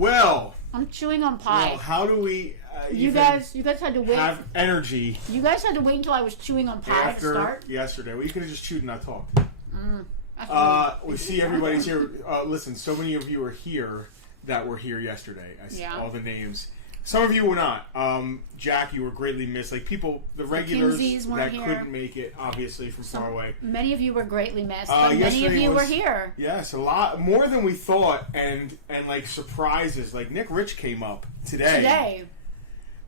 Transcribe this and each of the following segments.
Well, I'm chewing on pie. Well, how do we? You guys had to wait. Have energy. You guys had to wait until I was chewing on pie to start. Yesterday. Well, you could have just chewed and not talked. We see everybody's here. Listen, so many of you are here that were here yesterday. I see all the names. Some of you were not. Jack, you were greatly missed. Like people, the regulars that couldn't make it, obviously from far away. Many of you were greatly missed, but many of you were here. Yes, a lot more than we thought, and like surprises. Like Nick Rich came up today,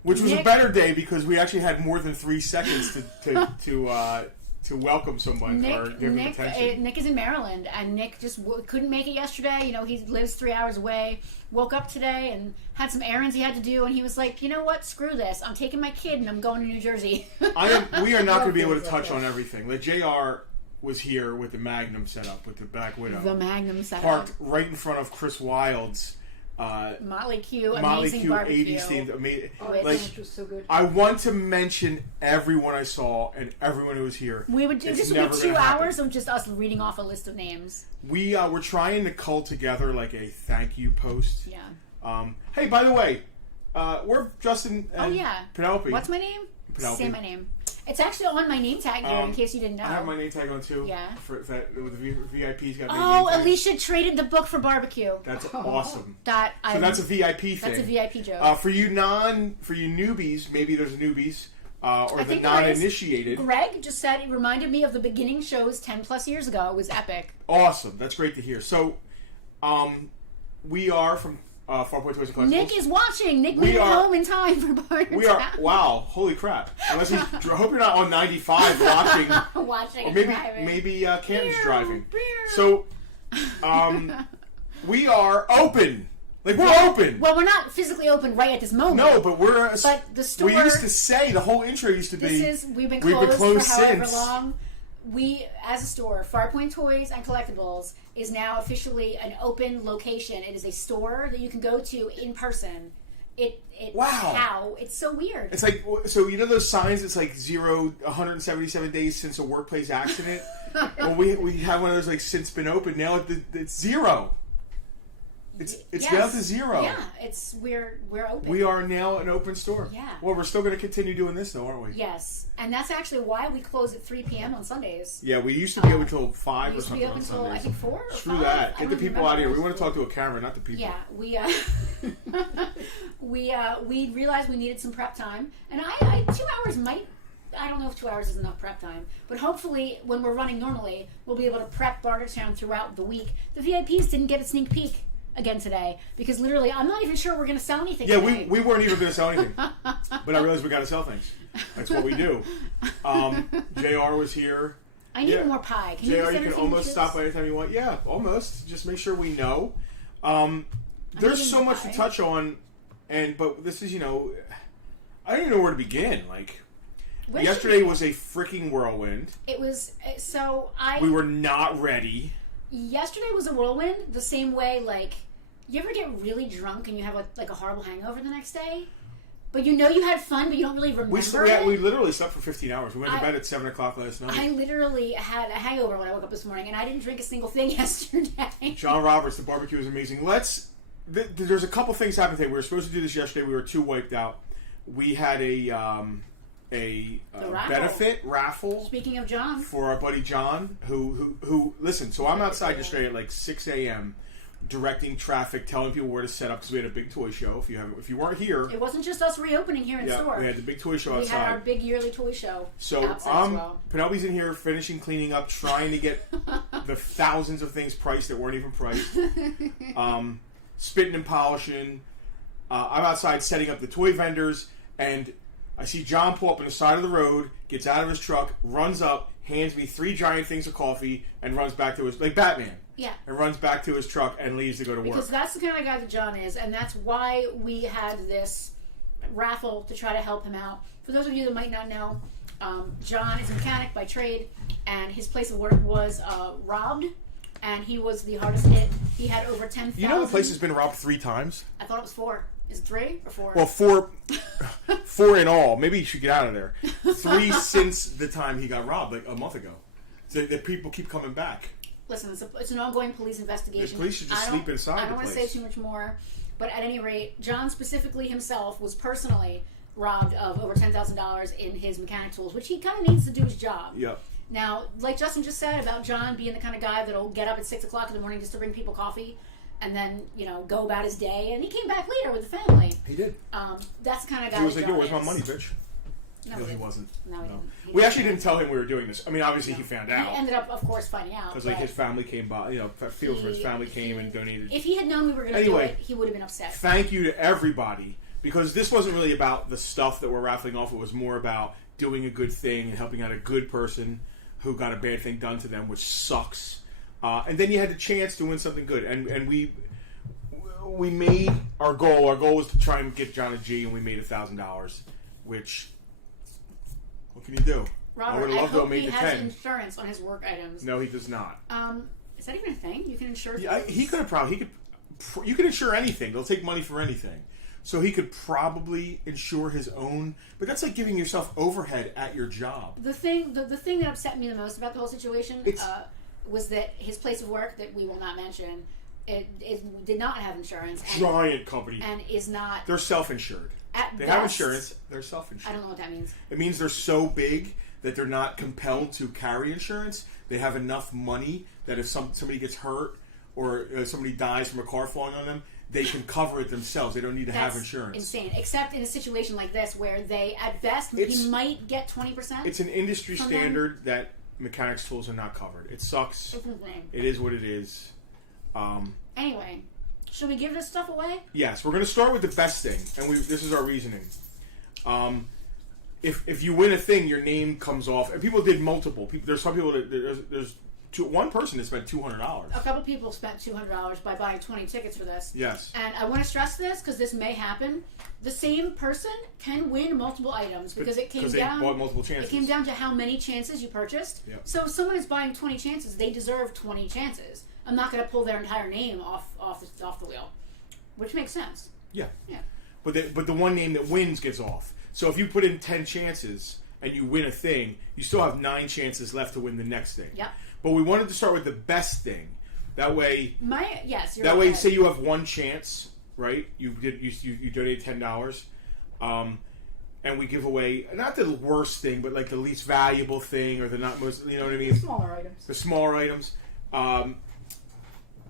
which was a better day because we actually had more than 3 seconds to welcome someone or give him attention. Nick is in Maryland, and Nick just couldn't make it yesterday. You know, he lives 3 hours away. Woke up today and had some errands he had to do, and he was like, you know what, screw this. I'm taking my kid, and I'm going to New Jersey. We are not going to be able to touch on everything. Like, JR was here with the Magnum setup, with the Black Widow. The Magnum setup. Parked right in front of Chris Wilde's Motley Q, amazing barbecue. 80s themed, amazing. Like, was so good. I want to mention everyone I saw and everyone who was here. We would do just 2 hours of just us reading off a list of names. We're trying to cull together like a thank you post. Yeah. Hey, by the way, we're Justin and Penelope. What's my name? Penelope. Say my name. It's actually on my name tag here, in case you didn't know. I have my name tag on too. Yeah. With the VIPs got. Oh, Alicia traded the book for barbecue. That's awesome. So that's a VIP thing. That's a VIP joke. For you newbies, maybe there's newbies or the non-initiated. Greg just said it reminded me of the beginning shows 10+ years ago. It was epic. Awesome. That's great to hear. So, we are from. Farpoint Toys and Collectibles. Nick is watching. Nick made it home in time for Bartertown. We are. Wow! Holy crap! Unless I hope you're not on 95 watching. Or maybe Cam's driving. So, we are open. Like we're open. Well, we're not physically open right at this moment. No, but we're. But the store. We used to say the whole intro used to be. We've been closed for however long. We, as a store, Farpoint Toys and Collectibles is now officially an open location. It is a store that you can go to in person. Wow. How? It's so weird. It's like, so you know those signs, it's like 177 days since a workplace accident? Well, we have one of those like since been open. Now it's 0. It's down to 0. Yeah, we're open. We are now an open store. Yeah. Well, we're still going to continue doing this, though, aren't we? Yes, and that's actually why we close at 3 p.m. on Sundays. Yeah, we used to be open until 5 or something on Sundays. I think 4 or 5. Screw that. Get the people out of here. We want to talk to a camera, not the people. Yeah, we realized we needed some prep time, and I 2 hours might. I don't know if 2 hours is enough prep time, but hopefully when we're running normally, we'll be able to prep Bartertown throughout the week. The VIPs didn't get a sneak peek again today because literally I'm not even sure we're going to sell anything today. we weren't even going to sell anything, but I realized we got to sell things. That's what we do. JR was here. I need more pie. JR, you can almost stop by anytime you want. Yeah, almost. Just make sure we know. There's so much to touch on, but this is, I don't even know where to begin. Like, yesterday was a freaking whirlwind. It was, we were not ready. Yesterday was a whirlwind, the same way, like, you ever get really drunk and you have a horrible hangover the next day? But you had fun, but you don't really remember it? We literally slept for 15 hours. We went to bed at 7 o'clock last night. I literally had a hangover when I woke up this morning, and I didn't drink a single thing yesterday. John Roberts, the barbecue was amazing. There's a couple things happened today. We were supposed to do this yesterday. We were too wiped out. We had a benefit raffle. Speaking of John, for our buddy John, who listen. So I'm outside yesterday at like 6 a.m. directing traffic, telling people where to set up because we had a big toy show. If you weren't here, it wasn't just us reopening here in the store. We had the big toy show outside. We had our big yearly toy show. So outside as well. Penelope's in here finishing cleaning up, trying to get the thousands of things priced that weren't even priced. Spitting and polishing. I'm outside setting up the toy vendors and. I see John pull up on the side of the road, gets out of his truck, runs up, hands me 3 giant things of coffee, and runs back to his... Like Batman. Yeah. And runs back to his truck and leaves to go to work. Because that's the kind of guy that John is, and that's why we had this raffle to try to help him out. For those of you that might not know, John is a mechanic by trade, and his place of work was robbed, and he was the hardest hit. He had over 10,000... You know the place has been robbed 3 times? I thought it was 4. Is it 3 or 4? Well, 4 in all. Maybe he should get out of there. 3 since the time he got robbed, like a month ago. So that people keep coming back. Listen, it's an ongoing police investigation. The police should just sleep inside. I don't want to say too much more. But at any rate, John specifically himself was personally robbed of over $10,000 in his mechanic tools, which he kind of needs to do his job. Yep. Now, like Justin just said about John being the kind of guy that'll get up at 6 o'clock in the morning just to bring people coffee and then, go about his day. And he came back later with the family. He did. That's the kind of guy He was that like, John "Yo, where's my is. money, bitch?" No, he wasn't. No, he didn't. We actually didn't tell him we were doing this. I mean, obviously he found out. He ended up, of course, finding out. Because his family came by, his family came and donated. If he had known we were going to do it, he would have been upset. Thank you to everybody, because this wasn't really about the stuff that we're raffling off. It was more about doing a good thing and helping out a good person who got a bad thing done to them, which sucks. And then you had the chance to win something good, and we made our goal. Our goal was to try and get John a G, and we made $1,000, which. What can you do? Robert, I hope he has insurance on his work items. No, he does not. Is that even a thing? You can insure things? Yeah, he could have probably. You can insure anything. They'll take money for anything. So he could probably insure his own. But that's like giving yourself overhead at your job. The thing that upset me the most about the whole situation was that his place of work, that we will not mention, it did not have insurance. Giant company. And is not. They're self-insured. They have insurance. They're self-insured. I don't know what that means. It means they're so big that they're not compelled to carry insurance. They have enough money that if somebody gets hurt or somebody dies from a car falling on them, they can cover it themselves. They don't need to have insurance. Insane. Except in a situation like this where they, at best, he might get 20%. It's an industry standard that mechanics tools are not covered. It sucks. It's insane. It is what it is. Anyway. Should we give this stuff away? Yes, we're going to start with the best thing, and this is our reasoning. If you win a thing, your name comes off, and people did multiple. There's some people that there's one person that spent $200. A couple people spent $200 by buying 20 tickets for this. Yes, and I want to stress this because this may happen. The same person can win multiple items because it came down. They bought multiple chances. It came down to how many chances you purchased. Yep. So if someone is buying 20 chances, they deserve 20 chances. I'm not going to pull their entire name off the wheel, which makes sense. Yeah. Yeah. But the one name that wins gets off. So if you put in 10 chances and you win a thing, you still have 9 chances left to win the next thing. Yep. But we wanted to start with the best thing. That way. You're way, say you have one chance, right? You donated $10, and we give away not the worst thing, but like the least valuable thing or the not most. You know what I mean? Smaller items. The smaller items.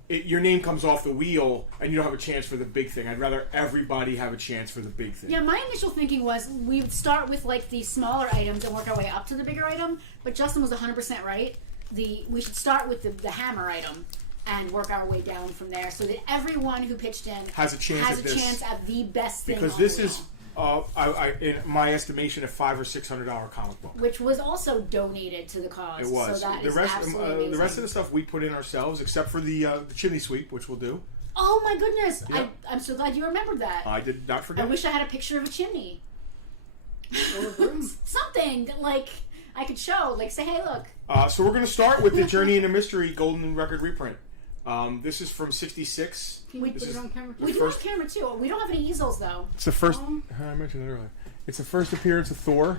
Your name comes off the wheel and you don't have a chance for the big thing. I'd rather everybody have a chance for the big thing. Yeah, my initial thinking was we would start with like the smaller items and work our way up to the bigger item, but Justin was 100% right. We should start with the hammer item and work our way down from there so that everyone who pitched in has a chance at the best thing. Because this is, in my estimation, a $500 or $600 comic book, which was also donated to the cause. It was. So that the is rest, absolutely amazing. the rest of the stuff we put in ourselves, except for the chimney sweep, which we'll do. Oh my goodness! Yep. I'm so glad you remembered that. I did not forget. I wish I had a picture of a chimney. Something like I could show, like say, hey, look. So we're going to start with the Journey into Mystery Golden Record reprint. This is from '66. Can we put it on camera? We do on camera too. We don't have any easels though. It's the first. I mentioned it earlier. It's the first appearance of Thor.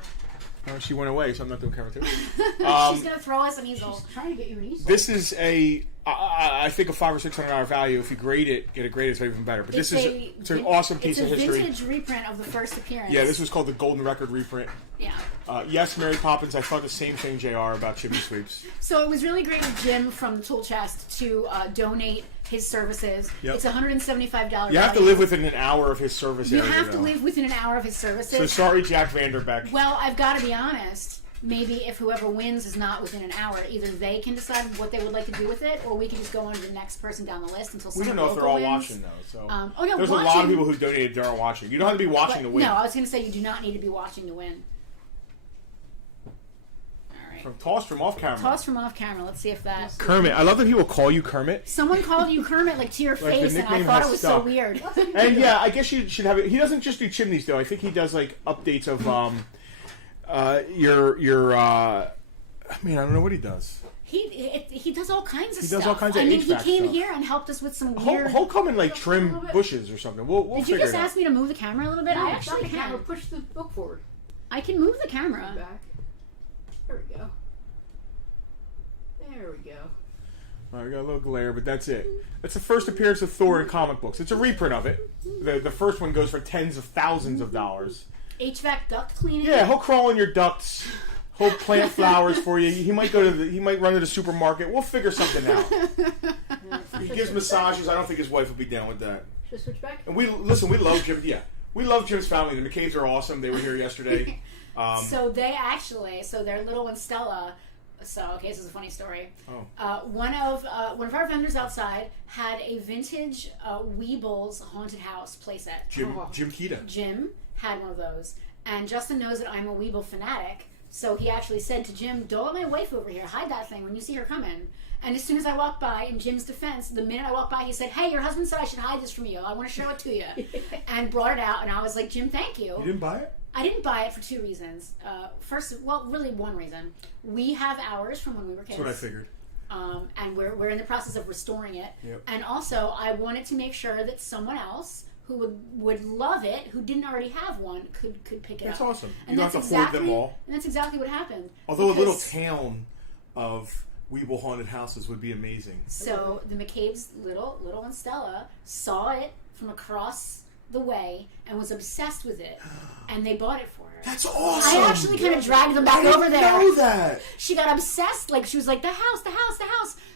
She went away, so I'm not doing camera 2. She's gonna throw us an easel. She's trying to get you an easel. This is I think a $500 or $600 value. If you grade it, get it graded, it's even better. But it's an awesome piece of history. It's a vintage reprint of the first appearance. Yeah, this was called the Golden Record reprint. Yeah. Yes, Mary Poppins. I thought the same thing, JR, about chimney sweeps. So it was really great of Jim from the Tool Chest to donate his services. Yep. It's $175. You have to live within an hour of his service area. You have to live within an hour of his services. So sorry, Jack Vanderbeck. Well, I've got to be honest. Maybe if whoever wins is not within an hour, either they can decide what they would like to do with it, or we can just go on to the next person down the list until someone We don't know if they're all wins. watching, though. So there's watching. a lot of people who donated that are watching. You don't have to be watching to win. No, I was going to say you do not need to be watching to win. Tossed from off camera. Tossed from off camera. Let's see if that... Kermit. I love that people call you Kermit. Someone called you Kermit, like, to your face, and I thought it was so weird. And yeah, I guess you should have it. He doesn't just do chimneys, though. I think he does, like, updates of, I mean, I don't know what he does. He does all kinds of stuff. He does all kinds of I mean, HVAC he came stuff. here and helped us with some weird... He'll come and, like, trim bushes or something. We'll Did you figure just it out. ask me to move the camera a little bit? No, I actually can. Push the book forward. I can move the camera. Back. There we go. There we go. I got a little glare, but that's it. That's the first appearance of Thor in comic books. It's a reprint of it. The first one goes for tens of thousands of dollars. HVAC duct cleaning. Yeah, he'll crawl in your ducts. He'll plant flowers for you. He might run to the supermarket. We'll figure something out. He gives massages. I don't think his wife will be down with that. Should I switch back? And we love Jim. Yeah, we love Jim's family. The McCabe's are awesome. They were here yesterday. So their little one Stella. So okay, this is a funny story. Oh. One of our vendors outside had a vintage Weebles haunted house playset. Jim Kita. Jim had one of those, and Justin knows that I'm a Weeble fanatic. So he actually said to Jim, "Don't let my wife over here. Hide that thing when you see her coming." And as soon as I walked by, in Jim's defense, the minute I walked by, he said, "Hey, your husband said I should hide this from you. I want to show it to you." And brought it out, and I was like, "Jim, thank you." You didn't buy it? I didn't buy it for two reasons. Really one reason. We have ours from when we were kids. That's what I figured. And we're in the process of restoring it. Yep. And also, I wanted to make sure that someone else who would love it, who didn't already have one, could pick it That's up. awesome. And you don't have to hoard them all. And that's exactly what happened. Although a little town of Weeble haunted houses would be amazing. So the McCabe's little one Stella saw it from across the way and was obsessed with it, and they bought it for her. That's awesome. I actually kind of dragged them back over there. I didn't know that. She got obsessed. Like, she was like, the house.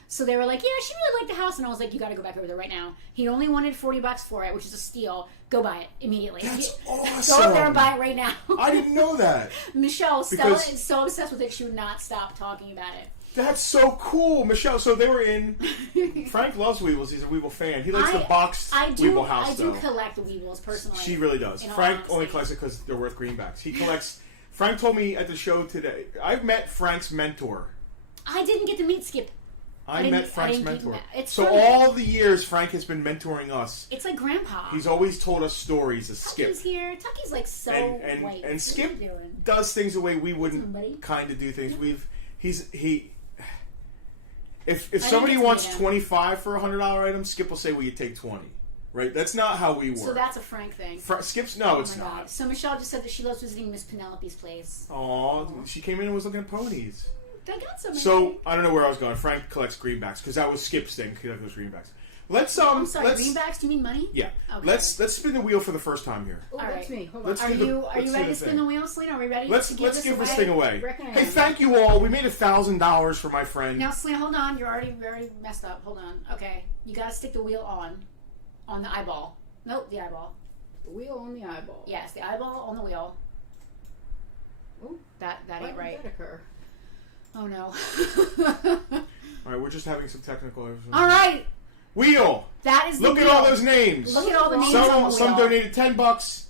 So they were like, yeah, she really liked the house. And I was like, you got to go back over there right now. He only wanted $40 for it, which is a steal. Go buy it immediately. That's awesome. Go up there and buy it right now. I didn't know that. Stella is so obsessed with it, she would not stop talking about it. That's so cool, Michelle. So they were in. Frank loves Weebles. He's a Weeble fan. He likes the box Weeble house, though. I do collect Weebles personally. She really does. Frank only collects it because they're worth greenbacks. He collects. Frank told me at the show today. I've met Frank's mentor. I didn't get to meet Skip. I met Frank's mentor. It's all the years Frank has been mentoring us. It's like Grandpa. He's always told us stories of Skip. Tucky's here. Tucky's like so white. And Skip does things the way we wouldn't kind of do things. If somebody wants $25 for a $100 item, Skip will say, "Will you take 20?" Right? That's not how we work. So that's a Frank thing. Skip's it's God. not. So Michelle just said that she loves visiting Miss Penelope's place. Aw, she came in and was looking at ponies. They got so many. So I don't know where I was going. Frank collects greenbacks because that was Skip's thing. He collects greenbacks. I'm sorry, greenbacks? Do you mean money? Yeah. Okay. Let's spin the wheel for the first time here. Oh, that's me. Hold on. Let's Are you ready to spin the wheel, Selena? Are we ready? Let's give this thing away. Hey, am. thank you all. We made $1,000 for my friend. Now, Selena, hold on. You're already very messed up. Hold on. Okay, you got to stick the wheel on the eyeball. Nope, the eyeball. The wheel on the eyeball. Yes, the eyeball on the wheel. Ooh, that ain't right. Why did that occur? Oh no. All right, we're just having some technical issues. All right. Wheel. That is the Look wheel. at all those names. Look at all the names on the wheel. Some donated $10.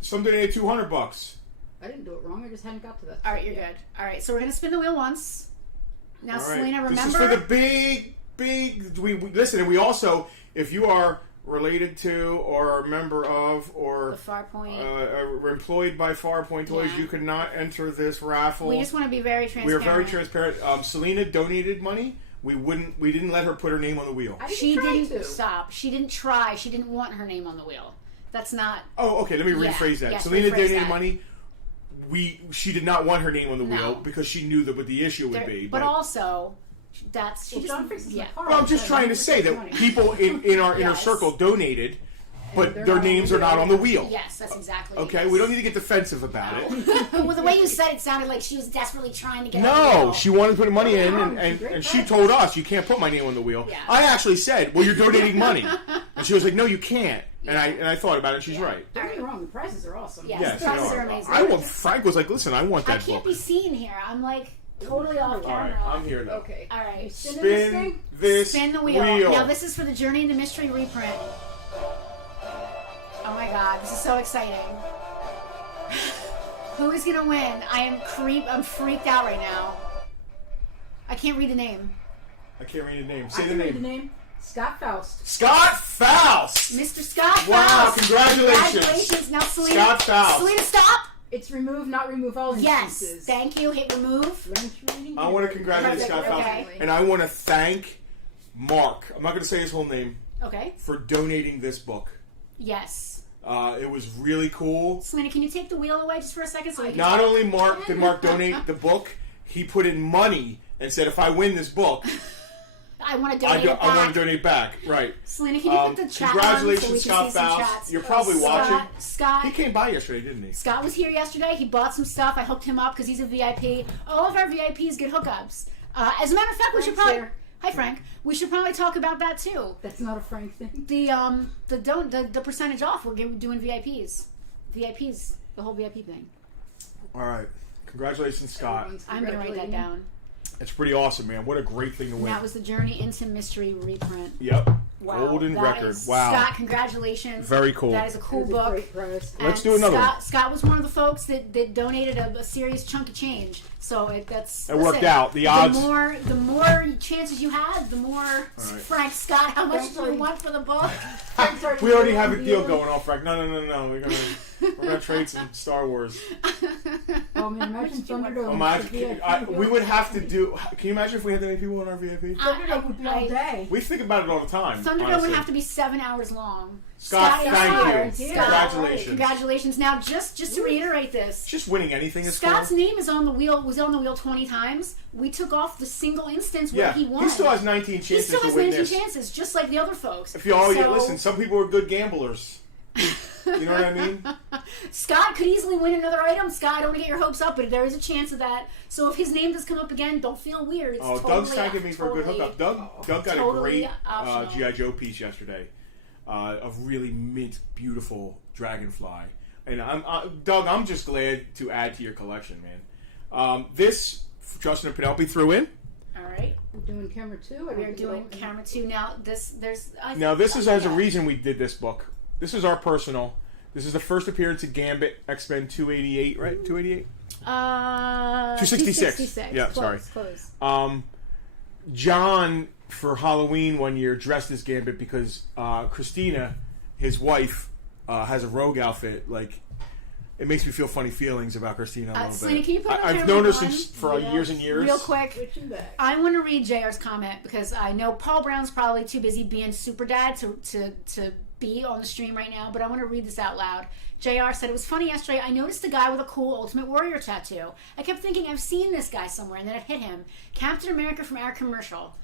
Some donated $200. I didn't do it wrong. I just hadn't got to that. All right, you're good. All right, so we're gonna spin the wheel once. Now, all right. Selena, remember. This is for the big. We listen, and we also, if you are related to or a member of or the Farpoint, employed by Farpoint Toys, you could not enter this raffle. We just want to be very transparent. We are very transparent. Selena donated money. We didn't let her put her name on the wheel. She didn't stop. She didn't try. She didn't want her name on the wheel. That's not. Oh, okay. Let me rephrase that. Yes, Selena donated money. She did not want her name on the wheel No. because she knew what the issue would be. But also, that's Well, John fixes my car. Well, I'm just trying to say that people in our inner circle donated, but their names are not on the wheel. Yes, that's exactly. Okay, we don't need to get defensive about it. Well, the way you said it sounded like she was desperately trying to get. No, she wanted to put money in, and she told us you can't put my name on the wheel. Yeah. I actually said, "Well, you're donating money," and she was like, "No, you can't." And I thought about it. and She's right. Don't get me wrong. The prices are awesome. Yes, the prices are amazing. Frank was like, "Listen, I want that I can't book." be seen here. I'm like totally off All right, camera. I'm here now. Okay. All right, Spin this spin the wheel. Now this is for the Journey into Mystery reprint. Oh my God, this is so exciting. Who is gonna win? I'm freaked out right now. I can't read the name. I can't read the name. I Say the can read name. the name. Scott Faust. Scott Faust! Mr. Scott Wow, Faust. congratulations. Congratulations. Now, Selena. Scott Faust. Selena, stop. It's remove, not remove all Yes. instances. Thank you. Hit remove. I want to congratulate Scott Faust. Okay. And I want to thank Mark. I'm not going to say his whole name. Okay. For donating this book. Yes. It was really cool. Selena, can you take the wheel away just for a second? So Not only did Mark donate the book, he put in money and said, if I win this book, I want to donate it back. I want to donate back. Right. Selena, can you put the chat congratulations, on so we Scott can see some Faust. chats? You're probably watching. Scott. He came by yesterday, didn't he? Scott was here yesterday. He bought some stuff. I hooked him up because he's a VIP. All of our VIPs get hookups. As a matter of fact, we should probably. Here. Hi, Frank. We should probably talk about that too. That's not a Frank thing. The percentage off. We're doing VIPs, the whole VIP thing. All right. Congratulations, Scott. I'm gonna write that down. It's pretty awesome, man. What a great thing to win. That was the Journey into Mystery reprint. Yep. Wow, Golden that record. is- Wow. Scott, congratulations. Very cool. That is a cool That was a book. great prize. Let's And do another one. Scott was one of the folks that donated a serious chunk of change. So It listen, worked out. The odds. The more chances you had, the more right. Frank Scott. How much do you want for the book? We already have a deal going on, Frank. No. We're gonna trade some Star Wars. Oh man, imagine Thunderdome. We would have to do. Can you imagine if we had that many people in our VIP? Thunderdome would be all day. We think about it all the time. Thunderdome honestly. would have to be 7 hours long. Scott, is thank here. you. Scott, Congratulations. Congratulations. Now, just to reiterate this, Just winning anything is Scott's cool. name is on the wheel. Was on the wheel 20 times. We took off the single instance where Yeah, he won. he still has 19 He chances still has to win 19 this. chances, just like the other folks. If you all So- listen, some people are good gamblers. You know what I mean? Scott could easily win another item. Scott, I don't want to get your hopes up, but there is a chance of that. So if his name does come up again, don't feel weird. It's Oh, totally, Doug's thanking me for a good hookup. Doug got a totally great optional. G.I. Joe piece yesterday. A really mint, beautiful dragonfly. And Doug, I'm just glad to add to your collection, man. This Justin and Penelope threw in. All right. We're doing camera 2. We're doing camera 2 now. This Has a reason we did this book. This is our personal. This is the first appearance of Gambit, X-Men 288, right? 288? 266. Yeah, Close, sorry. Close. John, for Halloween one year, dressed as Gambit because Christina, his wife, has a rogue outfit. Like, it makes me feel funny feelings about Christina a little Selena, bit. can you put it on I've camera known her one? since for years and years. Real quick. Switching back. I want to read JR's comment because I know Paul Brown's probably too busy being super dad to be on the stream right now, but I want to read this out loud. JR said, it was funny yesterday. I noticed a guy with a cool Ultimate Warrior tattoo. I kept thinking I've seen this guy somewhere, and then it hit him. Captain America from our commercial.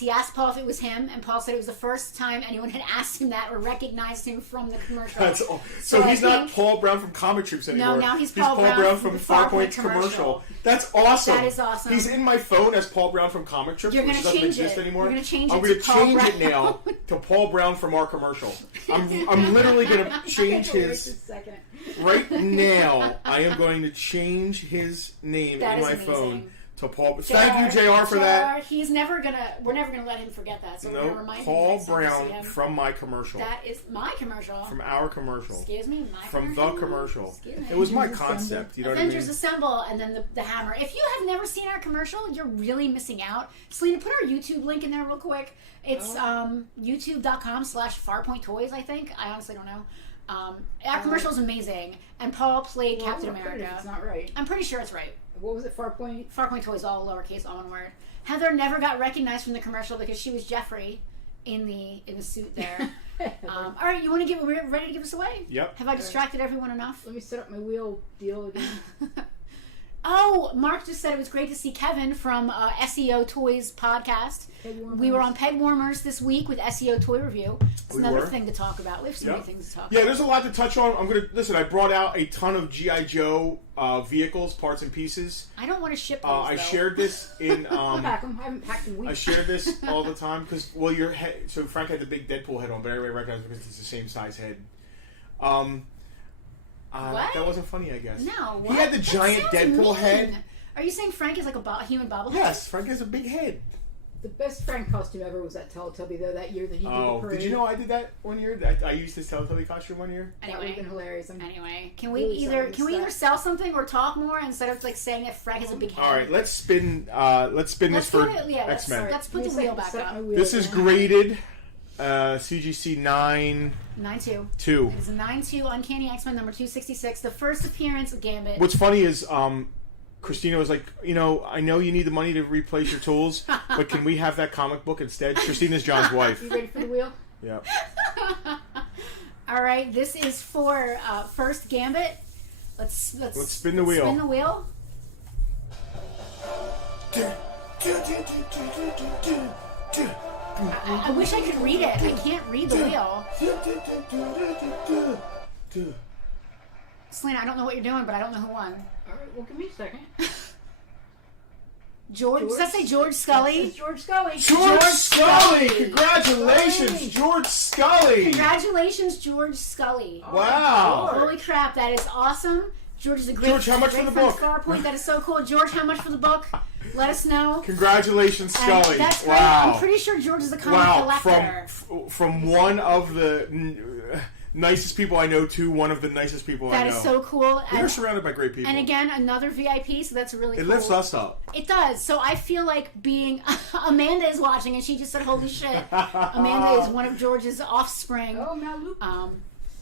He asked Paul if it was him, and Paul said it was the first time anyone had asked him that or recognized him from the commercial. That's all. So he's not Paul Brown from Comic Trips anymore. No, now he's Paul Brown from the Farpoint Farpoint commercial. That's awesome. That is awesome. He's in my phone as Paul Brown from Comic Trips, You're which gonna doesn't change exist it. anymore. You're gonna change I'm it going to to Paul change it Brown. now to Paul Brown from our commercial. I'm literally going to change his Second. right now. I am going to change his name That in is my amazing. phone to Paul. Thank you, JR, for that. He's never gonna. We're never gonna let him forget that. So we're No, gonna remind Paul him next time we see Brown him. from my commercial. That is my commercial. From our commercial. Excuse me, my From commercial. the commercial. Excuse me. It was my Avengers concept. You know Avengers what I mean? Assemble, and then the hammer. If you have never seen our commercial, you're really missing out. Selena, put our YouTube link in there real quick. It's youtube.com/farpointtoys, I think. I honestly don't know. Our commercial is amazing, and Paul played Captain America. It's not right. I'm pretty sure it's right. What was it? Farpoint. Farpoint Toys, all lowercase, all one word. Heather never got recognized from the commercial because she was Jeffrey in the suit there. All right, you want to we're ready to give us away? Yep. Have I distracted everyone enough? Let me set up my wheel deal again. Oh, Mark just said it was great to see Kevin from SEO Toys podcast. We were on Peg Warmers this week with SEO Toy Review. It's We another were. thing to talk about. We have so many things to talk Yeah, about. there's a lot to touch on. I'm gonna listen. I brought out a ton of GI Joe vehicles, parts and pieces. I don't want to ship those, I though. shared this in. Pack 'em. I haven't packed in I weeks. share this all the time because your head. So Frank had the big Deadpool head on, but everybody recognized it because it's the same size head. What? That wasn't funny, I guess. No, He what? had the That giant sounds Deadpool mean. head. Are you saying Frank is like a human bobblehead? Yes, Frank has a big head. The best Frank costume ever was that Teletubby, though, that year that he did the parade. Did you know I did that one year? I used his Teletubby costume one year. That would have been hilarious. Anyway, can we Really either sorry, either sell something or talk more instead of like saying that Frank has a big head? All right, let's spin. Let's spin this for let's X-Men. let's put the wheel back up. This is graded CGC 9.2. 9-2. It is a 9-2 Uncanny X-Men number 266. The first appearance of Gambit. What's funny is Christina was like, I know you need the money to replace your tools, but can we have that comic book instead? Christina's John's wife. You ready for the wheel? Yeah. All right, this is for first Gambit. Let's spin the wheel. Spin the wheel. I wish I could read it. I can't read the wheel. Selena, I don't know what you're doing, but I don't know who won. All right, well, give me a second. George? Does that say George Scully? It's George Scully. George Scully! Congratulations, George Scully! Congratulations, George Scully. Wow! Holy crap, that is awesome. George is a great George, how much for the book? Farpoint. That is so cool. George, how much for the book? Let us know. Congratulations, Scully. And that's great. Wow. I'm pretty sure George is a comic collector. From one of the nicest people I know to one of the nicest people I know. That is so cool. We're surrounded by great people. And again, another VIP, so that's really cool. It lifts us up. It does. So I feel like being... Amanda is watching, and she just said, holy shit. Amanda is one of George's offspring. Oh, Malu.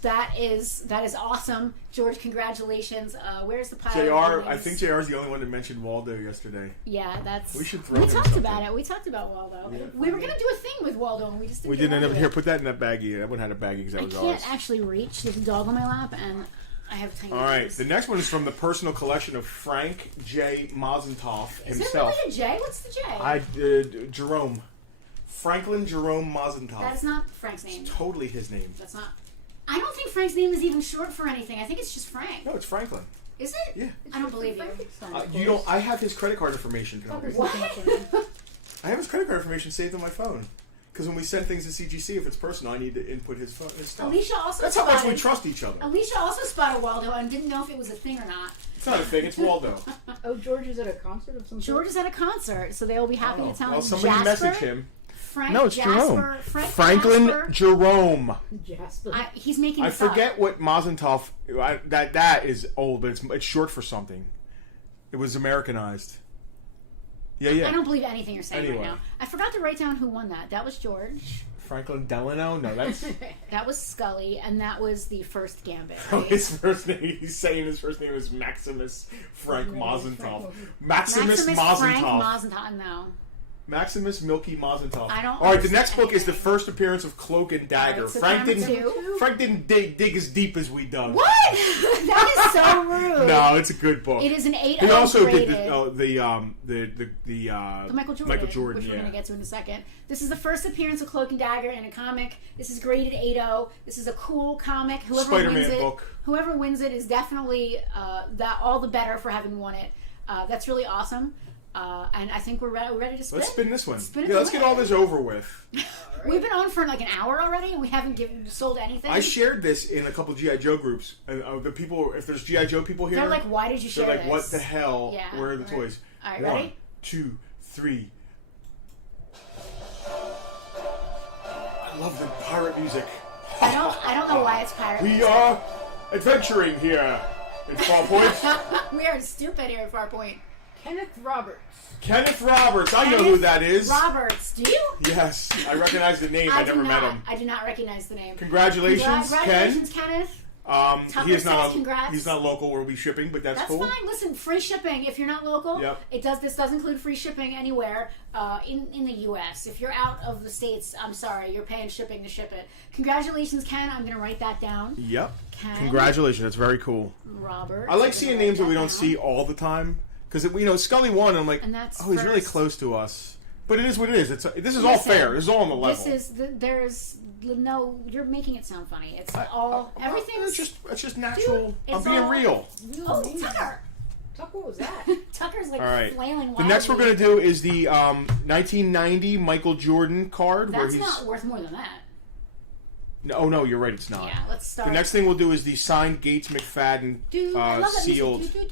That is awesome. George, congratulations. Where's the pilot? JR, I think JR is the only one that mentioned Waldo yesterday. Yeah, that's... We should throw We him talked something. about it. We talked about Waldo. Yeah. We were going to do a thing with Waldo, and we just didn't We didn't end up here. here. Put that in that baggie. That one had a baggie because that I was can't ours. actually reach. There's a dog on my lap, and I have tiny All right. legs. The next one is from the personal collection of Frank J. Mazentoff Is himself. there really a J? What's the J? Jerome. Franklin Jerome Mazentoff. That is not Frank's name. It's totally his name. That's not... I don't think Frank's name is even short for anything. I think it's just Frank. No, it's Franklin. Is it? Yeah. I don't believe you. You don't. I have his credit card information. What? I have his credit card information saved on my phone. Because when we send things to CGC, if it's personal, I need to input his stuff. Alicia also That's how much we spotted... trust each other. Alicia also spotted Waldo and didn't know if it was a thing or not. It's not a thing. It's Waldo. Oh, George is at a concert of some sort? George is at a concert, so they will be happy to tell Well, him. somebody Jasper, message him. Frank, No, it's Jasper, Jerome. Franklin Franklin Jerome. Jasper. He's making I this up. forget what Mazentoff. That is old, but it's short for something. It was Americanized. Yeah. I don't believe anything you're saying Anyway. right now. I forgot to write down who won that. That was George. Franklin Delano? No, that's That was Scully, and that was the first Gambit. oh, Right? his first name. He's saying his first name is Maximus Frank Mazentoff. Maximus Frank Mazentoff. Mazentoff. No. Maximus Milky Mazentoff. I don't All right, the next understand book is the anything. first appearance of Cloak and Dagger. Alright, so Frank camera didn't. two. Frank didn't dig as deep as we dug. What? That is so rude. No, it's a good book. It is an 8 He also graded. did The Michael Jordan, which we're yeah. going to get to in a second. This is the first appearance of Cloak and Dagger in a comic. This is graded 8.0. This is a cool comic. Whoever Spider-Man wins it, book. whoever wins it is definitely that all the better for having won it. That's really awesome. And I think we're ready to spin. Let's spin this one. Spin it Yeah, let's away. get all this over with. We've been on for like an hour already, and we haven't sold anything. I shared this in a couple of G.I. Joe groups, and the people, if there's G.I. Joe people here, They're like, "Why did you share they're like, this?" "What the hell? Yeah, Where are the right. toys?" All right, 1, ready? 2, 3. I love the pirate music. I don't know why it's pirate. We are adventuring here in Farpoint. We are stupid here at Farpoint. Kenneth Roberts. Kenneth Roberts. I know who that is. Roberts, do you? Yes, I recognize the name. I do never met not. him. I do not recognize the name. Congratulations, Congratulations, Kenneth. He is not. says congrats. He's not local. We'll be shipping, but that's That's cool. fine. Listen, free shipping if you're not local. Yep. This does include free shipping anywhere in the U.S. If you're out of the states, I'm sorry, you're paying shipping to ship it. Congratulations, Ken. I'm gonna write that down. Yep. Ken. Congratulations. That's very cool. Robert. I like seeing names that we don't see all the time because Scully won. I'm like, And that's oh, he's really first. close to us. But it is what it is. This is all fair. This is all on the level. There's no. You're making it sound funny. It's all everything's It's just natural. Dude, I'm it's being all- real. Oh, Tucker. Tuck, what was that? Tucker's like All right. flailing The wildly. next we're gonna do is the 1990 Michael Jordan card. That's where he's not worth more than that. Oh no, you're right. It's not. Yeah, let's start. The next thing we'll do is the signed Gates McFadden Dude, I love that sealed. music.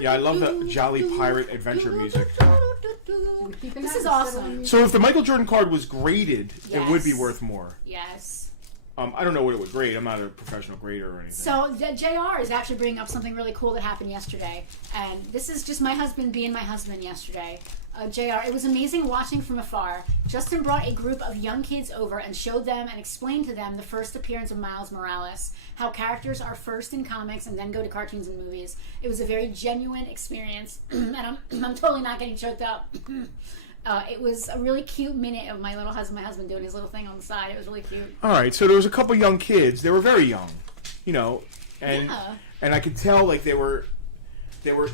Yeah, I love the Jolly Pirate Adventure music. Keeping This that is instead awesome. of- So if the Michael Jordan card was graded, it would be Yes. worth more. Yes. I don't know what it would grade. I'm not a professional grader or anything. So JR is actually bringing up something really cool that happened yesterday, and this is just my husband being my husband yesterday. JR, it was amazing watching from afar. Justin brought a group of young kids over and showed them and explained to them the first appearance of Miles Morales, how characters are first in comics and then go to cartoons and movies. It was a very genuine experience, and I'm totally not getting choked up. It was a really cute minute of my husband doing his little thing on the side. It was really cute. All right, so there was a couple young kids. They were very young, and Yeah. and I could tell like they were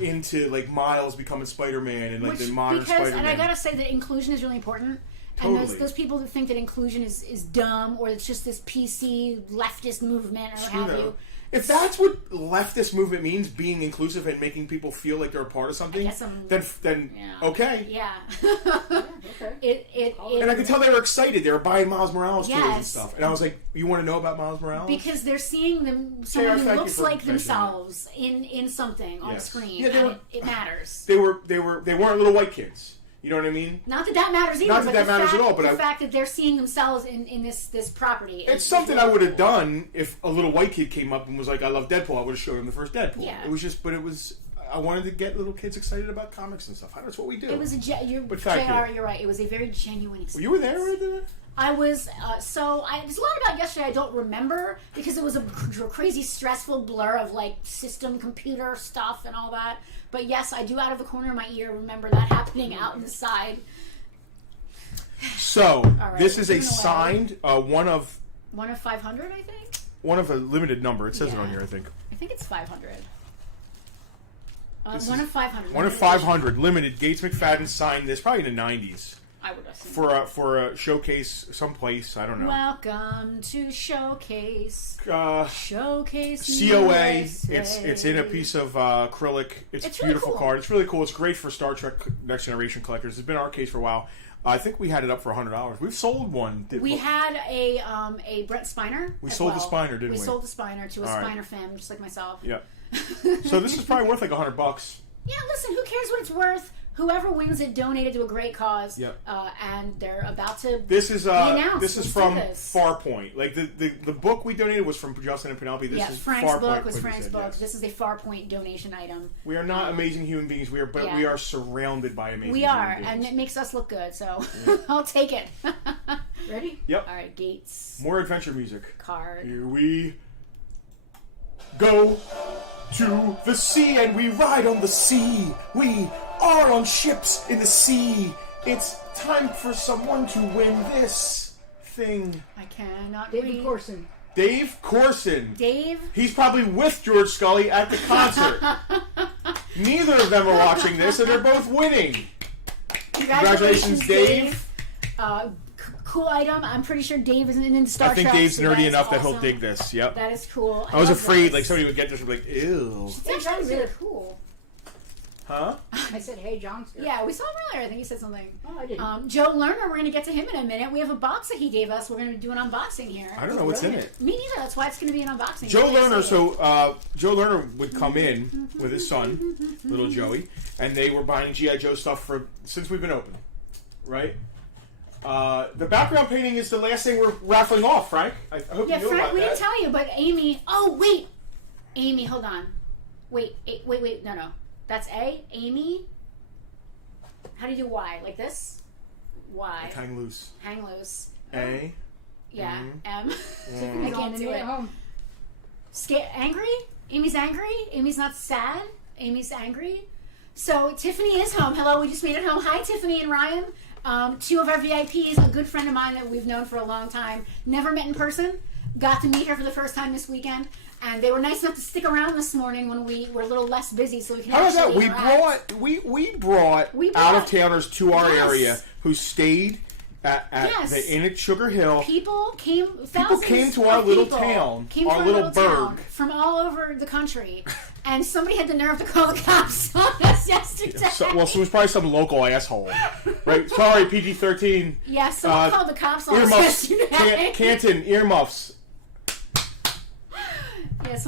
into like Miles becoming Spider-Man and like the modern because, Spider-Man. and I gotta say that inclusion is really important. And Totally. those people that think that inclusion is dumb, or it's just this PC leftist movement, or what have you. If that's what leftist movement means, being inclusive and making people feel like they're a part of something, then okay. Yeah. Okay. And I could tell they were excited. They were buying Miles Morales toys and stuff. And I was like, you want to know about Miles Morales? Because they're seeing someone who looks like themselves in something on screen. And it matters. They weren't little white kids. You know what I mean? Not that matters either. Not that matters at all. But the fact that they're seeing themselves in this property. It's something I would have done if a little white kid came up and was like, "I love Deadpool." I would have showed him the first Deadpool. Yeah. It was just, but it was. I wanted to get little kids excited about comics and stuff. That's what we do. It was JR, you're right. It was a very genuine experience. Well, you were there, right there? I was, there's a lot about yesterday I don't remember because it was a crazy stressful blur of like system computer stuff and all that. But yes, I do out of the corner of my ear remember that happening out in the side. So, right, this is a signed, one of 500, I think? One of a limited number. It says it on here, I think. I think it's 500. One of 500. One of 500. Limited. Gates McFadden signed this probably in the 90s. I would assume. For a showcase someplace. I don't know. Welcome to Showcase. Showcase COA. USA. It's in a piece of acrylic. It's a beautiful really cool. card. It's really cool. It's great for Star Trek Next Generation collectors. It's been our case for a while. I think we had it up for $100. We've sold one. We had a Brett Spiner. We sold the Spiner, didn't we? We sold the Spiner to a Spiner fan, just like myself. Yeah. So this is probably worth like $100. Yeah, listen, who cares what it's worth? Whoever wins it donated to a great cause. Yep. And they're about to This is be announced. This is from Farpoint. Like the book we donated was from Justin and Penelope. This is Frank's Farpoint, book was Frank's book. Yes. This is a Farpoint donation item. We are not amazing human beings. We are surrounded by amazing. We are, human beings. and it makes us look good. So I'll take it. Ready? Yep. All right, Gates. More adventure music. Card. Here we go to the sea, and we ride on the sea. We are on ships in the sea. It's time for someone to win this thing. I cannot David read. Corson. Dave Corson. Dave? He's probably with George Scully at the concert. Neither of them are watching this, and they're both winning. Congratulations, Dave. Cool item. I'm pretty sure Dave isn't in Star Trek. I think Dave's nerdy enough awesome. that he'll dig this. Yep. That is cool. I was love afraid this. like somebody would get this and be like, ew. It's actually really cool. Huh? I said, hey, John's here. Yeah, we saw him earlier. I think he said something. Oh, I didn't. Joe Lerner, we're going to get to him in a minute. We have a box that he gave us. We're going to do an unboxing here. I don't know what's in it. Me neither. That's why it's going to be an unboxing. Joe Really Lerner, excited. Joe Lerner would come in with his son, little Joey, and they were buying G.I. Joe stuff since we've been open, right? The background painting is the last thing we're raffling off, Frank. I hope you knew Frank, about we that. didn't tell you, but Amy. Oh, wait. Amy, hold on. Wait. No. That's A. Amy. How do you do Y? Like this? Y. Like hang loose. Hang loose. A. Yeah. M. Tiffany's I on can't the do way it. home. Angry? Amy's angry? Amy's not sad? Amy's angry? So Tiffany is home. Hello, we just made it home. Hi, Tiffany and Ryan. Two of our VIPs, a good friend of mine that we've known for a long time. Never met in person. Got to meet her for the first time this weekend. And they were nice enough to stick around this morning when we were a little less busy so we could How about that? actually interact. We brought out of towners to our area who stayed at the Inn at Sugar Hill. People came to our little town, our little burg, from all over the country, and somebody had the nerve to call the cops on us yesterday. So it was probably some local asshole, right? Sorry, PG-13. Yeah, someone called the cops on us yesterday. Canton earmuffs.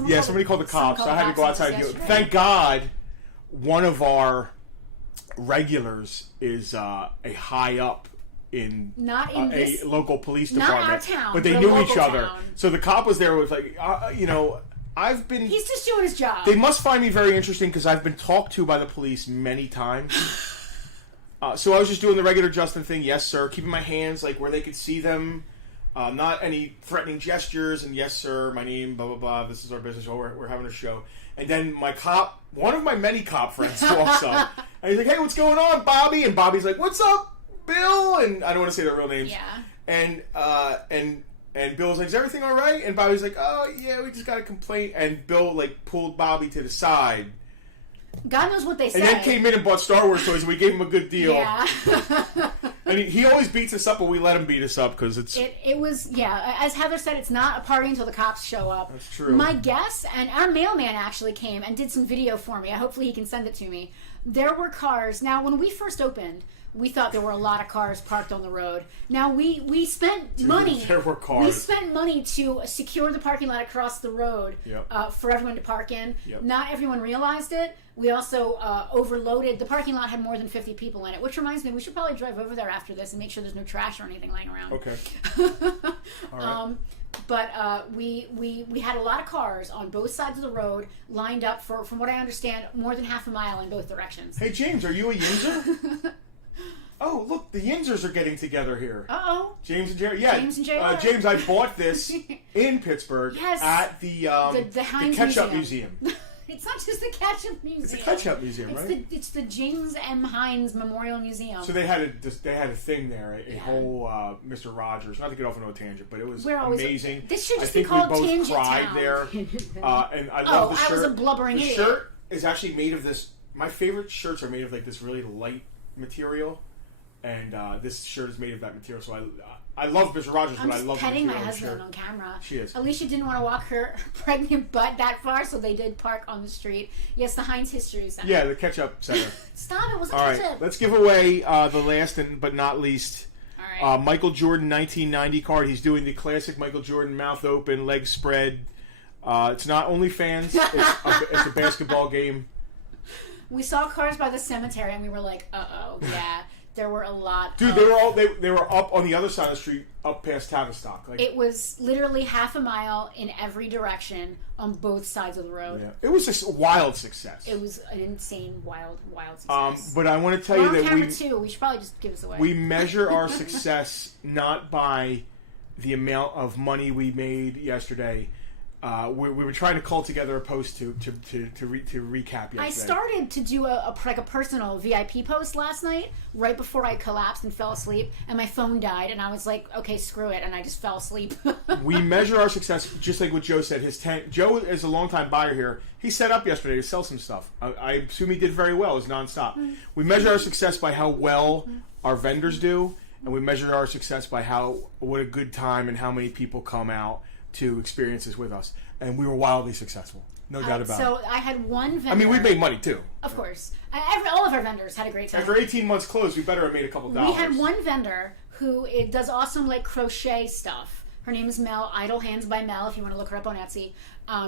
Yeah, somebody called the cops. I had to go outside and do it. Thank God, one of our regulars is a high up in a local police department. Not our town, but they but knew a each local other. town. So the cop was there with I've been. He's just doing his job. They must find me very interesting because I've been talked to by the police many times. So I was just doing the regular Justin thing. Yes, sir. Keeping my hands like where they could see them. Not any threatening gestures, and yes, sir, my name, blah, blah, blah, this is our business, we're having a show. And then one of my many cop friends walks up, and he's like, hey, what's going on, Bobby? And Bobby's like, what's up, Bill? And I don't want to say their real names. Yeah. And Bill's like, is everything all right? And Bobby's like, oh, yeah, we just got a complaint. And Bill, pulled Bobby to the side. God knows what they said. And then came in and bought Star Wars toys, and we gave him a good deal. Yeah. And he always beats us up, but we let him beat us up because it's... It was, yeah, as Heather said, it's not a party until the cops show up. That's true. My guess, and our mailman actually came and did some video for me. Hopefully he can send it to me. There were cars. Now, when we first opened, we thought there were a lot of cars parked on the road. Now, we spent money. There were cars. We spent money to secure the parking lot across the road for everyone to park in. Yep. Not everyone realized it. We also overloaded. The parking lot had more than 50 people in it, which reminds me, we should probably drive over there after this and make sure there's no trash or anything lying around. Okay. All right. But we had a lot of cars on both sides of the road lined up for, from what I understand, more than half a mile in both directions. Hey, James, are you a Yinzer? Oh, look, the Yinzers are getting together here. Uh-oh. James and Jerry. Yeah. James and Jerry. James, I bought this in Pittsburgh at the Heinz Ketchup Museum. Museum. It's not just the Ketchup Museum. It's a Ketchup Museum, right? It's the James M. Heinz Memorial Museum. So they had a thing there, a whole Mr. Rogers. Not to get off on a tangent, but it was amazing. This should just be called we both Tangent cried Town. there, and I love the shirt. I was a blubbering idiot. The shirt is actually made of this. My favorite shirts are made of like this really light material, and this shirt is made of that material. So I love Mr. Rogers, but I love the petting material my of the husband shirt. on camera. She is. Alicia didn't want to walk her pregnant butt that far, so they did park on the street. Yes, the Heinz History Center. Yeah, the Ketchup Center. Stop, it wasn't All ketchup. right, let's give away the last but not least. All right. Michael Jordan 1990 card. He's doing the classic Michael Jordan mouth open, legs spread. It's not OnlyFans. It's a basketball game. We saw cars by the cemetery, and we were like, uh-oh, yeah. There were a lot. Dude, they were up on the other side of the street, up past Tavistock. Like, it was literally half a mile in every direction on both sides of the road. Yeah. It was just a wild success. It was an insane, wild success. But I want to tell we're you on that camera too. We should probably just give this away. We measure our success not by the amount of money we made yesterday. We were trying to call together a post to recap yesterday. I started to do a personal VIP post last night, right before I collapsed and fell asleep, and my phone died, and I was like, okay, screw it, and I just fell asleep. We measure our success, just like what Joe said. Joe is a longtime buyer here. He set up yesterday to sell some stuff. I assume he did very well. It was nonstop. Mm-hmm. We measure our success by how well our vendors do, and we measure our success by what a good time and how many people come out to experiences with us, and we were wildly successful, no doubt about it. So I had one vendor. I mean, we made money too. Of course, all of our vendors had a great time. After 18 months closed, we better have made a couple dollars. We had one vendor who does awesome like crochet stuff. Her name is Mel, Idle Hands by Mel. If you want to look her up on Etsy,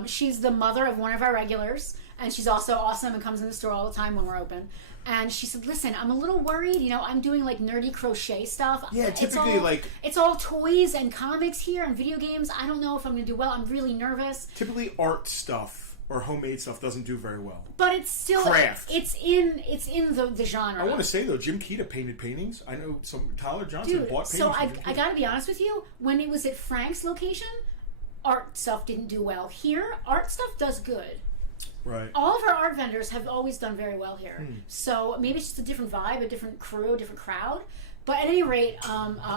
she's the mother of one of our regulars, and she's also awesome and comes in the store all the time when we're open. And she said, listen, I'm a little worried. You know, I'm doing like nerdy crochet stuff. Yeah, typically it's all toys and comics here and video games. I don't know if I'm going to do well. I'm really nervous. Typically art stuff or homemade stuff doesn't do very well. But it's still craft. It's in the genre. I want to say though, Jim Keita painted paintings. I know Tyler Johnson bought paintings. So I got to be honest with you. When it was at Frank's location, art stuff didn't do well. Here, art stuff does good. Right. All of our art vendors have always done very well here. So maybe it's just a different vibe, a different crew, a different crowd. But at any rate,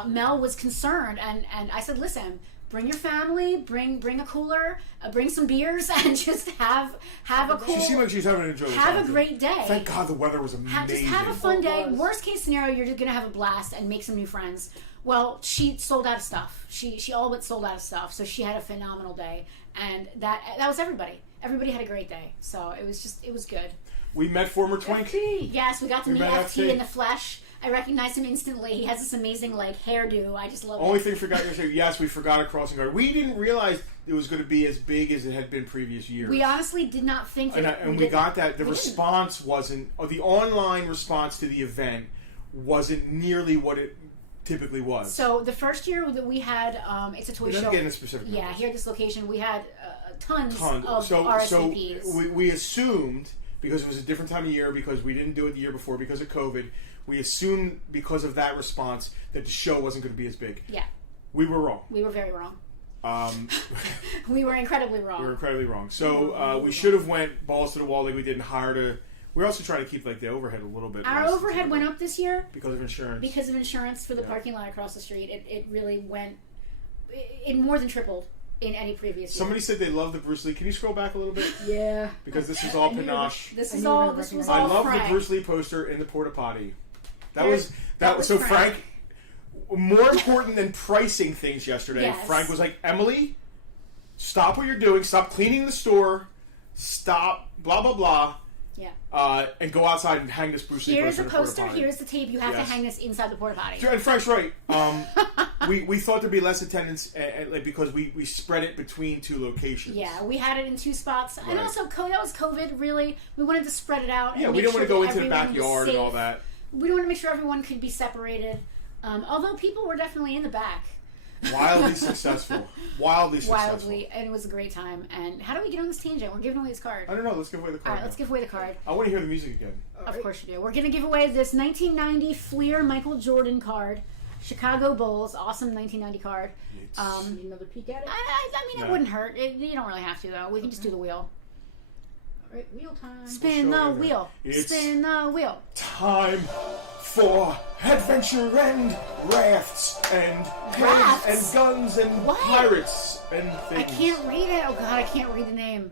Mel was concerned, and I said, listen, bring your family, bring a cooler, bring some beers, and just have a cool... She seemed like she's having an enjoyable time. Have a great day. Thank God the weather was amazing. Just have a fun day. Worst case scenario, you're just going to have a blast and make some new friends. Well, she sold out of stuff. She all but sold out of stuff, so she had a phenomenal day. And that was everybody. Everybody had a great day, so it was good. We met former Twink. FT. Yes, we got to meet FT in the flesh. I recognized him instantly. He has this amazing hairdo. I just love it. Only thing forgot to say, yes, we forgot a crossing guard. We didn't realize it was going to be as big as it had been previous years. We honestly did not think that. And we got that. The response wasn't, or the online response to the event wasn't nearly what it typically was. So the first year that we had, it's a toy show. Get into specific numbers. Yeah, here at this location, we had tons of RSVPs. So we assumed, because it was a different time of year, because we didn't do it the year before because of COVID, we assumed because of that response that the show wasn't going to be as big. Yeah. We were wrong. We were very wrong. We were incredibly wrong. We were incredibly wrong. So we should have went balls to the wall like we did and hired a... We're also trying to keep the overhead a little bit. Our overhead went up this year because of insurance. Because of insurance for the parking lot across the street, it really went. It more than tripled in any previous year. Somebody said they love the Bruce Lee. Can you scroll back a little bit? Yeah. Because this is all panache. This was all. I love Frank. the Bruce Lee poster in the porta potty. That was Frank. so Frank. more important than pricing things yesterday. Yes. Frank was like, Emily, stop what you're doing. Stop cleaning the store. Stop blah, blah, blah. Yeah. And go outside and hang this Bruce Lee Here's poster a in the porta poster. potty. Here's the tape. You have to Yes. hang this inside the porta potty. And Frank's right. We thought there'd be less attendance because we spread it between 2 locations. Yeah, we had it in 2 spots, and Right. also that was COVID. Really, we wanted to spread it out. Yeah, and we make didn't want to sure go that into the everyone was backyard and all safe. that. We wanted to make sure everyone could be separated. Although people were definitely in the back. Wildly successful. Wildly, and it was a great time. And how do we get on this tangent? We're giving away this card. I don't know. Let's give away the All card. right, let's give away the card. I want to hear the music again. Of course you do. We're going to give away this 1990 Fleer Michael Jordan card. Chicago Bulls. Awesome 1990 card. Need another peek at it? I mean, it No. wouldn't hurt. You don't really have to, though. We can just do the wheel. All right, wheel time. Spin We'll show the you wheel. It's- Spin the wheel. Time for adventure and rafts and Rafts? and guns and What? pirates and things. I can't read it. Oh, God, I can't read the name.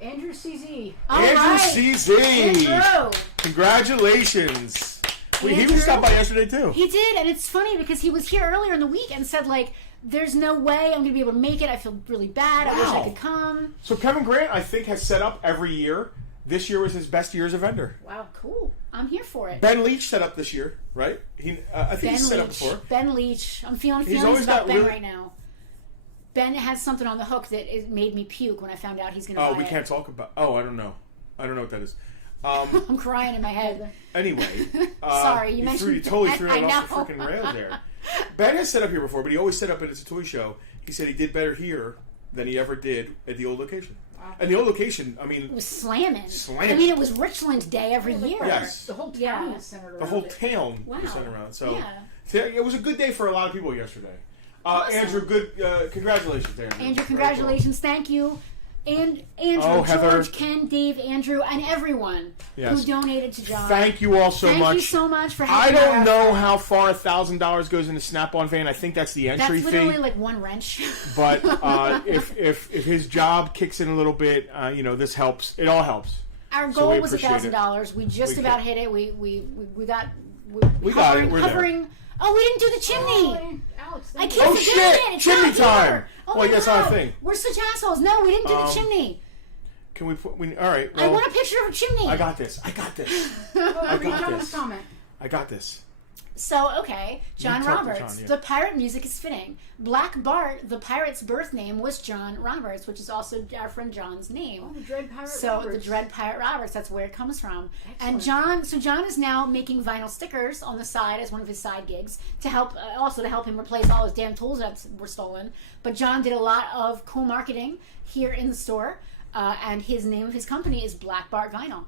Andrew CZ. All Andrew right. CZ. Andrew. Congratulations. He Andrew. was stopped by yesterday too. He did, and it's funny because he was here earlier in the week and said, like, there's no way I'm going to be able to make it. I feel really bad. I wish I Wow. could come. So Kevin Grant, I think, has set up every year. This year was his best year as a vendor. Wow, cool. I'm here for it. Ben Leach set up this year, right? I think Ben he's set up Leach. before. Ben Leach. I'm feeling He's feelings always about got Ben really- right now. Ben has something on the hook that it made me puke when I found out he's going to Oh, buy we it. can't talk about. Oh, I don't know. I don't know what that is. I'm crying in my head. Anyway, Sorry, you mentioned you totally that. threw I it off the know. freaking rail there. Ben has set up here before, but he always set up at a toy show. He said he did better here than he ever did at the old location. Wow. And the old location, I mean, It was slamming. Slamming. I mean, it was Richland Day every year. Yes. The whole town Yeah. is centered around the whole it. town Wow. was sent around. So Yeah. it was a good day for a lot of people yesterday. Awesome. Andrew, good. Congratulations, Andrew. Andrew, Very congratulations. Thank you. And Andrew, Oh, Heather. George, Ken, Dave, Andrew, and everyone Yes. who donated to cool. John. Thank you all so Thank much. you so much for I helping don't out. know how far $1,000 goes in the Snap-on van. I think that's the entry That's literally fee. like one wrench. But if his job kicks in a little bit, this helps. It all helps. Our So goal we was appreciate it. $1,000. We just We about could- hit it. We got We got it. We're there. hovering. Oh, we didn't do the chimney. Oh, Alex, I thank keep you. Oh, forgetting shit! it. It's Chimney not time! here. Oh Well, my that's God. not a thing. We're such assholes. No, we didn't do the chimney. Can we put? All right. I Well, want a picture of a chimney. I got this. Oh, I read got John's this. comment. I got this. So, okay, John You talk to Roberts. John, yeah. The pirate music is fitting. Black Bart, the pirate's birth name, was John Roberts, which is also our friend John's name. Oh, the Dread Pirate So Roberts. the Dread Pirate Roberts, that's where it comes from. And Excellent. John is now making vinyl stickers on the side as one of his side gigs to help, also to help him replace all his damn tools that were stolen. But John did a lot of cool marketing here in the store, and his name of his company is Black Bart Vinyl.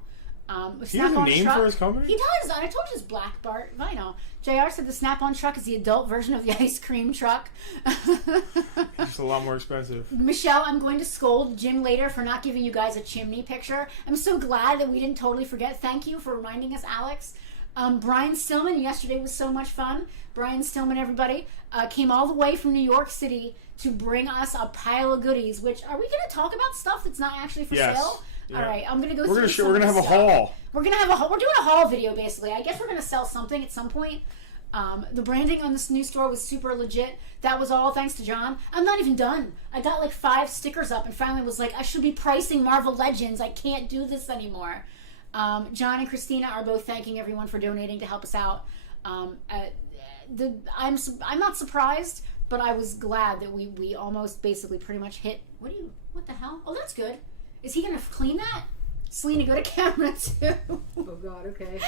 He has a name for his company? He does. I told you it's Black Bart Vinyl. JR said the Snap-on truck is the adult version of the ice cream truck. It's a lot more expensive. Michelle, I'm going to scold Jim later for not giving you guys a chimney picture. I'm so glad that we didn't totally forget. Thank you for reminding us, Alex. Brian Stillman, yesterday was so much fun. Brian Stillman, everybody, came all the way from New York City to bring us a pile of goodies, which, are we going to talk about stuff that's not actually for Yes. sale? Yeah. All right, I'm going to go We're through gonna have a haul. We're going to have a haul. We're doing a haul video, basically. I guess we're going to sell something at some point. The branding on this new store was super legit. That was all thanks to John. I'm not even done. I got like 5 stickers up and finally was like, I should be pricing Marvel Legends. I can't do this anymore. John and Christina are both thanking everyone for donating to help us out. I'm not surprised, but I was glad that we almost basically pretty much hit. What the hell? Oh, that's good. Is he gonna clean that? Selena, go to camera too. Oh God, okay.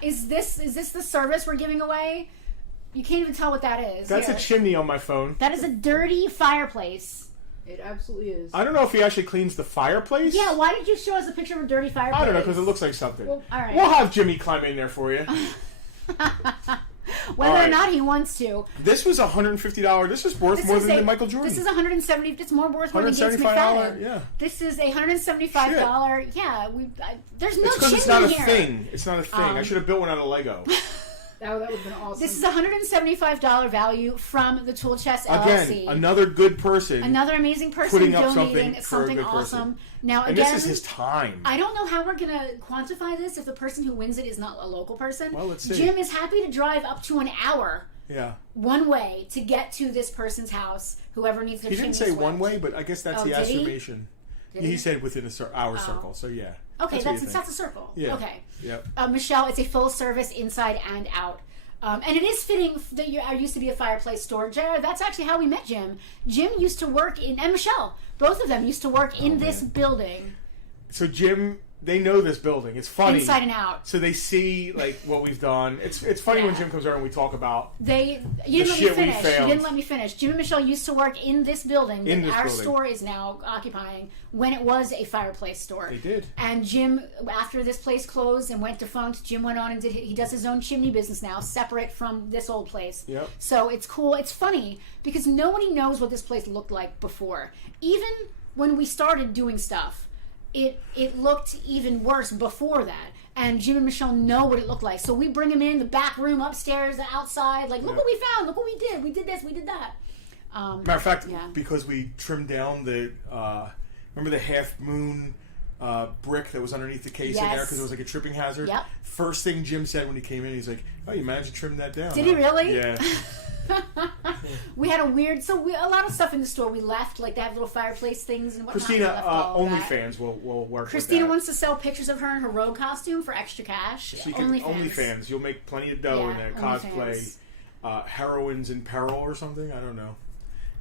Is this the service we're giving away? You can't even tell what that is. That's Here. a chimney on my phone. That is a dirty fireplace. It absolutely is. I don't know if he actually cleans the fireplace. Yeah, why did you show us a picture of a dirty fireplace? I don't know, because it looks like something. Well, all right. We'll have Jimmy climb in there for you. Whether all or right. not he wants to. This was $150. This is worth more than the Michael Jordan. This is $170. It's more worth more than Gates $175. McFadden. Yeah. This is a $175. Yeah, there's no It's because chimney it's not a here. thing. It's not a thing. I should have built one out of Lego. That would have been awesome. This is a $175 value from the Tool Chest LLC. Again, another good person. Another amazing person putting up donating something for a good awesome. person. Now and again, this is his time. I don't know how we're gonna quantify this if the person who wins it is not a local person. Well, let's see. Jim is happy to drive up to an hour Yeah. one way to get to this person's house. Whoever needs their He didn't chimney say swept. one way, but I guess that's Oh, the did he? estimation. Did He said within our circle, so yeah. Okay, what you think. that's a circle. Yeah. Okay. Yep. Michelle, it's a full service inside and out. And it is fitting that I used to be a fireplace store. That's actually how we met Jim. Jim used to work and Michelle, both of them used to work in this building. So Jim, they know this building. It's funny. Inside and out. So they see like what we've done. It's funny when Jim comes around and we talk about You didn't let me shit we finish. You found. didn't let me finish. Jim and Michelle used to work in this building In that this our building. store is now occupying when it was a fireplace store. They did. And Jim, after this place closed and went defunct, Jim went on and he does his own chimney business now, separate from this old place. Yep. So it's cool. It's funny because nobody knows what this place looked like before. Even when we started doing stuff, it looked even worse before that. And Jim and Michelle know what it looked like. So we bring them in the back room, upstairs, the outside. Like, look what we found. Look what we did. We did this. We did that. Matter of fact, because we trimmed down the remember the half moon brick that was underneath the case in there because it was like a tripping hazard. Yep. First thing Jim said when he came in, he's like, "Oh, you managed to trim that down." Did he really? Yeah. We had a lot of stuff in the store we left, like they have little fireplace things and whatnot. Christina, We left all that. OnlyFans will work. Christina with that. wants to sell pictures of her in her rogue costume for extra cash. So you can OnlyFans. You'll make plenty of dough in that cosplay. Heroines in peril or something. I don't know.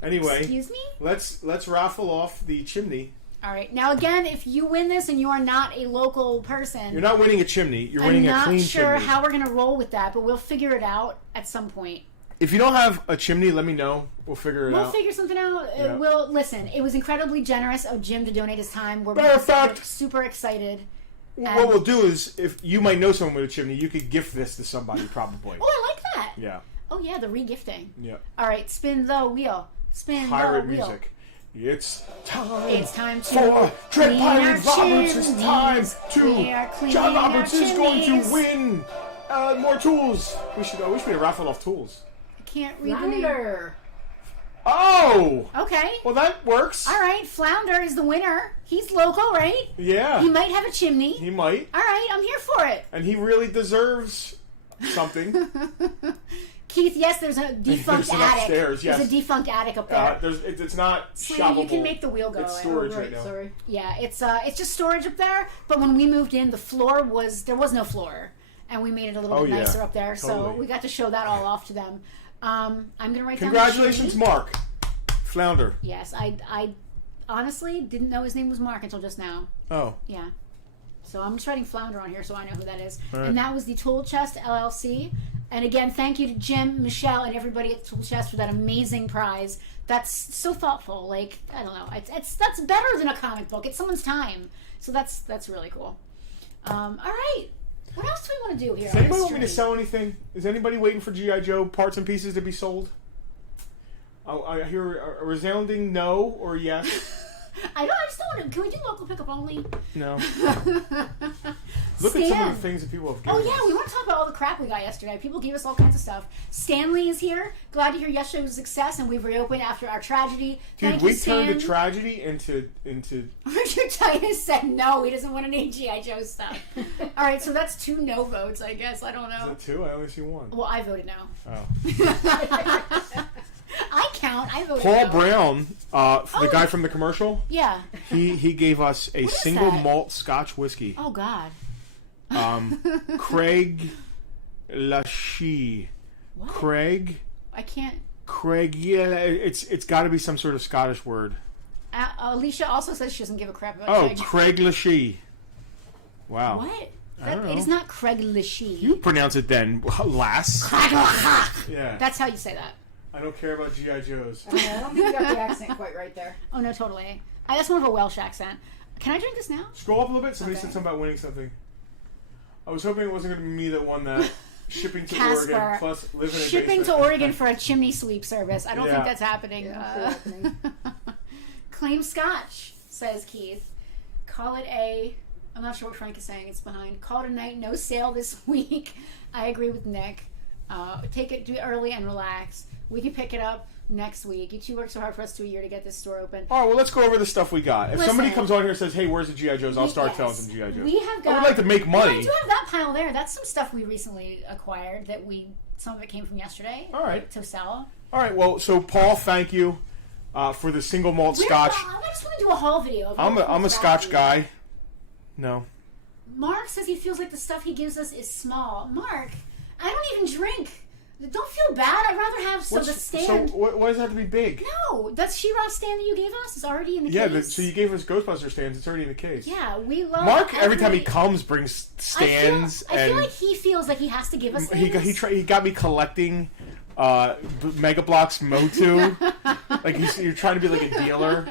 Anyway, excuse me. Let's raffle off the chimney. All right. Now again, if you win this and you are not a local person, You're not winning a chimney. You're winning a clean I'm not sure chimney. how we're gonna roll with that, but we'll figure it out at some point. If you don't have a chimney, let me know. We'll figure it out. We'll figure something out. Yeah. We'll listen. It was incredibly generous of Jim to donate his time. We're super excited. What we'll do is, if you might know someone with a chimney, you could gift this to somebody, probably. Oh, I like that. Yeah. Oh yeah, the regifting. Yeah. All right, spin the wheel. Spin Pirate the wheel. music. It's time. It's time to for Dread clean Pirate our Roberts. It's time We are to. cleaning John our Roberts is going to chimneys. win more tools. I wish we'd have raffled off tools. I can't read the name. Flounder. Oh! Okay. Well, that works. All right, Flounder is the winner. He's local, right? Yeah. He might have a chimney. He might. All right, I'm here for it. And he really deserves something. Keith, yes, there's a defunct There's an attic. upstairs, yes. There's a defunct attic up there. It's not Sweetie, shoppable. you can make the wheel go. It's storage Right, right now. sorry. Yeah, it's just storage up there. But when we moved in, there was no floor, and we made it a little bit yeah. nicer up there. So Totally. we got to show that all off to them. I'm gonna write Congratulations, down the Mark. Flounder. Yes, I honestly didn't know his name was Mark until just now. Oh. Yeah. So I'm just writing Flounder on here so I know who that is. All right. And that was the Tool Chest LLC. And again, thank you to Jim, Michelle, and everybody at Tool Chest for that amazing prize. That's so thoughtful. Like, I don't know. That's better than a comic book. It's someone's time. So that's really cool. All right. What else do we want to do here? Does anybody want me to sell anything? Is anybody waiting for G.I. Joe parts and pieces to be sold? I hear a resounding no or yes. I just don't want to. Can we do local pickup only? No. Look at some of the things that people have given Oh, yeah, us. we want to talk about all the crap we got yesterday. People gave us all kinds of stuff. Stanley is here. Glad to hear yesterday was a success, and we've reopened after our tragedy. Dude, Thank we you, Stan. turned a tragedy into. Richard Titus said no, he doesn't want any G.I. Joe stuff. All right, so that's 2 no votes, I guess. I don't Is know. that 2? I only see 1. Well, I voted no. Oh. I count. I voted Paul no. Brown, the guy from the commercial, Yeah. he gave us a What is single that? malt Scotch whiskey. Oh, God. Craig Lachey. What? Craig. I can't. Craig. Yeah, it's got to be some sort of Scottish word. Alicia also says she doesn't give a crap about Oh, Craig. Craig Lachey. Wow. What? I don't know. It is not Craig Lachey. You pronounce it then, lass. Yeah. That's how you say that. I don't care about G.I. Joes. I don't think you got the accent quite right there. Oh, no, totally. That's more of a Welsh accent. Can I drink this now? Scroll up a little bit. Somebody Okay. said something about winning something. I was hoping it wasn't going to be me that won that. Shipping to Casper. Oregon plus living in a Shipping to basement. Oregon for a chimney sweep service. I don't Yeah. think that's happening. Yeah, it's happening. Claim Scotch, says Keith. Call it a... I'm not sure what Frank is saying. It's behind. Call it a night. No sale this week. I agree with Nick. Do it early and relax. We can pick it up next week. You two worked so hard for us 2 years to get this store open. All right, well, let's go over the stuff we got. If Listen. somebody comes on here and says, hey, where's the G.I. Joes? I'll start Yes. selling some G.I. Joes. We have got... I would like to make money. I do have that pile there, that's some stuff we recently acquired that some of it came from yesterday. All right. To sell. All right. Well, so Paul, thank you for the single malt Scotch. I just want to do a haul video. I'm a Scotch guy. No. Mark says he feels like the stuff he gives us is small. Mark, I don't even drink. Don't feel bad. I'd rather have the stand. So why does it have to be big? No, that She-Ra stand that you gave us is already in the case. Yeah, so you gave us Ghostbuster stands. It's already in the case. Yeah, we love Mark, every time he comes, brings stands. I feel like he feels like he has to give us things. He got me collecting Mega Bloks Motu. Like you're trying to be like a dealer.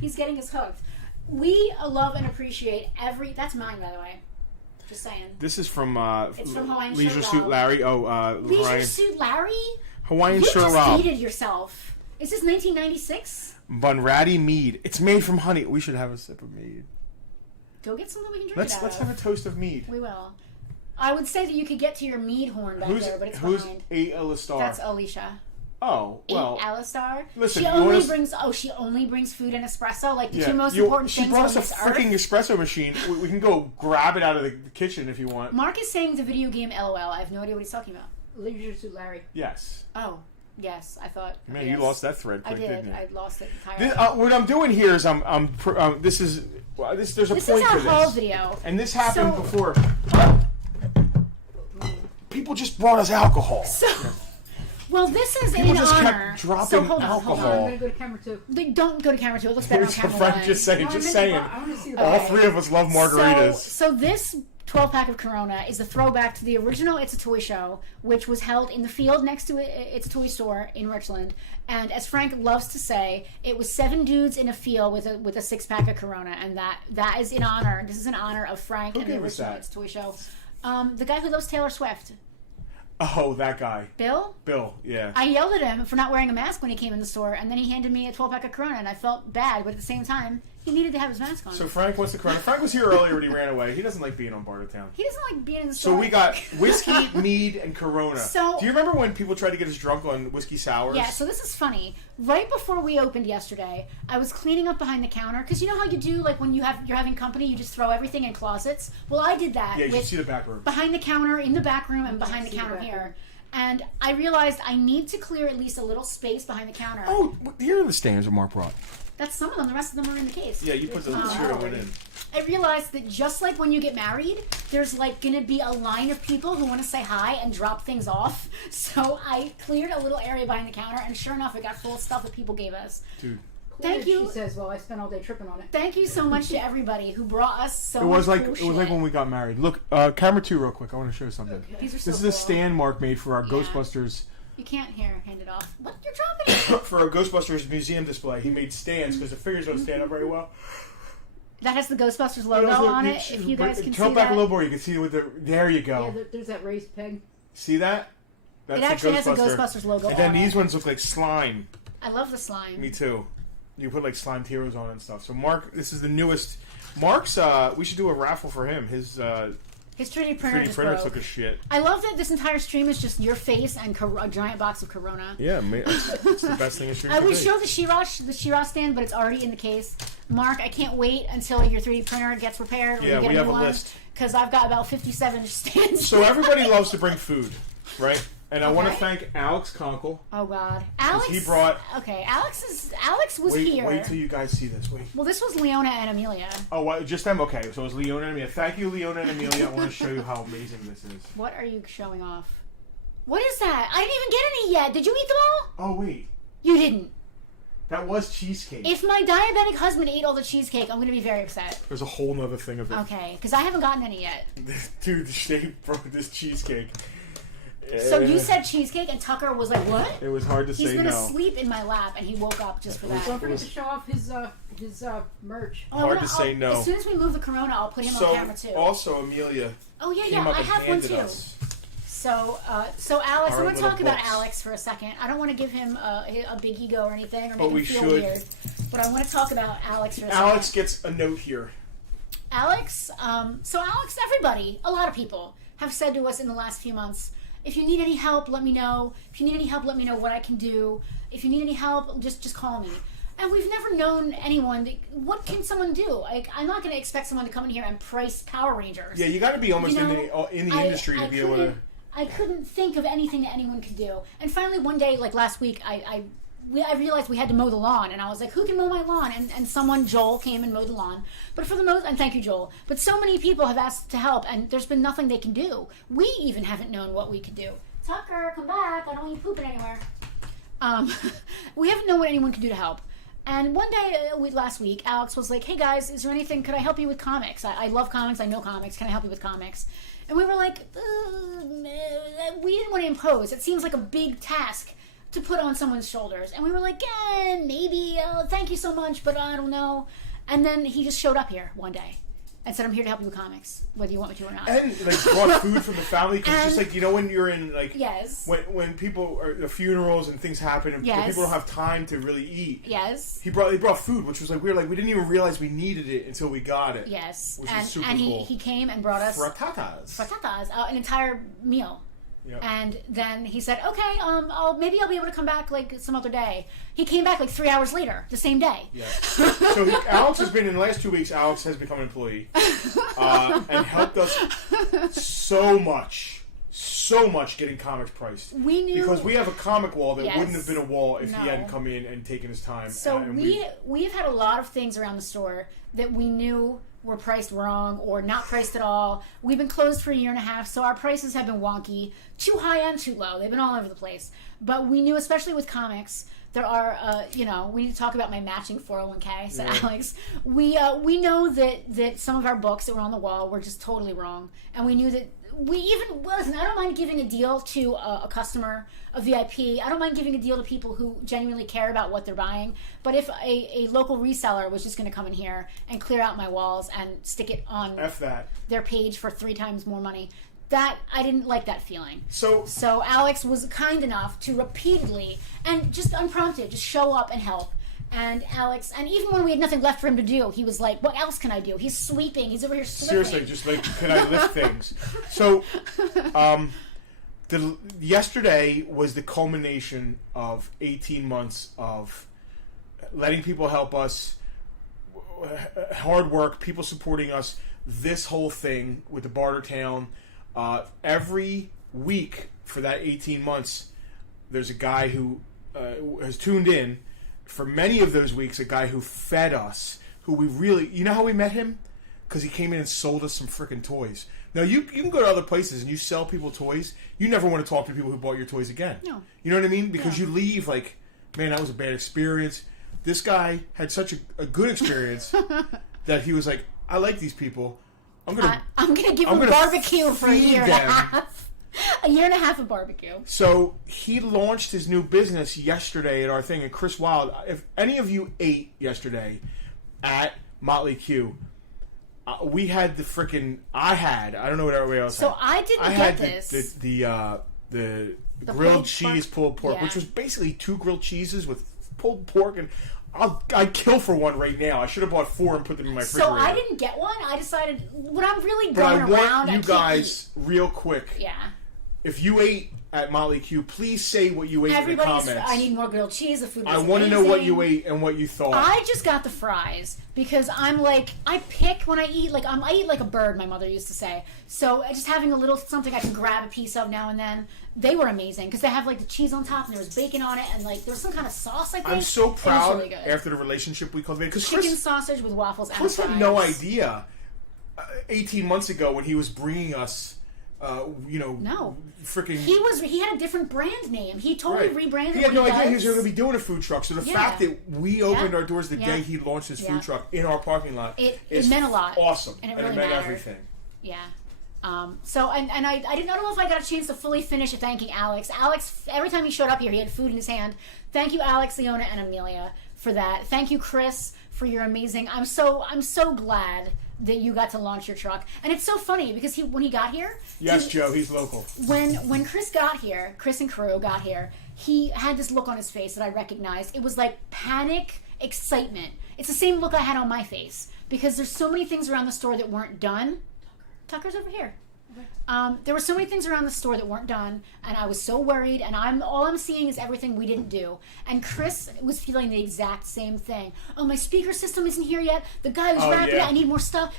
He's getting us hooked. We love and appreciate that's mine, by the way. Just saying. This is from it's from Hawaiian Leisure Shirt Suit Rob. Larry. Leisure Suit Larry? Hawaiian You Shirt just Rob. dated yourself. Is this 1996? Bunratty mead. It's made from honey. We should have a sip of mead. Go get something we can drink Let's have a toast of mead. We will. I would say that you could get to your mead horn back there, but it's behind. Who's Alistar? That's Alicia. Oh, well. Alistar. Listen, she only brings food and espresso, like the two most important things She brought on us a this freaking earth. espresso machine. We can go grab it out of the kitchen if you want. Mark is saying the video game LOL. I have no idea what he's talking about. Leisure Suit Larry. Yes. Oh, yes. I thought. Man, yes. you lost that thread quick, I did. didn't you? I lost it entirely. What I'm doing here is there's a This point is to our this. haul video. And this happened So- before. People just brought us alcohol. Well, this is People in just kept honor. dropping So hold on. alcohol. I'm going to go to camera 2. Don't go to camera 2. It looks better on camera 1. Just saying. I want to see the All bottle. three of us love margaritas. So this 12-pack of Corona is a throwback to the original It's a Toy Show, which was held in the field next to It's a Toy Store in Richland. And as Frank loves to say, it was 7 dudes in a field with a 6-pack of Corona, and that is in honor. This is in honor of Frank and the gave us original that? It's a Toy Show. The guy who loves Taylor Swift. Oh, that guy. Bill? Bill, yeah. I yelled at him for not wearing a mask when he came in the store, and then he handed me a 12-pack of Corona, and I felt bad, but at the same time, he needed to have his mask on. So Frank wants the Corona. Frank was here earlier when he ran away. He doesn't like being on Bartertown. He doesn't like being in the store. So we got whiskey, mead, and Corona. So- do you remember when people tried to get us drunk on whiskey sours? Yeah, so this is funny. Right before we opened yesterday, I was cleaning up behind the counter, because you know how you do, like when you're having company, you just throw everything in closets? Well, I did that. Yeah, you should see the back room. Behind the counter, in the back room, and behind the counter here. And I realized I need to clear at least a little space behind the counter. Oh, here are the stands that Mark brought. That's some of them. The rest of them are in the case. Yeah, you put the cereal one in. I realized that just like when you get married, there's like going to be a line of people who want to say hi and drop things off. So I cleared a little area behind the counter, and sure enough, it got full of stuff that people gave us. Dude. Thank you. She says, well, I spent all day tripping on it. Thank you so much to everybody who brought us so It was much like cool it was like shit. when we got married. Look, camera 2 real quick. I want to show you something. Okay. These are so This is cool. a stand Mark made for our Yeah. Ghostbusters You can't hand it off. What? You're dropping it. for our Ghostbusters museum display. He made stands because the figures don't stand up very well. That has the Ghostbusters logo on it. If you guys can see tilt back that. a little more, you can see with the. There you go. Yeah, there's that raised peg. See that? That's It actually has a Ghostbuster. Ghostbusters logo And then on these it. ones look like slime. I love the slime. Me too. You put like slime heroes on it and stuff. So Mark, this is the newest. Mark's. We should do a raffle for him. His 3D printer 3D just printer broke. took a shit. I love that this entire stream is just your face and a giant box of Corona. Yeah, it's the best thing a stream I could would be. show the She-Ra stand, but it's already in the case. Mark, I can't wait until your 3D printer gets repaired. Or Yeah, you get we a have new a one, list. because I've got about 57 stands. So everybody loves to bring food, right? And I want to Okay. thank Alex Conkle. Oh God, Alex. He brought. Okay, Alex was Wait, here. wait till you guys see this. Wait. Well, this was Leona and Amelia. Oh, what, just them? Okay, so it's Leona and Amelia. Thank you, Leona and Amelia. I want to show you how amazing this is. What are you showing off? What is that? I didn't even get any yet. Did you eat them all? Oh, wait. You didn't. That was cheesecake. If my diabetic husband ate all the cheesecake, I'm going to be very upset. There's a whole nother thing of it. Okay, because I haven't gotten any yet. Dude, they brought this cheesecake. So you said cheesecake, and Tucker was like, "What?" It was hard to He's say gonna no. sleep in my lap, and he woke up just for Don't that. forget to show off his merch. Oh, Hard to say no. As soon as we move the Corona, I'll put him on camera too. also, Amelia Oh yeah, came yeah, up I and have one handed too. us. So Alex, Our I want to little talk about books. Alex for a second. I don't want to give him a big ego or anything, or But make we him feel should. weird. But I want to talk about Alex for a Alex second. gets a note here. Alex, everybody, a lot of people have said to us in the last few months, if you need any help, let me know. If you need any help, let me know what I can do. If you need any help, just call me. And we've never known anyone. What can someone do? Like, I'm not going to expect someone to come in here and price Power Rangers. Yeah, you got to be almost in the industry to be able to. I couldn't think of anything that anyone could do. And finally, one day, like last week, I realized we had to mow the lawn, and I was like, "Who can mow my lawn?" And someone, Joel, came and mowed the lawn. But for the most, and thank you, Joel. But so many people have asked to help, and there's been nothing they can do. We even haven't known what we could do. Tucker, come back! I don't want you pooping anywhere. We haven't known what anyone could do to help. And one day last week, Alex was like, "Hey guys, is there anything? Could I help you with comics? I love comics. I know comics. Can I help you with comics?" And we were like, we didn't want to impose. It seems like a big task to put on someone's shoulders. And we were like, yeah, maybe, thank you so much, but I don't know. And then he just showed up here one day and said, I'm here to help you with comics, whether you want me to or not. And, like, brought food from the family, because just, like, you know, when you're in, like, yes. when people are, the funerals and things happen, and yes. people don't have time to really eat. Yes. He brought food, which was, like, weird. Like, we didn't even realize we needed it until we got it. Yes. Which was super cool. And he came and brought us... Fratatas, an entire meal. Yep. And then he said, okay, maybe I'll be able to come back like some other day. He came back like 3 hours later, the same day. Yeah. So Alex has been, in the last 2 weeks, Alex has become an employee and helped us so much getting comics priced. We knew... Because we have a comic wall that yes. wouldn't have been a wall if he hadn't come in and taken his time. So we've had a lot of things around the store that we knew were priced wrong or not priced at all. We've been closed for 1.5 years, so our prices have been wonky, too high and too low. They've been all over the place. But we knew, especially with comics, there are, we need to talk about my matching 401k. So yeah. Alex, we know that some of our books that were on the wall were just totally wrong, and we knew that. Listen, I don't mind giving a deal to a customer, a VIP. I don't mind giving a deal to people who genuinely care about what they're buying. But if a local reseller was just going to come in here and clear out my walls and stick it on their page for 3 times more money, that I didn't like that feeling. So Alex was kind enough to repeatedly and just unprompted just show up and help. And Alex, and even when we had nothing left for him to do, he was like, what else can I do? He's sweeping. He's over here slipping. Seriously, just like, can I lift things? So, yesterday was the culmination of 18 months of letting people help us, hard work, people supporting us, this whole thing with the Bartertown. Every week for that 18 months, there's a guy who has tuned in. For many of those weeks, a guy who fed us, who we really... You know how we met him? Because he came in and sold us some freaking toys. Now, you can go to other places and you sell people toys. You never want to talk to people who bought your toys again. No. You know what I mean? Because you leave like, man, that was a bad experience. This guy had such a good experience that he was like, I like these people. I'm gonna give them barbecue for a year and a half. A year and a half of barbecue. So he launched his new business yesterday at our thing. And Chris Wilde, if any of you ate yesterday at Motley Q, we had the freaking... I don't know what everybody else had. So I didn't get this. The grilled cheese pulled pork, which was basically 2 grilled cheeses with pulled pork, and I'd kill for one right now. I should have bought 4 and put them in my refrigerator. So I didn't get one. I decided when I'm really but going I around, want you guys real quick. Yeah. If you ate at Motley Q, please say what you ate in the comments. I need more grilled cheese. The food was I want to know what you ate and what you thought. I just got the fries because I'm like, I pick when I eat, like I eat like a bird, my mother used to say. So just having a little something I can grab a piece of now and then. They were amazing because they have like the cheese on top and there was bacon on it and like there was some kind of sauce, I think. I'm so proud really after the relationship we cultivated. Chicken sausage with waffles and fries. Chris had no idea 18 months ago when he was bringing us... no. Freaking. He had a different brand name. He totally rebranded. He had no idea he was going to be doing a food truck. So the fact that we opened our doors the day he launched his food truck in our parking lot, it meant a lot. Awesome, and it really meant mattered. everything. Yeah. So I didn't know if I got a chance to fully finish thanking Alex. Alex, every time he showed up here, he had food in his hand. Thank you, Alex, Leona, and Amelia for that. Thank you, Chris, for your amazing. I'm so glad that you got to launch your truck. And it's so funny because when he got here... Yes, Joe, he's local. When Chris got here, Chris and crew got here, he had this look on his face that I recognized. It was like panic, excitement. It's the same look I had on my face because there's so many things around the store that weren't done. Tucker's over here. There were so many things around the store that weren't done, and I was so worried. And all I'm seeing is everything we didn't do. And Chris was feeling the exact same thing. Oh, my speaker system isn't here yet. The guy was wrapping it. I need more stuff.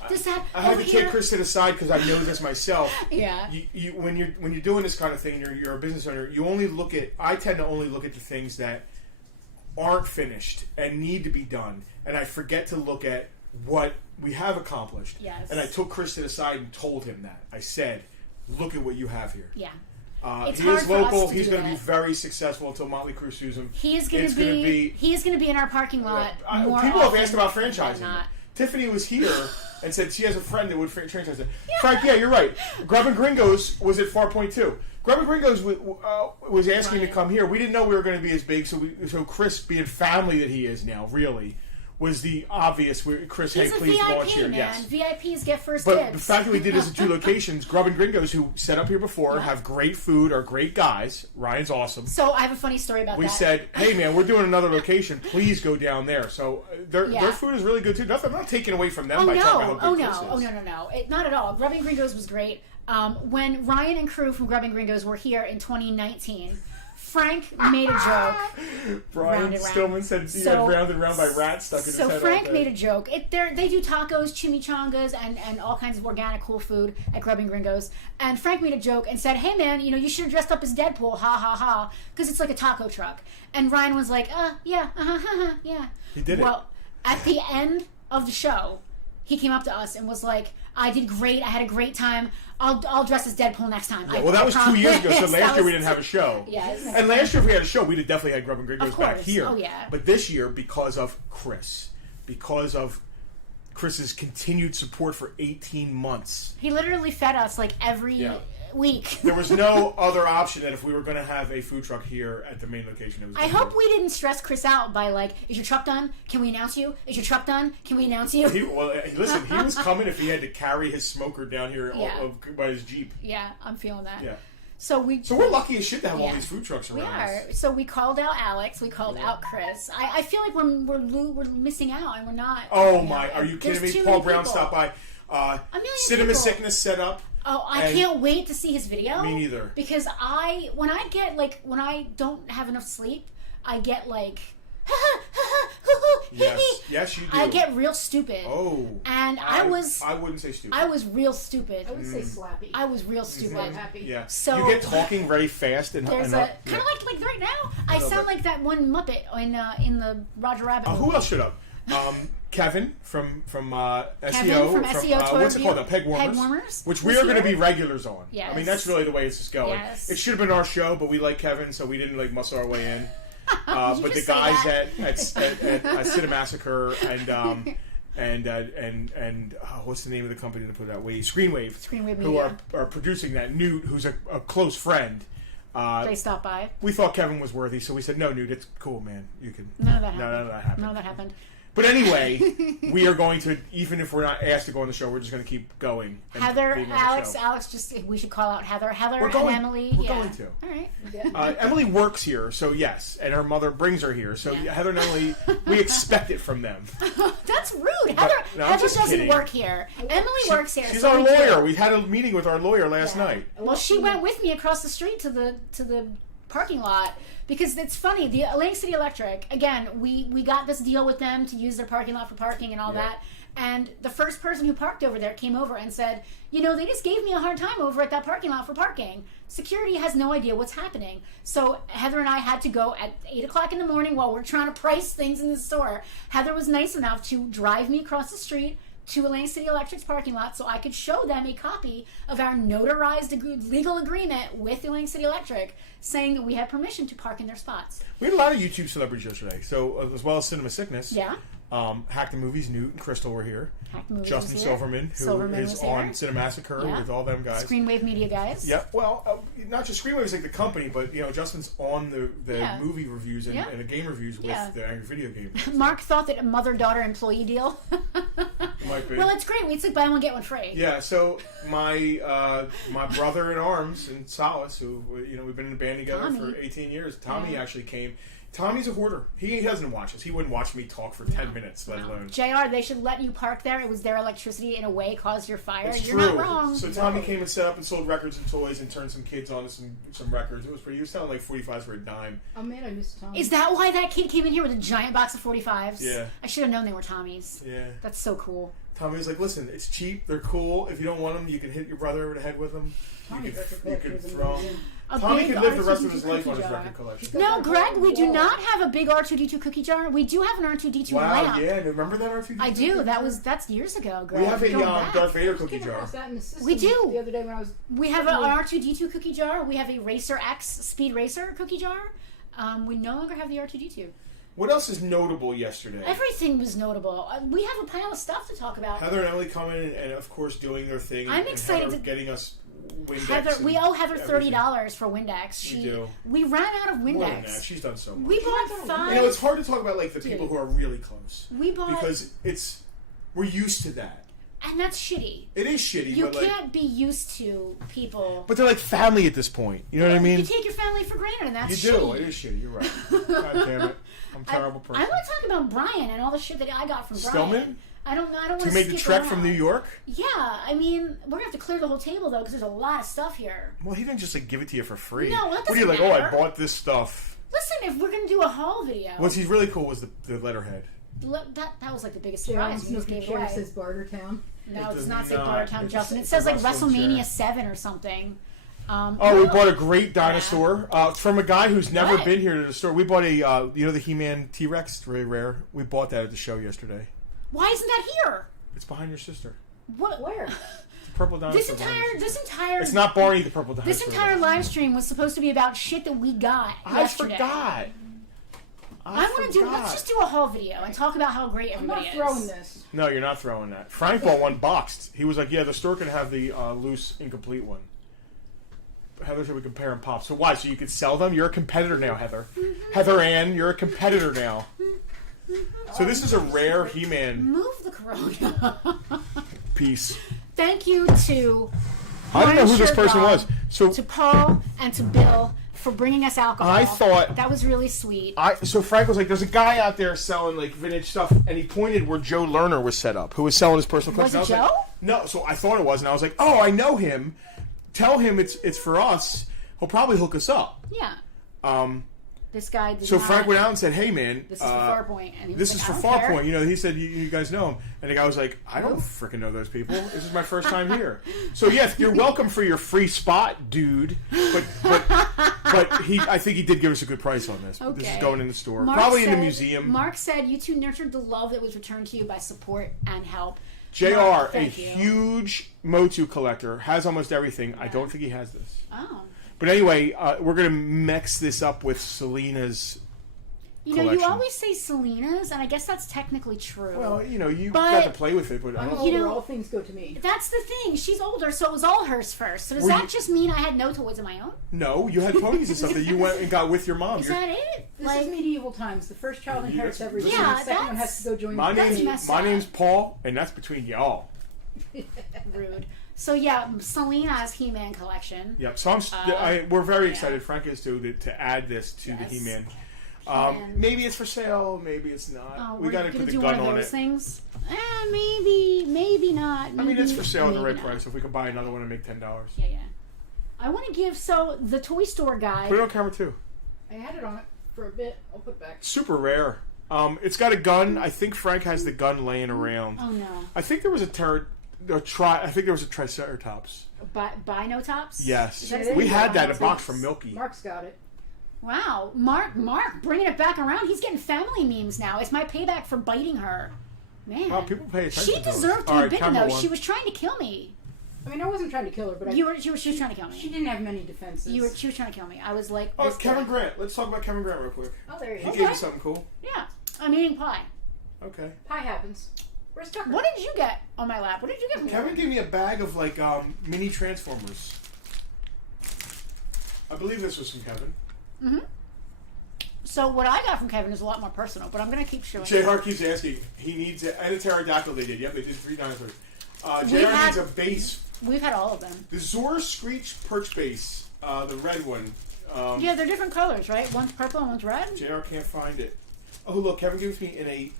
I had to take Chris to the side because I know this myself. Yeah. When you're doing this kind of thing, you're a business owner. You only look at. I tend to only look at the things that aren't finished and need to be done, and I forget to look at what we have accomplished. Yes. And I took Chris to the side and told him that. I said, "Look at what you have here." Yeah. He is local. He's going to be very successful until Motley Crue sues him. He is going to be. He is going to be in our parking lot. More people have asked about often franchising. than not. Tiffany was here and said she has a friend that would franchise it. Frank, yeah, you're right. Grub and Gringos was at Farpoint too. Grub and Gringos was asking to come here. We didn't know we were going to be as big, so Chris, being family that he is now, really, was the obvious. Chris, He's hey, a please VIP, launch here. man. Yes. VIPs get first But dibs. the fact that we did this at 2 locations, Grub and Gringos, who set up here before, have great food, are great guys. Ryan's awesome. So I have a funny story about that. We said, hey man, we're doing another location. Please go down there. So their food is really good too. I'm not taking away from them by talking about how good Chris is. No. Not at all. Grub and Gringos was great. When Ryan and crew from Grub and Gringos were here in 2019, Frank made a joke. Brian Stillman said he had round and round by rats stuck in his head. So Frank made a joke. They do tacos, chimichangas, and all kinds of organic cool food at Grub and Gringos. And Frank made a joke and said, "Hey man, you should have dressed up as Deadpool, ha ha ha, because it's like a taco truck." And Ryan was like, yeah, yeah. He did it. Well, at the end of the show, he came up to us and was like, "I did great. I had a great time. I'll dress as Deadpool next time." Yeah, well, that was 2 years ago, so last year we didn't have a show. Yes. And last year if we had a show, we'd have definitely had Grub and Gringos back here. Oh, yeah. But this year, because of Chris, because of Chris's continued support for 18 months. He literally fed us like every week. There was no other option that if we were going to have a food truck here at the main location, it was. I hope we didn't stress Chris out by like, "Is your truck done? Can we announce you? Is your truck done? Can we announce you?" Listen, he was coming if he had to carry his smoker down here by his Jeep. Yeah, I'm feeling that. Yeah. So we're lucky as shit to have all these food trucks around. We are. So we called out Alex. We called out Chris. I feel like we're missing out, and we're not. Oh my! Are you kidding There's me? too Paul many Brown people. stopped by. Cinema people. Sickness set up. Oh, I can't wait to see his video. Me neither. Because when I don't have enough sleep, I get like. Yes, you do. I get real stupid. Oh. And I wouldn't say stupid. I was real stupid. I would say slappy. I was real stupid. I'm happy. Yeah. So you get talking very fast and there's kind of like right now. I sound like that one Muppet in the Roger Rabbit movie. Who else showed up? Kevin from SEO. Kevin from SEO Tour what's it called? Peg Warmers. Which we are going to be regulars on. Yes. I mean, that's really the way it's just going. Yes. It should have been our show, but we like Kevin, so we didn't muscle our way in. But the guys at Cinemassacre and what's the name of the company that put it out? Screenwave Media. who are producing that. Newt, who's a close friend. They stopped by. We thought Kevin was worthy, so we said, "No, Newt, it's cool, man. You can." None of that happened. None of that happened. But But anyway, we are going to, even if we're not asked to go on the show, we're just going to keep going. Heather, Alex, we should call out Heather. Heather and Emily. We're going to. All right. Emily works here, so yes, and her mother brings her here. So Heather and Emily, we expect it from them. That's rude. Heather doesn't work here. Emily works here. She's our lawyer. We had a meeting with our lawyer last night. Well, she went with me across the street to the parking lot. Because it's funny, the Atlantic City Electric, again, we got this deal with them to use their parking lot for parking and all that. And the first person who parked over there came over and said, you know, they just gave me a hard time over at that parking lot for parking. Security has no idea what's happening. So Heather and I had to go at 8 o'clock in the morning while we're trying to price things in the store. Heather was nice enough to drive me across the street to Atlantic City Electric's parking lot so I could show them a copy of our notarized legal agreement with Atlantic City Electric saying that we had permission to park in their spots. We had a lot of YouTube celebrities yesterday, so as well as Cinema Sickness. Yeah. Hack the Movies, Newt and Crystal were here. Justin was Silverman, who is on Cinemassacre with all them guys. Screenwave Media guys. Yeah, well, not just Screenwave is like the company, but you know, Justin's on the movie reviews and the game reviews with the Angry Video Game. Mark thought that a mother-daughter employee deal. Might be. Well, it's great. It's like buy one get one free. Yeah. So my my brother in arms and Solace, who we've been in a band together for 18 years. Tommy actually came. Tommy's a hoarder. He doesn't watch us. He wouldn't watch me talk for 10 minutes, let alone. JR, they should let you park there. It was their electricity in a way caused your fire. It's You're true. not wrong. So Tommy came and set up and sold records and toys and turned some kids onto some records. It was pretty. He was selling like 45s for a dime. Oh man, I missed Tommy. Is that why that kid came in here with a giant box of 45s? Yeah. I should have known they were Tommy's. Yeah. That's so cool. Tommy was like, "Listen, it's cheap. They're cool. If you don't want them, you can hit your brother over the head with them. Tommy's record You collection could is throw." amazing. Tommy could live the rest of R2D2 his life on cookie his jar. record collection. No, Greg, we do not have a big R2D2 cookie jar. We do have an R2D2 Wow, lamp. yeah, remember that R2D2? I do. That's years ago, Greg. We have a Going back. Darth Vader I cookie came jar. across that in the system We do. the other day when I was. We have an R2D2 cookie jar. We have a Racer X Speed Racer cookie jar. We no longer have the R2D2. What else is notable yesterday? Everything was notable. We have a pile of stuff to talk about. Heather and Emily coming and of course doing their thing. I'm and excited Heather to- getting us Windex. Heather, we owe Heather everything. $30 for Windex. We do. We ran out of More than that, Windex. she's done so much. We bought 5. You know, it's hard to talk about like the people who are really close We bought, because we're used to that. and that's shitty. It is shitty, You but like, can't be used to people. but they're like family at this point. You know what I mean? You take your family for granted, and that's You do. shitty. It is shitty. You're right. God damn it. I'm a terrible person. I want to talk about Brian and all the shit that I got from Stillman? Brian. I don't want to make the trek from New York? Yeah, I mean, we're gonna have to clear the whole table though, because there's a lot of stuff here. Well, he didn't just like give it to you for free. No, that What are you doesn't like? Oh, I matter. bought this stuff. Listen, if we're gonna do a haul video, What's he's really cool was the letterhead. that was like the biggest Yeah, surprise. We just gave it chair away. says Bartertown. No, it does does not say not. Bartertown, It's Justin. It a says like wrestling WrestleMania chair. 7 or something. Oh, we bought a great dinosaur from a guy who's never What? been here to the store. We bought a the He-Man T-Rex, very rare. We bought that at the show yesterday. Why isn't that here? It's behind your sister. What? Where? Purple dinosaur. This behind your entire sister. It's not Barney the purple dinosaur. this entire live stream was supposed to be about shit that we got I yesterday. forgot. I want to do. Let's just do a haul video and talk about how great I'm everybody not is. throwing this. No, you're not throwing that. Frank bought one boxed. He was like, "Yeah, the store can have the loose, incomplete one." Heather said we compare and pop. So why? So you could sell them? You're a competitor now, Heather. Heather Ann, you're a competitor now. So this is a rare He-Man Move the Corona. piece. Thank you to I don't know who this Shirt person Bob, was. So to Paul and to Bill for bringing us alcohol. I thought- that was really sweet. so Frank was like, "There's a guy out there selling like vintage stuff," and he pointed where Joe Lerner was set up, who was selling his personal Was collection. it I was Joe? like, no, so I thought it was, and I was like, "Oh, I know him. Tell him it's for us. He'll probably hook us up." Yeah. Um, This guy did so not. Frank went out and said, "Hey, man, This is for Farpoint. And he was this like, is for I don't care. Farpoint." You know, he said, you guys know him, and the guy was like, "I don't freaking know those people. This is my first time here." So yes, you're welcome for your free spot, dude. But I think he did give us a good price on this. Okay. This is going in the store, Mark probably in the said- museum. Mark said, "You two nurtured the love that was returned to you by support and help." JR, Mark, a thank you. huge Motu collector, has almost everything. I don't think he has this. Oh. But anyway, we're going to mix this up with Selena's You know, collection. you always say Selena's, and I guess that's technically true. Well, you know, you But- got to play with it, but I I'm don't older, know- all things go to me. That's the thing. She's older, so it was all hers first. So does Were that you- just mean I had no toys of my own? No, you had ponies and stuff that you went and got with your mom. Is You're- that it? This is medieval times. The first child inherits Yeah, everything. yeah, the second one that's- has to go join my the That's name's messed my up. name's Paul, and that's between y'all. Rude. So yeah, Selena's He-Man collection. Yep. So we're very yeah. excited. Frank is to add this to the Yes. He-Man. And- Maybe it's for sale. Maybe it's not. Oh, we we're got to gonna put the do gun one of on those it. things. Maybe not. I mean, it's for sale at the maybe right not. price. If we could buy another one and make $10, Yeah, yeah. I want to give the toy store guy. put it on camera too. I had it on it for a bit. I'll put it back. Super rare. It's got a gun. I think Frank has the gun laying around. Oh no. I think there was I think there was a Triceratops. Bino tops. Yes, Is that his we name? had that in a Mark's- box from Milky. Mark's got it. Wow, Mark, bringing it back around. He's getting family memes now. It's my payback for biting her. Man, Wow, people pay attention. she to us. deserved to All be right, bitten camera though. one. She was trying to kill me. I mean, I wasn't trying to kill her, but She was trying to kill she me. didn't have many defenses. She was trying to kill me. I was like, Oh, this Kevin guy. Grant. Let's talk about Kevin Grant real quick. Oh, there He you gave go. you something cool. Yeah, I'm eating pie. Okay. Pie happens. Where's Tucker? What did you get on my lap? What did you get from Kevin gave me a bag of like mini Transformers. I believe this was from Kevin. Mm-hmm. So what I got from Kevin is a lot more personal, but I'm gonna keep showing. Jay Hart keeps asking. He needs and a pterodactyl. They did. Yep, they did 3 dinosaurs. We JR had- needs a base We've had all of them. The Zor Screech Perch Base, the red one. Yeah, they're different colors, right? One's purple and one's red. JR can't find it. Oh, look, Kevin gives me in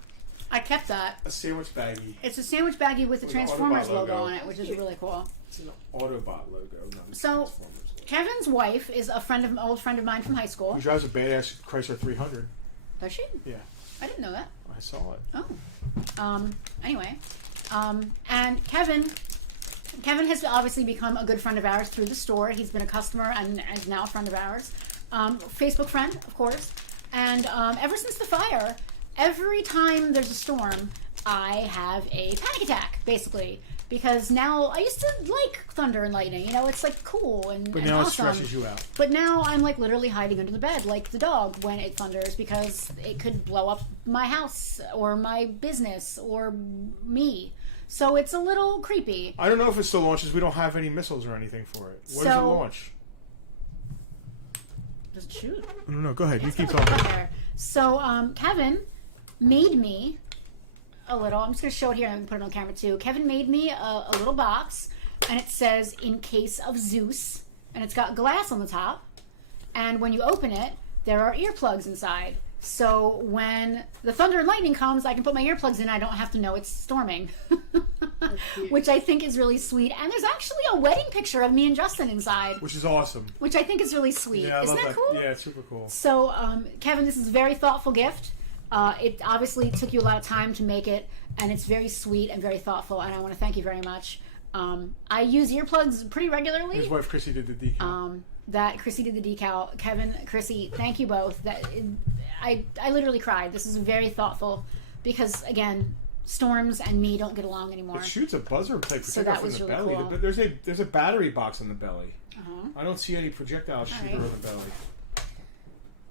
I kept that. a sandwich baggie. It's a sandwich baggie with the With Transformers an Autobot logo logo on it, which is really cool. It's an Autobot logo. Not the So, Transformers logo. Kevin's wife is an old friend of mine from high school. Who drives a badass Chrysler 300. Does she? Yeah, I didn't know that. I saw it. Oh. Anyway. And Kevin has obviously become a good friend of ours through the store. He's been a customer and is now a friend of ours. Facebook friend, of course. And ever since the fire, every time there's a storm, I have a panic attack, basically. Because now, I used to like thunder and lightning. You know, it's like cool and But now awesome. it stresses you out. But now I'm like literally hiding under the bed like the dog when it thunders because it could blow up my house or my business or me. So it's a little creepy. I don't know if it still launches. We don't have any missiles or anything for it. What does it launch? Does it shoot? No, go ahead. You keep It's not talking. up there. So Kevin made me a little. I'm just going to show it here and put it on camera too. Kevin made me a little box, and it says "In case of Zeus," and it's got glass on the top. And when you open it, there are earplugs inside. So when the thunder and lightning comes, I can put my earplugs in. I don't have to know it's storming, which I think is really sweet. And there's actually a wedding picture of me and Justin inside, Which is awesome. which I think is really sweet. Yeah, I Isn't love that cool? Yeah, it's super cool. So, Kevin, this is a very thoughtful gift. It obviously took you a lot of time to make it, and it's very sweet and very thoughtful, and I want to thank you very much. I use earplugs pretty regularly. His wife Chrissy did the decal. That Chrissy did the decal. Kevin, Chrissy, thank you both. I literally cried. This is very thoughtful because, again, Storms and me don't get along anymore. It shoots a buzzer type So projectile that from was the really belly. cool. But there's a battery box on the belly. Uh-huh. I don't see any projectile shooter right. on the belly.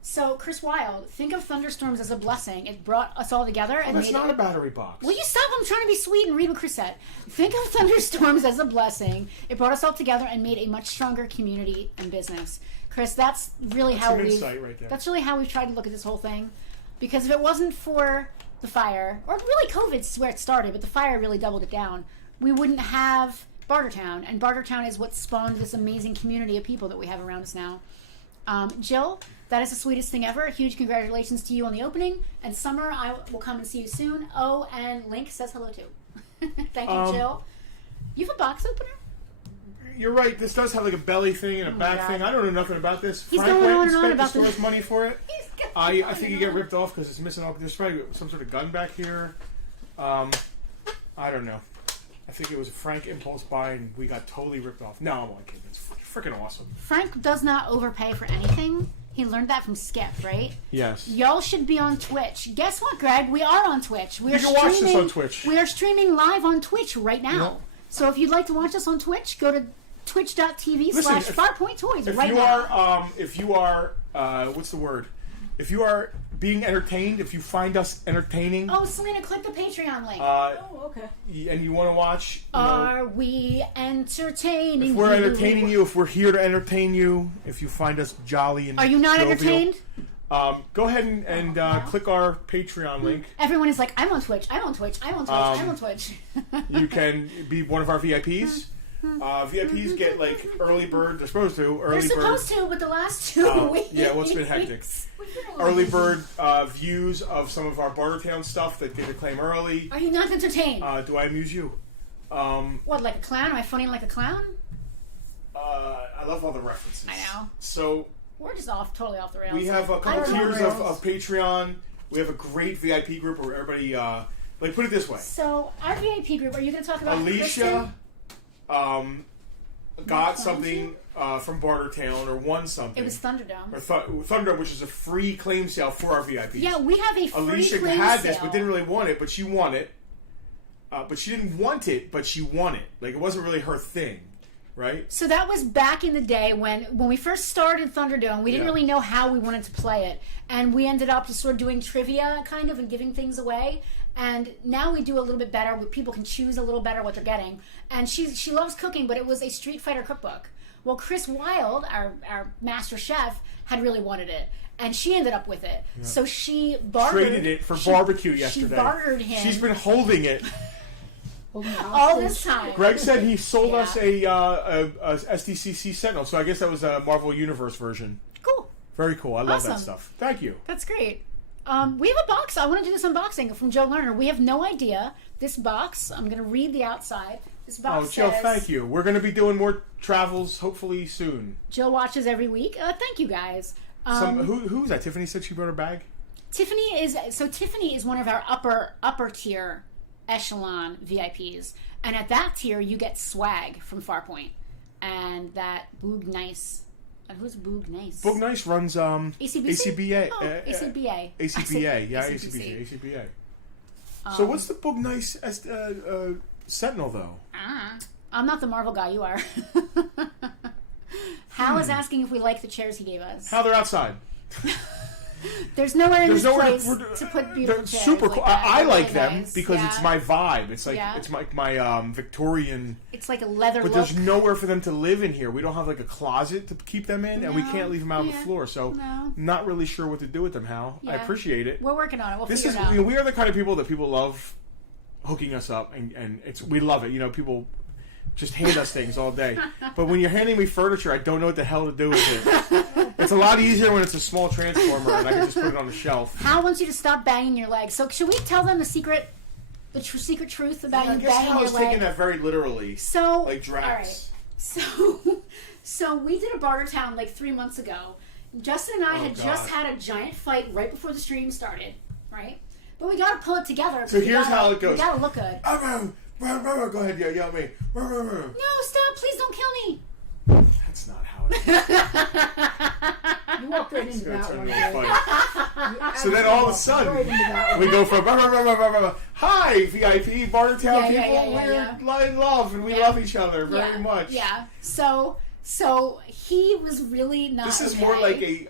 So, Chris Wilde, think of thunderstorms as a blessing. It brought us all together Oh, and that's made not a battery box. Will you stop? I'm trying to be sweet and read what Chris said. Think of thunderstorms as a blessing. It brought us all together and made a much stronger community and business. Chris, that's really That's how an we've insight right there. that's really how we've tried to look at this whole thing. Because if it wasn't for the fire, or really COVID's where it started, but the fire really doubled it down, we wouldn't have Bartertown. And Bartertown is what spawned this amazing community of people that we have around us now. Jill, that is the sweetest thing ever. Huge congratulations to you on the opening. And Summer, I will come and see you soon. Oh, and Link says hello too. Thank you, Jill. You have a box opener? You're right. This does have like a belly thing and a my back God. thing. I don't know nothing about this. He's Frank going went on and and on spent the about store's this. money for it. He's I think you get ripped off because it's missing all. There's probably some sort of gun back here. I don't know. I think it was a Frank impulse buy and we got totally ripped off. No, I'm only kidding. It's freaking awesome. Frank does not overpay for anything. He learned that from Skip, right? Yes. Y'all should be on Twitch. Guess what, Greg? We are on Twitch. We You are can watch this on Twitch. We are streaming live on Twitch right now. Yep. So if you'd like to watch us on Twitch, go to twitch.tv/FarPointToys right now. If you are, what's the word? If you are being entertained, if you find us entertaining, Oh, Selena, click the Patreon link. Oh, okay. and you want to watch, Are we entertaining if we're you? entertaining you, if we're here to entertain you, if you find us jolly and Are you not jovial, entertained? Go ahead and click our Patreon link. Everyone is like, I'm on Twitch, I'm on Twitch, I'm on Twitch, I'm on Twitch. You can be one of our VIPs. VIPs get like early bird. They're supposed to They're early supposed bird. to, but the last 2 weeks. Yeah, well, it's been hectic. We've been a little Early busy. bird views of some of our Bartertown stuff that get to claim early. Are you not entertained? Do I amuse you? What, like a clown? Am I funny like a clown? I love all the references. I know. So We're just totally off the rails. we have a I couple don't know tiers rails. of Patreon. We have a great VIP group where everybody, like, put it this way. So, our VIP group, are you going to talk about Alicia Kristen? got something from Bartertown or won something. It was Thunderdome. Or Thunderdome, which is a free claim sale for our VIPs. Yeah, we have a free Alicia claim had sale. this, but didn't really want it, but she won it. But she didn't want it, but she won it. Like, it wasn't really her thing, right? So that was back in the day when we first started Thunderdome. We didn't Yeah. really know how we wanted to play it, and we ended up just sort of doing trivia kind of and giving things away. And now we do a little bit better. People can choose a little better what they're getting. And she loves cooking, but it was a Street Fighter cookbook. Well, Chris Wilde, our master chef, had really wanted it. And she ended up with it. Yeah. So she bartered... Traded it for barbecue yesterday. She bartered him. She's been holding it. Holding all hostage. this time. Greg said he sold Yeah. us a SDCC Sentinel, so I guess that was a Marvel Universe version. Cool. Very cool. I love that Awesome. stuff. Thank you. That's great. We have a box. I want to do this unboxing from Joe Lerner. We have no idea. This box, I'm going to read the outside. This box Oh, Joe, says, thank you. We're going to be doing more travels, hopefully soon. Joe watches every week. Thank you, guys. Who's that? Tiffany said she brought her bag? Tiffany is one of our upper tier echelon VIPs. And at that tier, you get swag from Farpoint. And that Boog Nice. Who's Boog Nice? Boog Nice runs ACBA. Oh, ACBA. ACBA. Yeah, ACBC. ACBA. So what's the Boog Nice Sentinel, though? I'm not the Marvel guy. You are. Hal is asking if we like the chairs he gave us. How they're outside. There's nowhere in this nowhere place to put beautiful they're chairs. super like cool. that. I They're like really them nice. because Yeah. it's my vibe. It's like Yeah. it's my Victorian. It's like a leather But look. there's nowhere for them to live in here. We don't have like a closet to keep them in, and we No. can't leave them out on the Yeah. floor. So, No. not really sure what to do with them, Hal. I Yeah. appreciate it. We're working on it. We'll This figure is it out. we are the kind of people that people love hooking us up, and we love it. You know, people just hand us things all day. But when you're handing me furniture, I don't know what the hell to do with it. It's a lot easier when it's a small transformer and I can just put it on the shelf. Hal wants you to stop banging your leg. So should we tell them the secret truth about I you guess banging I your was leg? taking that very literally. So Like Drax. All right. So we did a Bartertown like 3 months ago. Justin and I had just had a giant fight right before the stream started, right? But we got to pull it together. So here's how it goes. We got to look good. Go ahead, yell at me. No, stop! Please don't kill me. That's not how it is. You walked right It's into gonna that turn one. into Greg. fight. You So then all of a absolutely sudden, walked right into that we one. go from hi VIP Bartertown Yeah, people. yeah. We're in love and we Yeah. love each other very much. Yeah. So he was really not. This is okay. more like a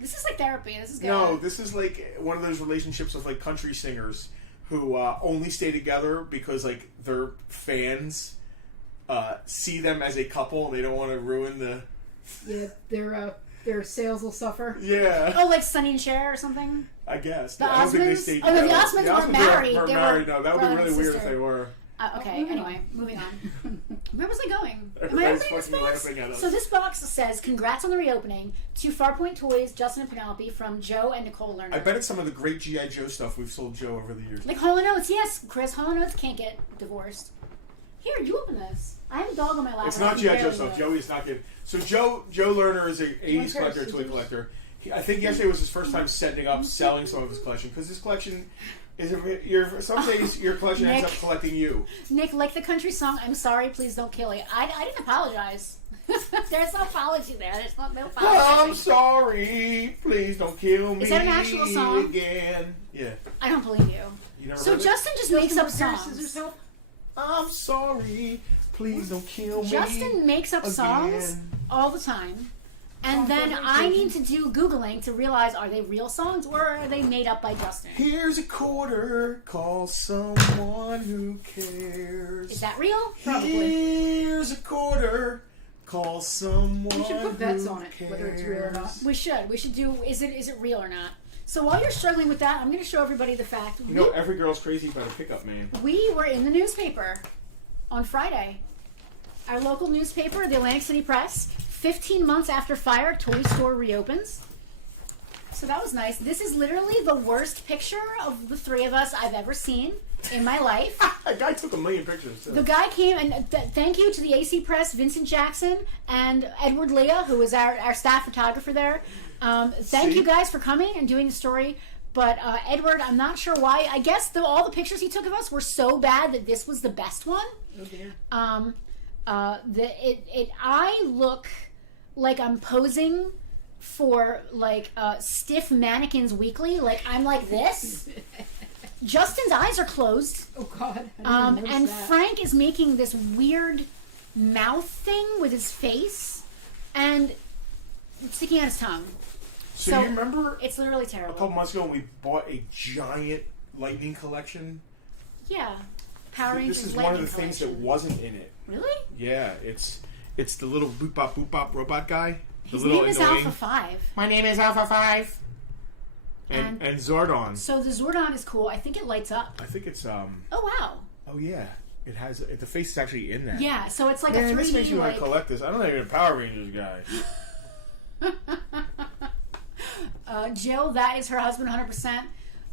This is like therapy. This is good. no. This is like one of those relationships of like country singers who only stay together because like their fans see them as a couple and they don't want to ruin the. Yeah, their sales will suffer. Yeah. Oh, like Sonny and Cher or something. I guess. The I don't think they Osmonds? stayed Oh, no, the together. Osmonds weren't married. Weren't They were married. No, that would be brother really and weird if sister. they were. Okay. moving Anyway, moving on. Where was I going? Am I Everybody's opening this fucking box? laughing at us. So this box says, "Congrats on the reopening to Farpoint Toys, Justin and Penelope from Joe and Nicole Lerner." I bet it's some of the great G.I. Joe stuff we've sold Joe over the years. Like Hall & Oates, yes, Chris. Hall & Oates can't get divorced. Here, you open this. I have a dog on my lap. It's and I not can G.I. Joe barely stuff. move. Joey's not getting. So Joe Lerner is a 80s collector, toy collector. I think yesterday was his first time setting up, selling some of his collection because his collection is some days your collection ends Nick. up collecting you. Nick, like the country song, "I'm sorry, please don't kill me." I didn't apologize. There's no apology there. There's no apology. I'm sorry, please don't kill me. Is that an actual song? Again. Yeah. I don't believe you. You never So heard it? Justin just makes up Justin, songs. scissors help? I'm sorry, please don't kill me. Justin makes up songs again. all the time. And then I need to do Googling to realize, are they real songs or are they made up by Justin? Here's a quarter, call someone who cares. Is that real? Here's a quarter, call someone We should put bets who on it, whether it's real or not. We should. We should do, is it real or not? So while you're struggling with that, I'm going to show everybody the fact. You know, every girl's crazy about a pickup man. We were in the newspaper on Friday. Our local newspaper, the Atlantic City Press, 15 months after fire, toy store reopens. So that was nice. This is literally the worst picture of the three of us I've ever seen in my life. A guy took 1 million pictures. Too. The guy came, and thank you to the AC Press, Vincent Jackson, and Edward Leah, who was our staff photographer there. Thank you guys for coming and doing the story. But Edward, I'm not sure why. I guess all the pictures he took of us were so bad that this was the best one. Oh dear. I look like I'm posing for like Stiff Mannequins Weekly. Like I'm like this. Justin's eyes are closed. Oh God. I didn't even And notice that. Frank is making this weird mouth thing with his face and sticking out his tongue. So you remember It's literally a couple terrible. months ago when we bought a giant lightning collection? Yeah. Power Rangers This is one of the Lightning things that Collection. wasn't in it. Really? Yeah, it's the little boop bop robot guy. The His little name is annoying. Alpha 5. My name is Alpha 5. And Zordon. So the Zordon is cool. I think it lights up. I think it's Oh wow. oh yeah. It has the face is actually in there. Yeah, so it's like Man, a 3D. this makes me want like, to collect this. I don't even a Power Rangers guy. Jill, that is her husband, 100%.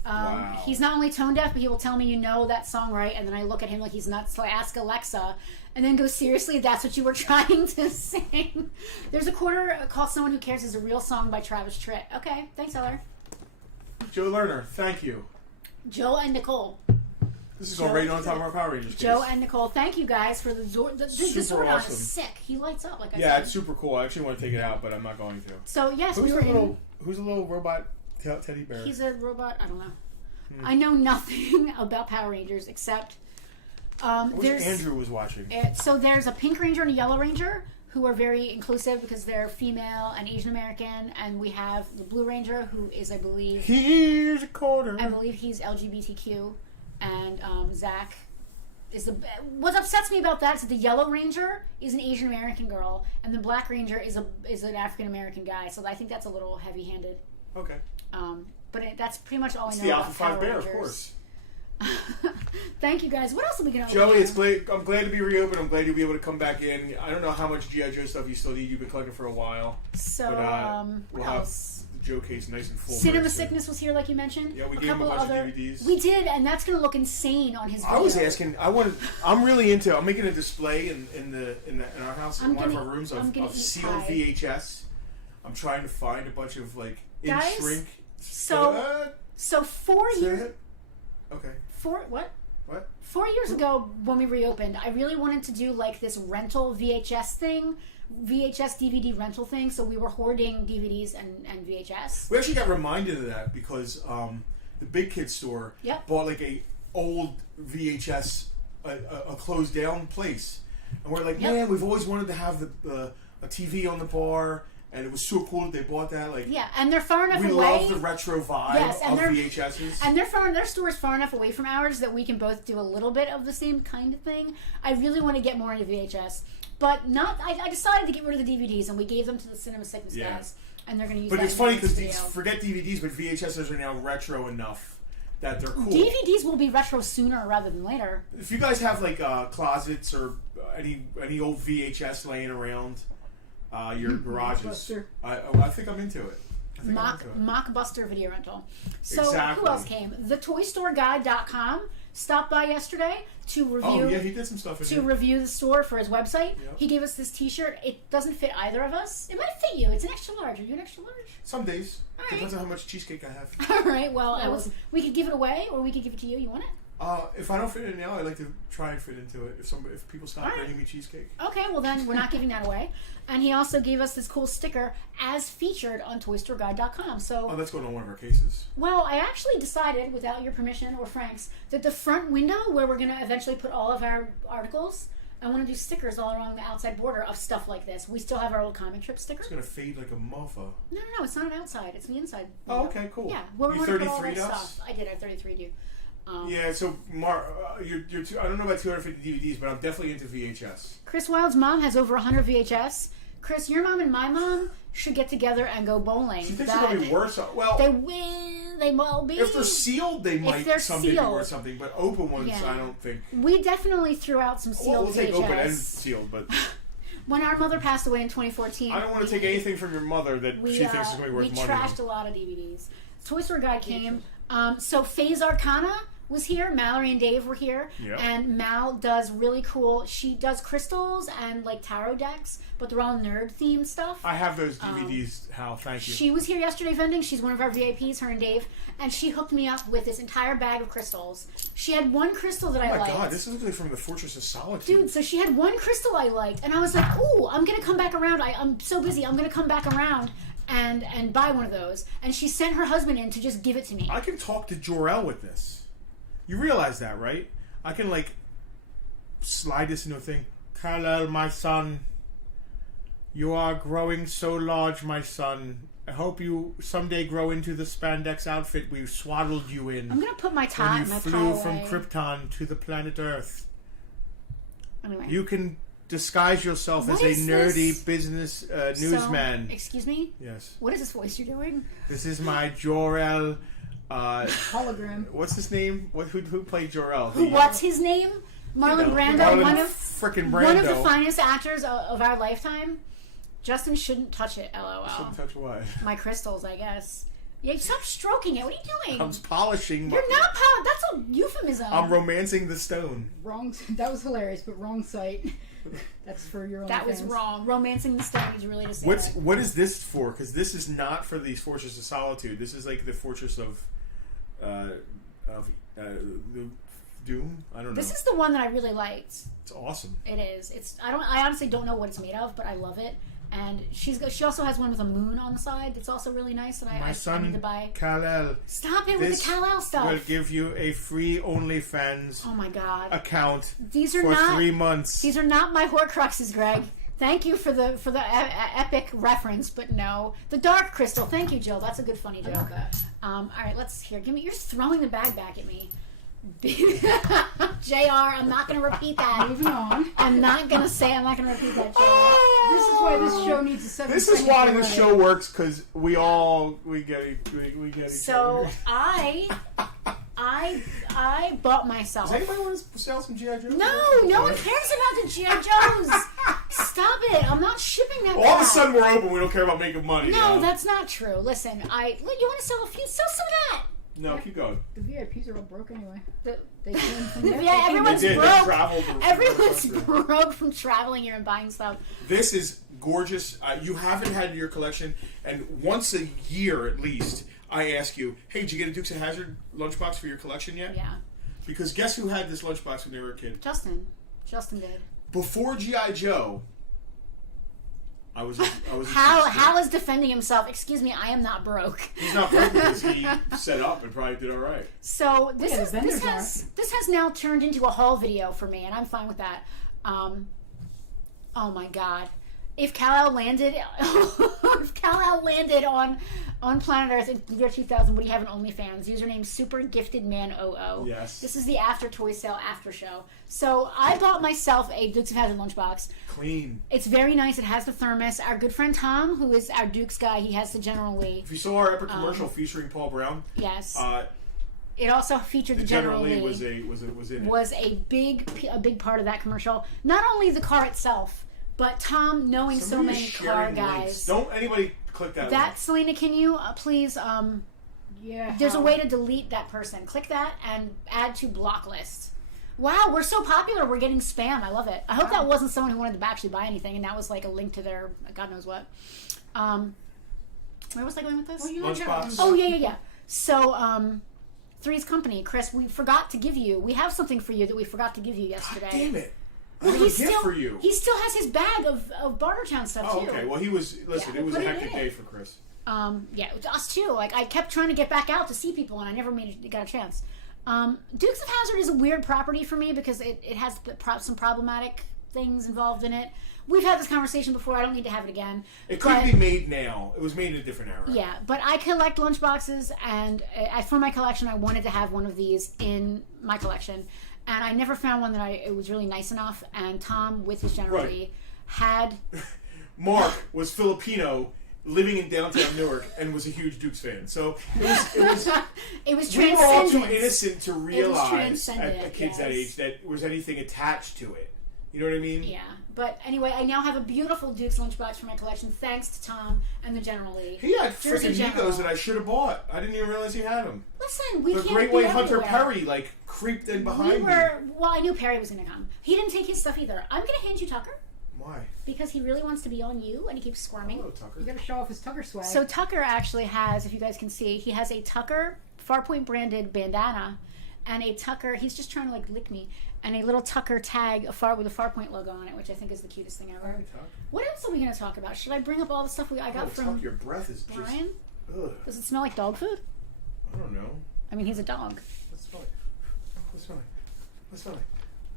Wow. He's not only tone deaf, but he will tell me, that song right, and then I look at him like he's nuts, so I ask Alexa, and then go, seriously, that's what you were trying to sing? There's a quarter called Someone Who Cares is a real song by Travis Tritt. Okay, thanks, Eller. Joe Lerner, thank you. Joe and Nicole. This is going right on top of our Power Rangers case. Joe and Nicole, thank you guys for the Zord. The Super Zordon awesome. is sick. He lights up, like I said. Yeah, it's super cool. I actually want to take it out, but I'm not going to. So, yes, Who's we were who's a little robot teddy bear? He's a robot. I don't know. I know nothing about Power Rangers except there's Andrew was watching. So there's a Pink Ranger and a Yellow Ranger who are very inclusive because they're female and Asian American, and we have the Blue Ranger who is, I believe, he's a quarter. I believe he's LGBTQ, and Zach is the. What upsets me about that is that the Yellow Ranger is an Asian American girl, and the Black Ranger is an African American guy. So I think that's a little heavy-handed. Okay. But that's pretty much all I know the about Alpha 5 Power Bear, Rangers. of course. Thank you guys. What else are we gonna? Joey, I'm glad to be reopened. I'm glad to be able to come back in. I don't know how much G.I. Joe stuff you still need. You've been collecting for a while. So, we'll what have else? the Joe case nice and full. Cinema very soon. Sickness was here, like you mentioned. Yeah, we gave him a bunch of DVDs. We did, and that's gonna look insane on his. Video. I was asking. I'm really into. I'm making a display in our house in one of our rooms of sealed VHS. I'm trying to find a bunch of in Guys, shrink. So 4 years. Okay. 4 what? What? 4 years ago, when we reopened, I really wanted to do this rental VHS thing, VHS DVD rental thing. So we were hoarding DVDs and VHS. We actually got reminded of that because the Big Kid store bought a old VHS, a closed down place, and we're like, man, we've always wanted to have a TV on the bar. And it was so cool that they bought that. And they're far enough away. We love the retro vibe of VHSs. And their store is far enough away from ours that we can both do a little bit of the same kind of thing. I really want to get more into VHS, but not. I decided to get rid of the DVDs, and we gave them to the Cinema Sickness guys, and they're going to use. But that it's funny because forget DVDs, but VHSs are now retro enough that they're cool. DVDs will be retro sooner rather than later. If you guys have closets or any old VHS laying around. Your garages. I think I'm into it. Mockbuster video rental. So exactly. Who else came? TheToyStoreGuide.com stopped by yesterday to review. Oh yeah, he did some stuff review the store for his website. Yep. He gave us this T-shirt. It doesn't fit either of us. It might fit you. It's an extra large. Are you an extra large? Some days. All right. Depends on how much cheesecake I have. All right. Well, we could give it away, or we could give it to you. You want it? If I don't fit in now, I'd like to try and fit into it. If people stop bringing me cheesecake. Okay, well then we're not giving that away. And he also gave us this cool sticker as featured on ToyStoreGuide.com. So that's going on one of our cases. Well, I actually decided, without your permission or Frank's, that the front window where we're going to eventually put all of our articles, I want to do stickers all along the outside border of stuff like this. We still have our old comic strip sticker. It's going to fade like a mofo. No, it's not an outside. It's the inside. Oh, okay, cool. Yeah, we're you going to put all 33 that us? stuff. I did. I 33'd you. Yeah, so Mark, I don't know about 250 DVDs, but I'm definitely into VHS. Chris Wilde's mom has over 100 VHS. Chris, your mom and my mom should get together and go bowling. She thinks it'll be worse. Well, they will. They will be. If they're sealed, they might someday be worth something. But open ones, I don't think. We definitely threw out some sealed we'll take VHS. open and sealed, but when our mother passed away in 2014, I don't want to take anything from your mother that she thinks is going to be worth money. We trashed a lot of DVDs. Toy Store Guide came. So Phase Arcana was here. Mallory and Dave were here. Yep. And Mal does really cool. She does crystals and tarot decks, but they're all nerd themed stuff. I have those DVDs, Hal. Thank you. She was here yesterday vending. She's one of our VIPs, her and Dave, and she hooked me up with this entire bag of crystals. She had one crystal that I liked. Oh my god, this is like from the Fortress of Solitude. Dude, so she had one crystal I liked, and I was like, ooh, I'm gonna come back around. I'm so busy. I'm gonna come back around and buy one of those. And she sent her husband in to just give it to me. I can talk to Jor-El with this. You realize that, right? I can slide this into a thing. Kal-El, my son, you are growing so large, my son. I hope you someday grow into the spandex outfit we swaddled you in. I'm gonna put my tie. When you flew from Krypton to the planet Earth. Anyway, you can disguise yourself as a nerdy business newsman. Excuse me? Yes. What is this voice you're doing? This is my Jor-El. Hologram. What's his name? Who played Jor-El? What's his name? Marlon Brando, frickin' one of the Brando. finest actors of our lifetime. Justin shouldn't touch it, LOL. Shouldn't touch what? My crystals, I guess. Yeah, stop stroking it. What are you doing? I'm polishing. You're not That's a euphemism. I'm romancing the stone. Wrong. That was hilarious, but wrong site. That's for your own. That was fans. wrong. Romancing the stone is really to say that. What is this for? Because this is not for the Fortress of Solitude. This is like the Fortress of Doom. I don't know. This is the one that I really liked. It's awesome. It is. I honestly don't know what it's made of, but I love it. And she also has one with a moon on the side that's also really nice. And I need to buy. Kal-El. Stop it with the Kal-El stuff. Will give you a free OnlyFans oh my god account. These are for not 3 months. These are not my Horcruxes, Greg. Thank you for the epic reference, but no, the Dark Crystal. Thank you, Jill. That's a good funny joke. I love that. All right, let's hear. Give me. You're throwing the bag back at me. JR, I'm not going to repeat that. Moving on. I'm not going to repeat that, JR. This is why this show needs a 7. This is why this show works, because we get each So other. I bought myself. Does anybody want to sell some G.I. Joes? No one cares about the G.I. Joes. Stop it. I'm not shipping that All back. of a sudden we're open. We don't care about making money. No, now. that's not true. Listen, you want to sell a few? Sell some of that. No, keep going. The VIPs are all broke anyway. They came from Yeah, everyone's They did. They broke. traveled from Everyone's the country. broke from traveling here and buying stuff. This is gorgeous. You haven't had in your collection, and once a year at least, I ask you, hey, did you get a Dukes of Hazzard lunchbox for your collection yet? Yeah. Because guess who had this lunchbox when they were a kid? Justin did. Before G.I. Joe, I was Hal is defending himself. Excuse me, I am not broke. He's not broke because he set up and probably did all right. So this Yeah, the vendors has now turned into a haul video for me, and I'm fine with that. Oh my god. If Kal-El landed on planet Earth in the year 2000, would he have an OnlyFans? Username SuperGiftedMan00. Yes. This is the after toy sale after show. So I bought myself a Dukes of Hazzard lunchbox. Clean. It's very nice. It has the thermos. Our good friend Tom, who is our Dukes guy, he has the General Lee. If you saw our epic commercial featuring Paul Brown, Yes. It also featured the General General Lee. was in it. Was a big part of that commercial. Not only the car itself, but Tom knowing so Somebody many is car sharing guys. links. Don't anybody click that. That link. Selena, can you please? Yeah. There's a way to delete that person. Click that and add to block list. Wow, we're so popular. We're getting spam. I love it. I hope that wasn't someone who wanted to actually buy anything, and that was like a link to their God knows what. Where was I going with this? Well, you Lunchbox. Oh yeah. So Three's Company, Chris. We forgot to give you. We have something for you that we forgot to give you yesterday. God damn it! Well, I have a gift for you. He still has his bag of Bartertown stuff Oh, too. okay. Well, he was. Listen, Yeah, it was put a it hectic in. day for Chris. Yeah, us too. Like I kept trying to get back out to see people, and I never got a chance. Dukes of Hazzard is a weird property for me because it has some problematic things involved in it. We've had this conversation before. I don't need to have it again. It couldn't be made now. It was made in a different era. Yeah, but I collect lunchboxes, and for my collection, I wanted to have one of these in my collection, and I never found one that it was really nice enough. And Tom, with his generosity, had. Mark was Filipino, living in downtown Newark, and was a huge Dukes fan. So it was It was we were all too transcendent. innocent to realize transcendent, at kids that yes. age that was anything attached to it. You know what I mean? Yeah, but anyway, I now have a beautiful Duke's lunchbox for my collection, thanks to Tom and the General Lee. He had Jersey freaking General. Nikos that I should have bought. I didn't even realize he had them. Listen, we The can't Great be White Hunter everywhere. Perry creeped in behind me. Well, I knew Perry was going to come. He didn't take his stuff either. I'm going to hand you Tucker Why? because he really wants to be on you, and he keeps squirming. Hello, Tucker. You gotta show off his Tucker swag. So Tucker actually has, if you guys can see, he has a Tucker Farpoint branded bandana, and a Tucker. He's just trying to lick me, and a little Tucker tag with a Farpoint logo on it, which I think is the cutest thing ever. Hi, Tuck. What else are we going to talk about? Should I bring up all the stuff I got Oh, from Tuck, your breath is just. Brian? Ugh. Does it smell like dog food? I don't know. I mean, he's a dog. Let's smell it. Let's smell it. Let's smell it.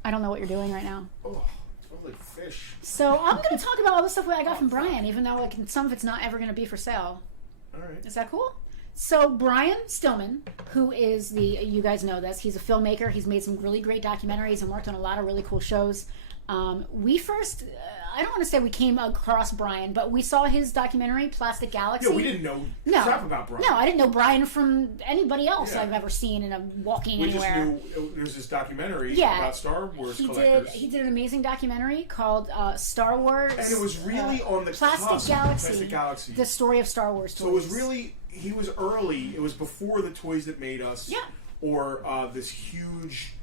I don't know what you're doing right now. Oh, it smells like fish. So I'm going to talk about all the stuff I got from Brian, even though some of it's not ever going to be for sale. All right. Is that cool? So Brian Stillman, who is you guys know this, he's a filmmaker. He's made some really great documentaries and worked on a lot of really cool shows. We first, I don't want to say we came across Brian, but we saw his documentary, Plastic Galaxy. Yeah, we didn't know crap about Brian. No, I didn't know Brian from anybody else Yeah. I've ever seen in a walking We anywhere. just knew there's this documentary Yeah. about Star Wars He collectors. did an amazing documentary called Star Wars. And it was really on the Plastic cusp of Galaxy. Plastic Galaxy. The story of Star Wars toys. So it was really, he was early. It was before the Toys That Made Us. Yeah. Or this huge.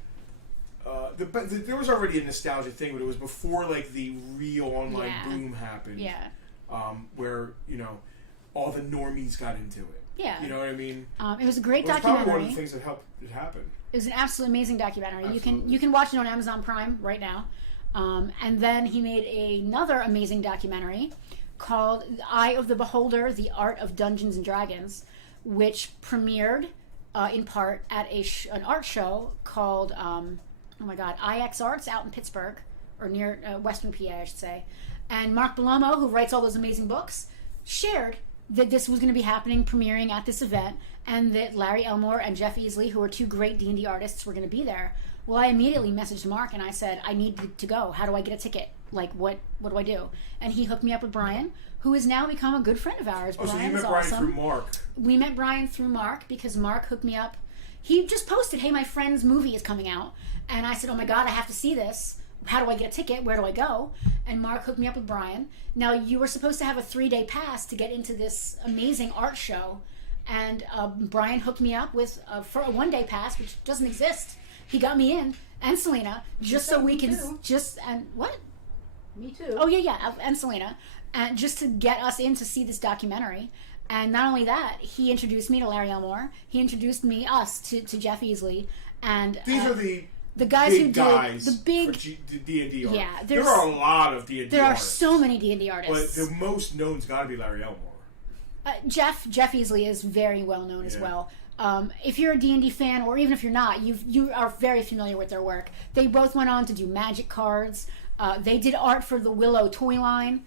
There was already a nostalgia thing, but it was before like the real online boom happened. Yeah. Where all the normies got into it. Yeah. You know what I mean? It was a great It was documentary. probably one of the things that helped it happen. It was an absolutely amazing documentary. Absolutely. You can watch it on Amazon Prime right now. And then he made another amazing documentary called The Eye of the Beholder: The Art of Dungeons and Dragons, which premiered in part at an art show called IX Arts out in Pittsburgh, or near Western PA, I should say. And Mark Belomo, who writes all those amazing books, shared that this was going to be happening, premiering at this event, and that Larry Elmore and Jeff Easley, who are two great D&D artists, were going to be there. Well, I immediately messaged Mark and I said, I need to go. How do I get a ticket? Like, what do I do? And he hooked me up with Brian, who has now become a good friend of ours. Oh, so you Brian's met Brian awesome. through Mark. We met Brian through Mark because Mark hooked me up. He just posted, hey, my friend's movie is coming out. And I said, oh my God, I have to see this. How do I get a ticket? Where do I go? And Mark hooked me up with Brian. Now, you were supposed to have a 3-day pass to get into this amazing art show. And Brian hooked me up with for a 1-day pass, which doesn't exist. He got me in, and Selena, just so we can and what? Me too. Oh yeah, and Selena, and just to get us in to see this documentary. And not only that, he introduced me to Larry Elmore. He introduced us to Jeff Easley, and These are the guys big who did guys the big for D&D art. Yeah, there are a lot of D&D There are artists, so many D&D artists. but the most known's got to be Larry Elmore. Jeff Easley is very well known as well. If you're a D&D fan, or even if you're not, you are very familiar with their work. They both went on to do magic cards. They did art for the Willow toy line.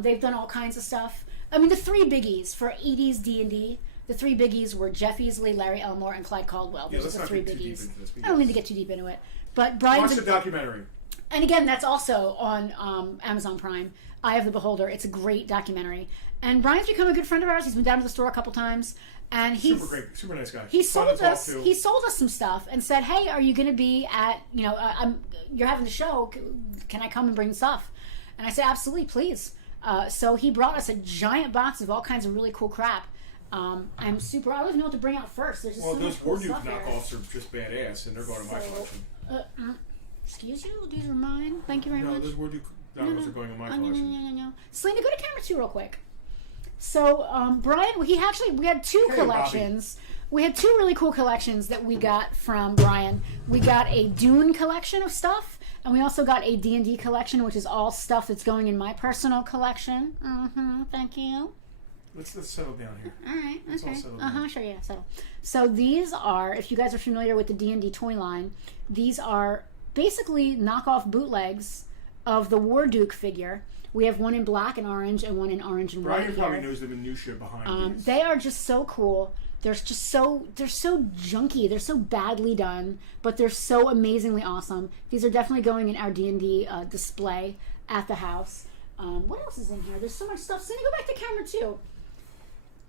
They've done all kinds of stuff. I mean, the three biggies for 80s D&D, the three biggies were Jeff Easley, Larry Elmore, and Clyde Caldwell. Those are the three biggies. I don't need to get too deep into it. But Brian's Watch the documentary. And again, that's also on Amazon Prime. Eye of the Beholder. It's a great documentary. And Brian's become a good friend of ours. He's been down to the store a couple times, and he's Super great, super nice guy. He Fun to sold talk us. to. He sold us some stuff and said, "Hey, are you going to be at? You're having the show. Can I come and bring stuff?" And I said, "Absolutely, please." So he brought us a giant box of all kinds of really cool crap. I'm super. I don't even know what to bring out first. There's just so those much cool Warduke stuff here. knockoffs are just badass, and they're going to my collection. Excuse you. These are mine. Thank you very No, much. those Warduke knockoffs are going in my collection. No. Selena, go to camera 2 real quick. So, Brian, we had two collections. Bobby. We had two really cool collections that we got from Brian. We got a Dune collection of stuff, and we also got a D&D collection, which is all stuff that's going in my personal collection. Thank you. Let's settle down here. All right. Let's all Okay. settle down. Sure. Yeah. Settle. So these are, if you guys are familiar with the D&D toy line, these are basically knockoff bootlegs of the Warduke figure. We have one in black and orange, and one in orange and white. Brian probably here. knows the minutia behind these. They are just so cool. They're so junky. They're so badly done, but they're so amazingly awesome. These are definitely going in our D&D display at the house. What else is in here? There's so much stuff. Cindy, go back to camera 2.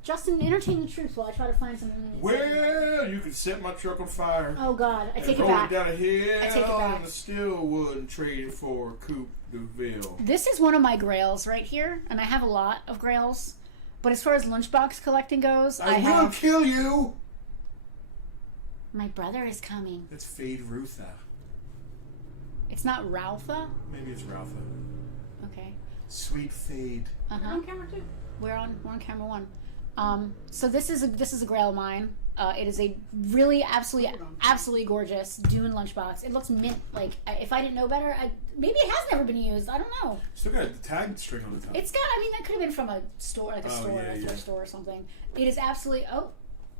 Justin, entertain the troops while I try to find something. Well, you could set my truck on fire. Oh God, I take it roll back. it down a hill, I take it back. and I still wouldn't trade it for a Coupe de Ville. This is one of my grails right here, and I have a lot of grails. But as far as lunchbox collecting goes, I will have... kill you. My brother is coming. That's Fade Rutha. It's not Ralpha? Maybe it's Ralpha. Okay. Sweet Fade. You're on camera 2. We're on camera 1. So this is a grail of mine. It is a really absolutely gorgeous Dune lunchbox. It looks mint. Like, if I didn't know better, maybe it has never been used. I don't know. Still got the tag string on the top. It's got. I mean, that could have been from a store, like a thrift store or something. It is absolutely. Oh,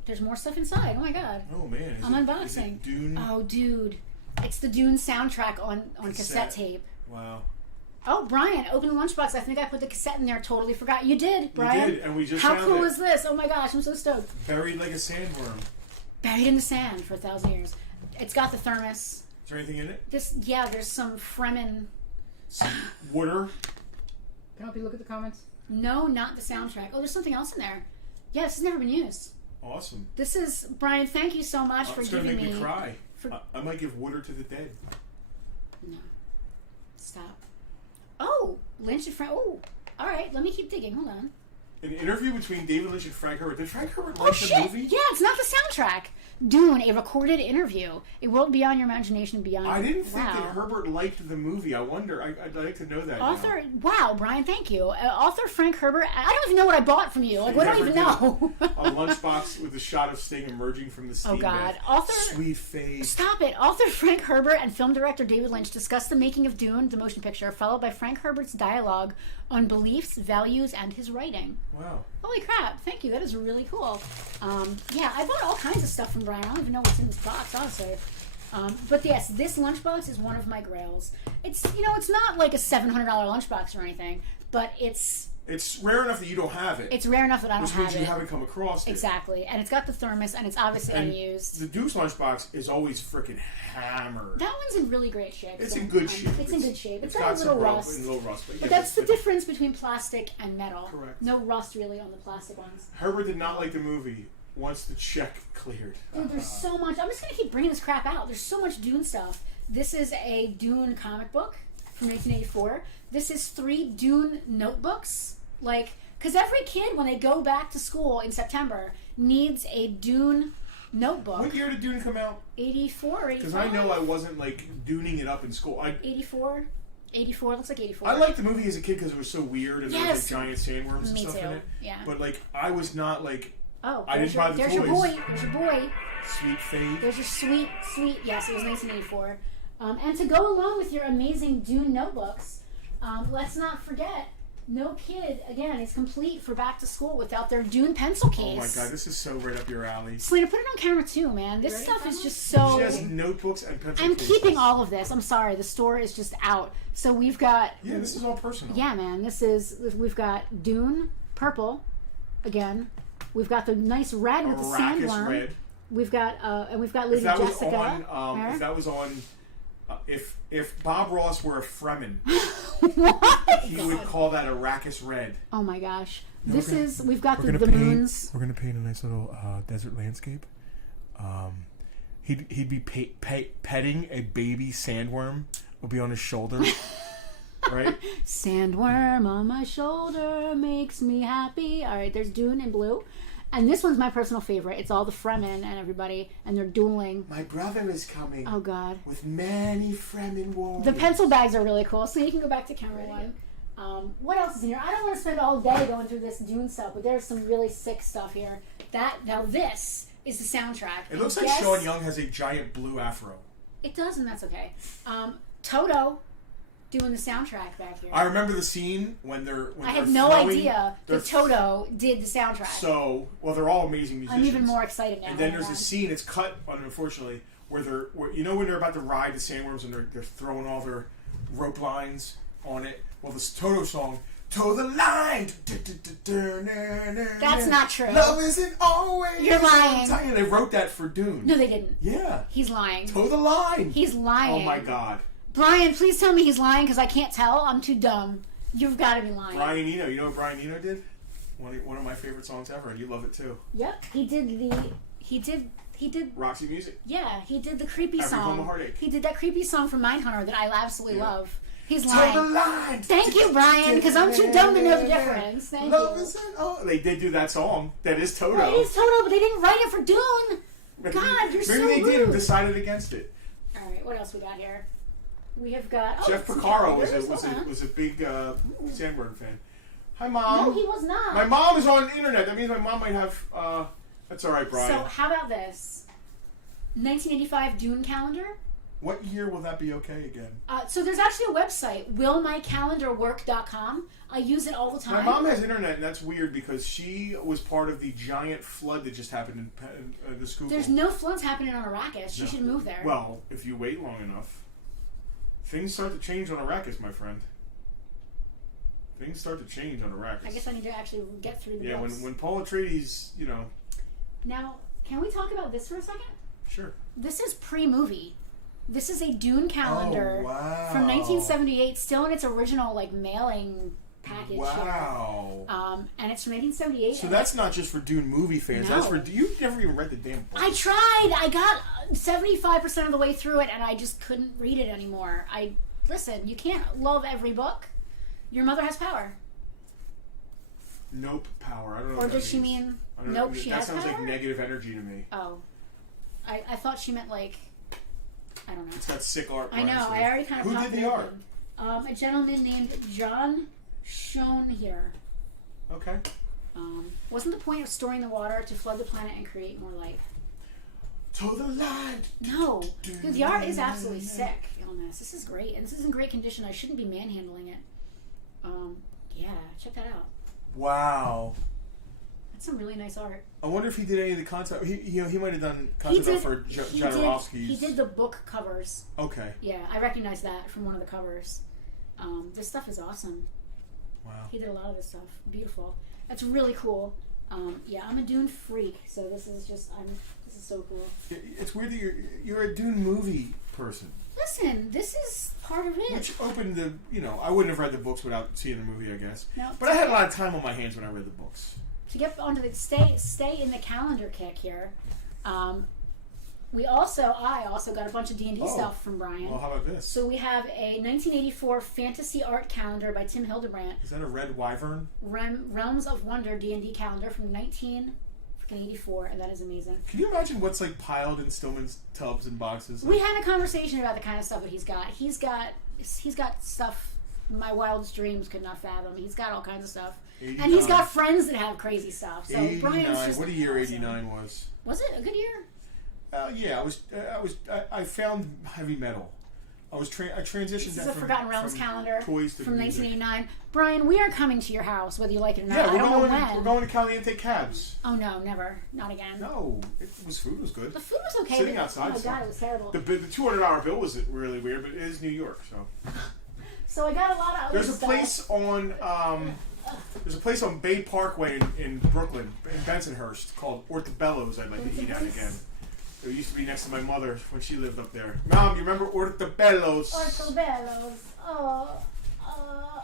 there's more stuff inside. Oh my God. Oh man. I'm unboxing. Is it Dune? Oh, dude, it's the Dune soundtrack on cassette tape. Wow. Oh, Brian, open the lunchbox. I think I put the cassette in there. Totally forgot. You did, Brian. We did, and we just How found cool it. is this? Oh my gosh, I'm so stoked. Buried like a sandworm. Buried in the sand for 1,000 years. It's got the thermos. Is there anything in it? There's some Fremen Water. Penelope, look at the comments. No, not the soundtrack. Oh, there's something else in there. Yeah, this has never been used. Awesome. This is Brian. Thank you so much for It's giving gonna me. make me cry. I might give water to the dead. No, stop. Oh, Lynch and Frank. Oh, all right. Let me keep digging. Hold on. An interview between David Lynch and Frank Herbert. Did Frank Herbert Oh like the shit! movie? Yeah, it's not the soundtrack. Dune, a recorded interview, a world beyond your imagination, beyond. I didn't think wow. that Herbert liked the movie. I wonder. I'd like to know that. Author, now. wow, Brian, thank you. Author Frank Herbert. I don't even know what I bought from you. Like, what do I even know? A lunchbox with a shot of Sting emerging from the steam Oh God! bath. Author, Sweet face. stop it. Author Frank Herbert and film director David Lynch discussed the making of Dune, the motion picture, followed by Frank Herbert's dialogue on beliefs, values, and his writing. Wow. Holy crap! Thank you. That is really cool. Yeah, I bought all kinds of stuff from Brian. I don't even know what's in this box, honestly. But yes, this lunchbox is one of my grails. It's it's not like a $700 lunchbox or anything, but it's rare enough that you don't have it. It's rare enough that I don't which have means it. you haven't come across it. Exactly, and it's got the thermos, and it's obviously unused. The Deuce lunchbox is always freaking hammered. That one's in really great shape. It's in good shape. It's in good shape. It's got got a little some rust. but But yeah, that's the difference between plastic and metal. Correct. No rust really on the plastic ones. Herbert did not like the movie once the check cleared. Dude, there's so much. I'm just gonna keep bringing this crap out. There's so much Dune stuff. This is a Dune comic book from 1984. This is 3 Dune notebooks. Because every kid, when they go back to school in September, needs a Dune notebook. What year did Dune come out? 84 or 85? Because I know I wasn't Duning it up in school. 84? 84, looks like 84. I liked the movie as a kid because it was so weird and there was Yes. giant sandworms and Me stuff too. in it. Yeah. But I was not Oh, I didn't buy the there's toys. your boy. There's your boy. Sweet Fade. There's your sweet. Yes, it was 1984. And to go along with your amazing Dune notebooks, let's not forget, no kid, again, is complete for back to school without their Dune pencil case. Oh my god, this is so right up your alley. Selena, put it on camera too, man. This Ready, stuff is Emma? just so. She has notebooks and pencil I'm cases. keeping all of this. I'm sorry, the store is just out. So we've got. Yeah, this is all personal. Yeah, man. We've got Dune purple, again. We've got the nice red with the Arrakis sandworm. red. We've got and we've got If Lady that was Jessica. on, if that was on, if Bob Ross were a Fremen, What? he would call that Arrakis red. Oh my gosh. No, We've got the moons. We're gonna paint a nice little desert landscape. He'd be petting a baby sandworm. Will be on his shoulder. Right? Sandworm on my shoulder makes me happy. All right, there's Dune in blue. And this one's my personal favorite. It's all the Fremen and everybody, and they're dueling. My brother is coming. Oh, God. With many Fremen warriors. The pencil bags are really cool, so you can go back to camera one. What else is in here? I don't want to spend all day going through this Dune stuff, but there's some really sick stuff here. Now this is the soundtrack. It looks like Yes, Sean Young has a giant blue afro. It does, and that's okay. Toto doing the soundtrack back here. I remember the scene when I had no idea that Toto did the soundtrack. So, they're all amazing musicians. I'm even more excited now. And then there's a scene, it's cut, unfortunately, where when they're about to ride the sandworms and they're throwing all their rope lines on it. Well, this Toto song, "Toe the line." That's not true. Love isn't always. You're lying. And they wrote that for Dune. No, they didn't. Yeah. He's lying. Toe the line. He's lying. Oh my God. Brian, please tell me he's lying because I can't tell. I'm too dumb. You've got to be lying. Brian Eno. You know what Brian Eno did? One of my favorite songs ever, and you love it too. Yep. He did. Roxy Music. Yeah, he did the creepy Every song. Home of Heartache. He did that creepy song from Mindhunter that I absolutely Yeah. love. He's Toe lying. the line. Thank you, Brian, because I'm too dumb to know the difference. Thank Love you. isn't all. They did do that song. That is Toto. Well, it is Toto, but they didn't write it for Dune. God, you're so Maybe they did and rude. decided against it. All right, what else we got here? We have got Jeff some Porcaro calendars. was Hold on. a big Sandworm fan. Hi, Mom. No, he was not. My mom is on the internet. That means my mom might have. That's all right, Brian. So how about this? 1985 Dune calendar. What year will that be okay again? So there's actually a website, willmycalendarwork.com. I use it all the My time. mom has internet, and that's weird because she was part of the giant flood that just happened in the school. There's no floods happening on Arrakis. She No. should move there. Well, if you wait long enough, things start to change on Arrakis, my friend. Things start to change on Arrakis. I guess I need to actually get through the Yeah, books. when Paul Atreides, Now, can we talk about this for a second? sure. This is pre-movie. This is a Dune calendar wow. from 1978, still in its original like mailing package. Wow. Here. And it's from 1978. So that's not just for Dune movie fans. No. That's for you've never even read the damn book. I tried. I got 75% of the way through it, and I just couldn't read it anymore. Listen. You can't love every book. Your mother has power. Nope, power. I don't know. Or what that does she means. mean I don't nope? know. She that has sounds power. like negative energy to me. Oh, I thought she meant like I don't know. It's got sick art. I know. I already kind of. Who did the art? A gentleman named John Schoen here. Okay. Wasn't the point of storing the water to flood the planet and create more life? To the light. No. Dude, the art is absolutely sick on this. This is great. And this is in great condition. I shouldn't be manhandling it. Yeah, check that out. Wow. That's some really nice art. I wonder if he did any of the concept. He might have done concept art for Jodorowsky's. He did the book covers. Okay. Yeah, I recognize that from one of the covers. This stuff is awesome. Wow. He did a lot of this stuff. Beautiful. That's really cool. Yeah, I'm a Dune freak, so this is so cool. It's weird that you're a Dune movie person. Listen, this is part of it. Which opened the, I wouldn't have read the books without seeing the movie, I guess. No, but I had a lot of time on my hands when I read the books. To get onto the stay in the calendar kick here, I also got a bunch of D&D stuff from Brian. Well, how about this? So we have a 1984 fantasy art calendar by Tim Hildebrandt. Is that a red wyvern? Realms of Wonder D&D calendar from 1984, and that is amazing. Can you imagine what's like piled in Stillman's tubs and boxes? We had a conversation about the kind of stuff that he's got. He's got stuff my wildest dreams could not fathom. He's got all kinds of stuff. 89. And he's got friends that have crazy stuff. So 89. Brian's just What a year awesome. 89 was. Was it a good year? Yeah, I found heavy metal. I transitioned. This is that a from, Forgotten Realms from calendar toys to from music. 1989. Brian, we are coming to your house, whether you like it or not. Yeah, I don't know when. we're going to Caliente Cabs. Oh no, never, not again. No, food was good. The food was okay. Sitting but, outside. Oh my god, it was terrible. The $200 bill was really weird, but it is New York, so. So I got a lot of other There's a stuff. place on Bay Parkway in Brooklyn, in Bensonhurst, called Ortobello's I'd like to eat at again. It used to be next to my mother when she lived up there. Mom, you remember Ortobello's? Ortobello's. Oh.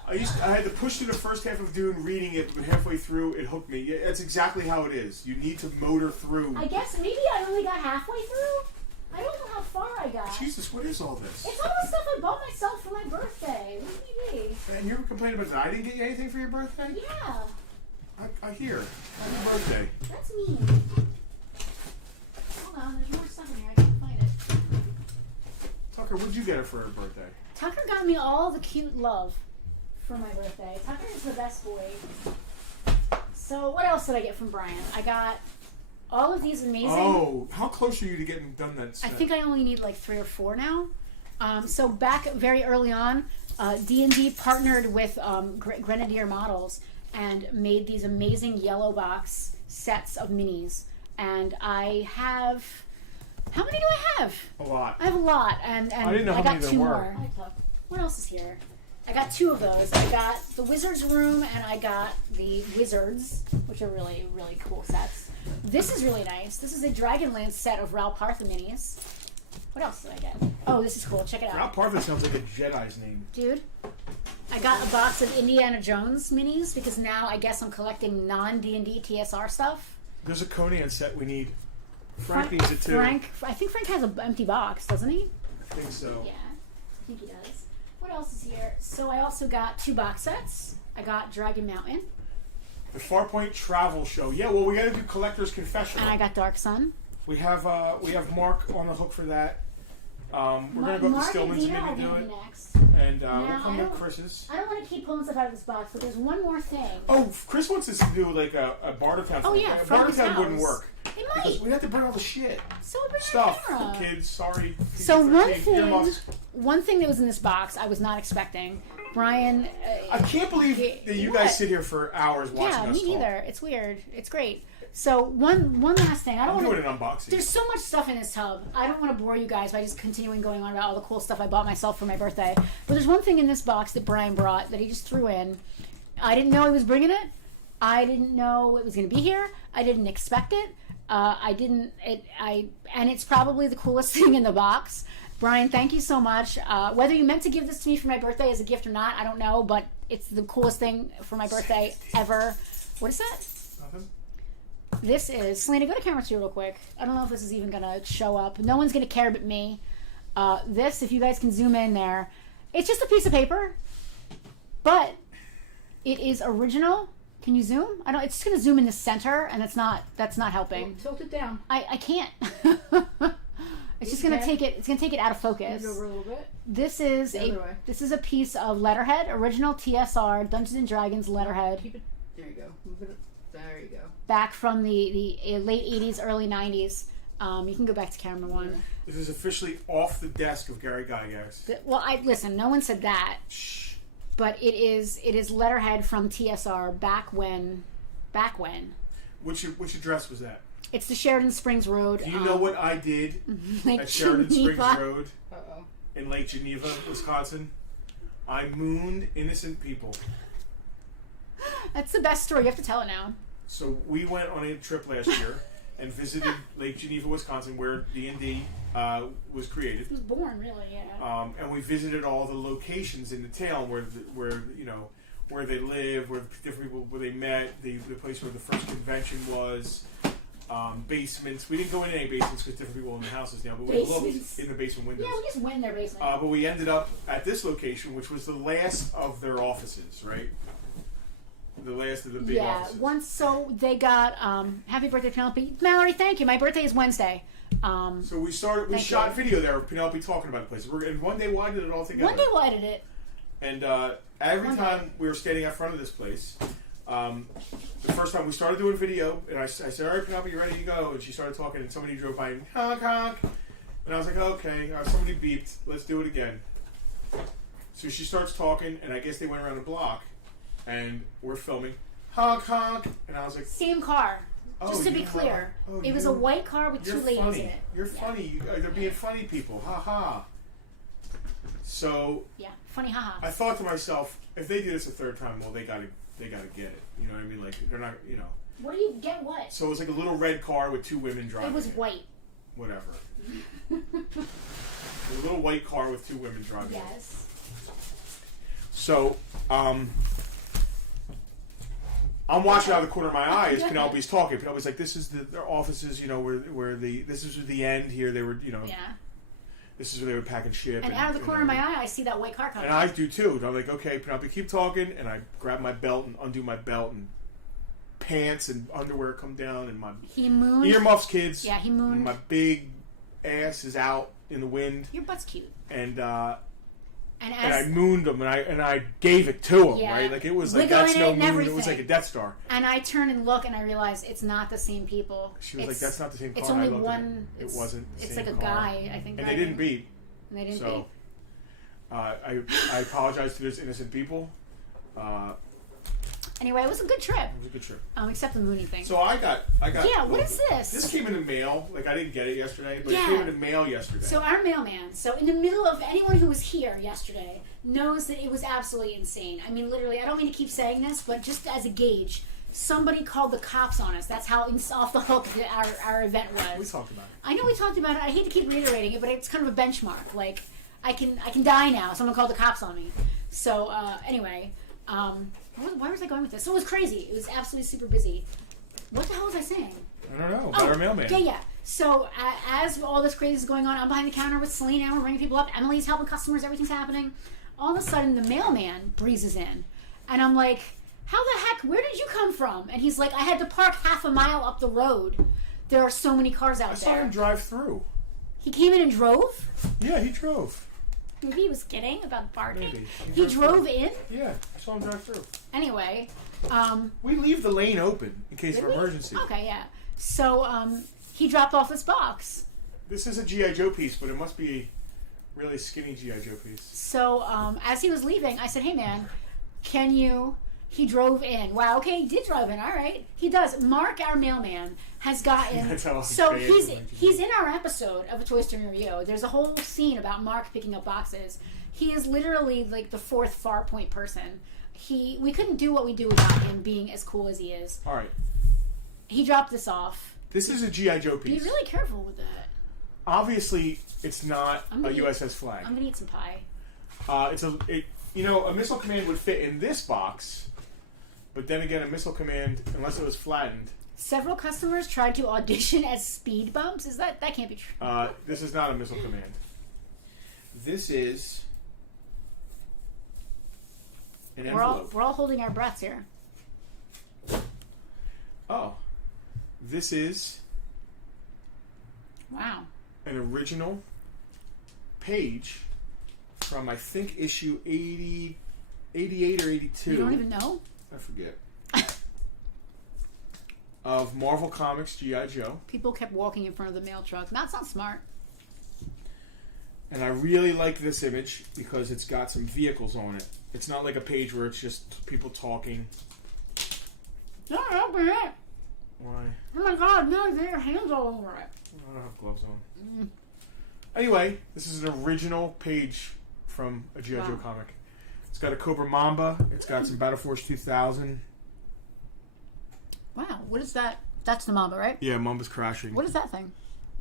I had to push through the first half of Dune reading it, but halfway through it hooked me. Yeah, that's exactly how it is. You need to motor through. I guess maybe I only got halfway through. I don't know how far I got. Jesus, what is all this? It's all the stuff I bought myself for my birthday. What do you mean? And you were complaining about that I didn't get you anything for your birthday? Yeah. I hear. Happy birthday. That's mean. Hold on, there's more stuff in here. I can't find it. Tucker, what'd you get her for her birthday? Tucker got me all the cute love for my birthday. Tucker is the best boy. So what else did I get from Brian? I got all of these amazing... Oh, how close are you to getting done that set? I think I only need like 3 or 4 now. So back very early on, D&D partnered with Grenadier Models and made these amazing yellow box sets of minis. And I have... How many do I have? A lot. I have a lot, and I didn't know how got many there 2 were. more. What else is here? I got 2 of those. I got the Wizard's Room, and I got the Wizards, which are really, really cool sets. This is really nice. This is a Dragonlance set of Ral Partha minis. What else did I get? Oh, this is cool. Check it out. Ral Partha sounds like a Jedi's name. Dude, I got a box of Indiana Jones minis because now I guess I'm collecting non-D&D TSR stuff. There's a Conan set we need. Frank needs it too. I think Frank has an empty box, doesn't he? I think so. Yeah, I think he does. What else is here? So I also got 2 box sets. I got Dragon Mountain. The Farpoint Travel Show. Yeah, well, we got to do Collector's Confessional. And I got Dark Sun. We have Mark on the hook for that. We're gonna go up to Mark Stillman's and and Dina maybe are do it, next. and Now, we'll come I to don't- Chris's. I don't want to keep pulling stuff out of this box, but there's one more thing. Oh, Chris wants us to do like a Bartertown. Oh, yeah, from his Bartertown wouldn't house. work It because might. we'd have to bring all the shit So we bring stuff our for camera. kids. Sorry. So PG-13, one thing that was in this box I was not expecting. Brian. I can't believe that you guys What? sit here for hours watching Yeah, us me talk. neither. It's weird. It's great. So one last thing. I don't I'm want doing to. an unboxing. There's so much stuff in this tub. I don't want to bore you guys by just continuing going on about all the cool stuff I bought myself for my birthday. But there's one thing in this box that Brian brought that he just threw in. I didn't know he was bringing it. I didn't know it was going to be here. I didn't expect it. And it's probably the coolest thing in the box. Brian, thank you so much. Whether you meant to give this to me for my birthday as a gift or not, I don't know, but it's the coolest thing for my birthday ever. What is that? Nothing. This is... Selena, go to camera 2 real quick. I don't know if this is even going to show up. No one's going to care but me. This, if you guys can zoom in there, it's just a piece of paper, but it is original. Can you zoom? I don't. It's just going to zoom in the center, and that's not helping. Well, tilt it down. I can't. It's just going to take it. It's going to take it out of focus. Move it over a little bit. This is The other way. This is a piece of letterhead, original TSR Dungeons and Dragons letterhead. Keep it. There you go. Move it. There you go. Back from the late 80s, early 90s. You can go back to camera 1. This is officially off the desk of Gary Gygax. Well, listen. No one said that. Shh. But it is letterhead from TSR back when. Which address was that? It's the Sheridan Springs Road. Do you know what I did Lake at Sheridan Springs Geneva. Road Uh-oh. in Lake Geneva, Wisconsin? I mooned innocent people. That's the best story. You have to tell it now. So we went on a trip last year and visited Lake Geneva, Wisconsin, where D&D was created. He was born, really, yeah. And we visited all the locations in the town where they live, where different people where they met, the place where the first convention was, basements. We didn't go into any basements because different people in the houses now, but we looked in the basement windows. Yeah, we just went in their basement. But we ended up at this location, which was the last of their offices, right? The last of the big offices. So they got happy birthday, Penelope. Mallory, thank you. My birthday is Wednesday. So we shot video there of Penelope talking about the place. And one day we did it all together. One day we'll edit it. And every time we were standing out front of this place, the first time we started doing video, and I said, all right, Penelope, you ready to go? And she started talking, and somebody drove by and honk, honk. And I was like, okay, somebody beeped. Let's do it again. So she starts talking, and I guess they went around the block, and we're filming. Honk, honk. And I was like... Same car. Just to be you clear. know, It was a white car with 2 ladies funny. in it. You're funny. They're being funny people. Ha ha. So... Yeah, funny haha. I thought to myself, if they do this a third time, well, they gotta get it. You know what I mean? Like, they're not, you know. What do you get what? So it was like a little red car with 2 women driving. It was white. Whatever. A little white car with 2 women driving. Yes. So, I'm watching out of the corner of my eye as Penelope's talking. Penelope's like, "This is their offices, you know, where this is the end here. They were, you know, Yeah. this is where they were packing ship." And out of the corner of my eye, I see that white car coming. And I do too. And I'm like, "Okay, Penelope, keep talking." And I grab my belt and undo my belt, and pants and underwear come down, and my earmuffs, kids. Yeah, he mooned. My big ass is out in the wind. Your butt's cute. And I mooned him, and I gave it to him, Yeah. right? Like, it was like, Wiggling that's it no and moon. It everything. was like a Death Star. And I turn and look, and I realize it's not the same people. She was like, "That's not the same car." It's only I looked at one. It wasn't the It's same like a car. guy, I think. And they didn't beep. And they didn't So, beep. I apologize to those innocent people. Anyway, it was a good trip. It was a good trip. Except the mooning thing. So I got. Yeah, what is this? This came in the mail. Like, I didn't get it yesterday, but Yeah. it came in the mail yesterday. So our mailman, so in the middle of anyone who was here yesterday knows that it was absolutely insane. I mean, literally, I don't mean to keep saying this, but just as a gauge, somebody called the cops on us. That's how off the hook our event was. We talked about it. I know we talked about it. I hate to keep reiterating it, but it's kind of a benchmark. Like, I can die now. Someone called the cops on me. So anyway, where was I going with this? So it was crazy. It was absolutely super busy. What the hell was I saying? I don't know. About our mailman. Yeah. So as all this crazy is going on, I'm behind the counter with Selena. We're ringing people up. Emily's helping customers. Everything's happening. All of a sudden, the mailman breezes in, and I'm like, "How the heck? Where did you come from?" And he's like, "I had to park half a mile up the road. There are so many cars out I there." saw him drive through. He came in and drove. Yeah, he drove. Maybe he was kidding about parking. Maybe. He drove in. Yeah, I saw him drive through. Anyway, We leave the lane open in case did of we? emergency. Okay, yeah. So he dropped off this box. This is a G.I. Joe piece, but it must be a really skinny G.I. Joe piece. So as he was leaving, I said, "Hey man, can you?" He drove in. Wow. Okay, he did drive in. All right, he does. Mark, our mailman, has gotten. That's how So bad he's in our episode of A Toy Story Review. There's a whole scene about Mark picking up boxes. He is literally like the 4th Farpoint person. We couldn't do what we do without him being as cool as he is. All right. He dropped this off. This is a G.I. Joe Be piece. really careful with that. Obviously, it's not I'm a gonna eat- USS Flag. I'm gonna eat some pie. A Missile Command would fit in this box, but then again, a Missile Command, unless it was flattened. Several customers tried to audition as speed bumps. That can't be true? This is not a Missile Command. This is an envelope. We're all holding our breaths here. Oh, this is Wow. an original page from, I think, issue 80, 88 or 82. You don't even know? I forget. Of Marvel Comics G.I. Joe. People kept walking in front of the mail truck. That's not smart. And I really like this image because it's got some vehicles on it. It's not like a page where it's just people talking. No, open it. Why? Oh my god, no, there are hands all over it. I don't have gloves on. Anyway, this is an original page from a G.I. Joe comic. It's got a Cobra Mamba. It's got some Battle Force 2000. Wow, what is that? That's the Mamba, right? Yeah, Mamba's crashing. What is that thing?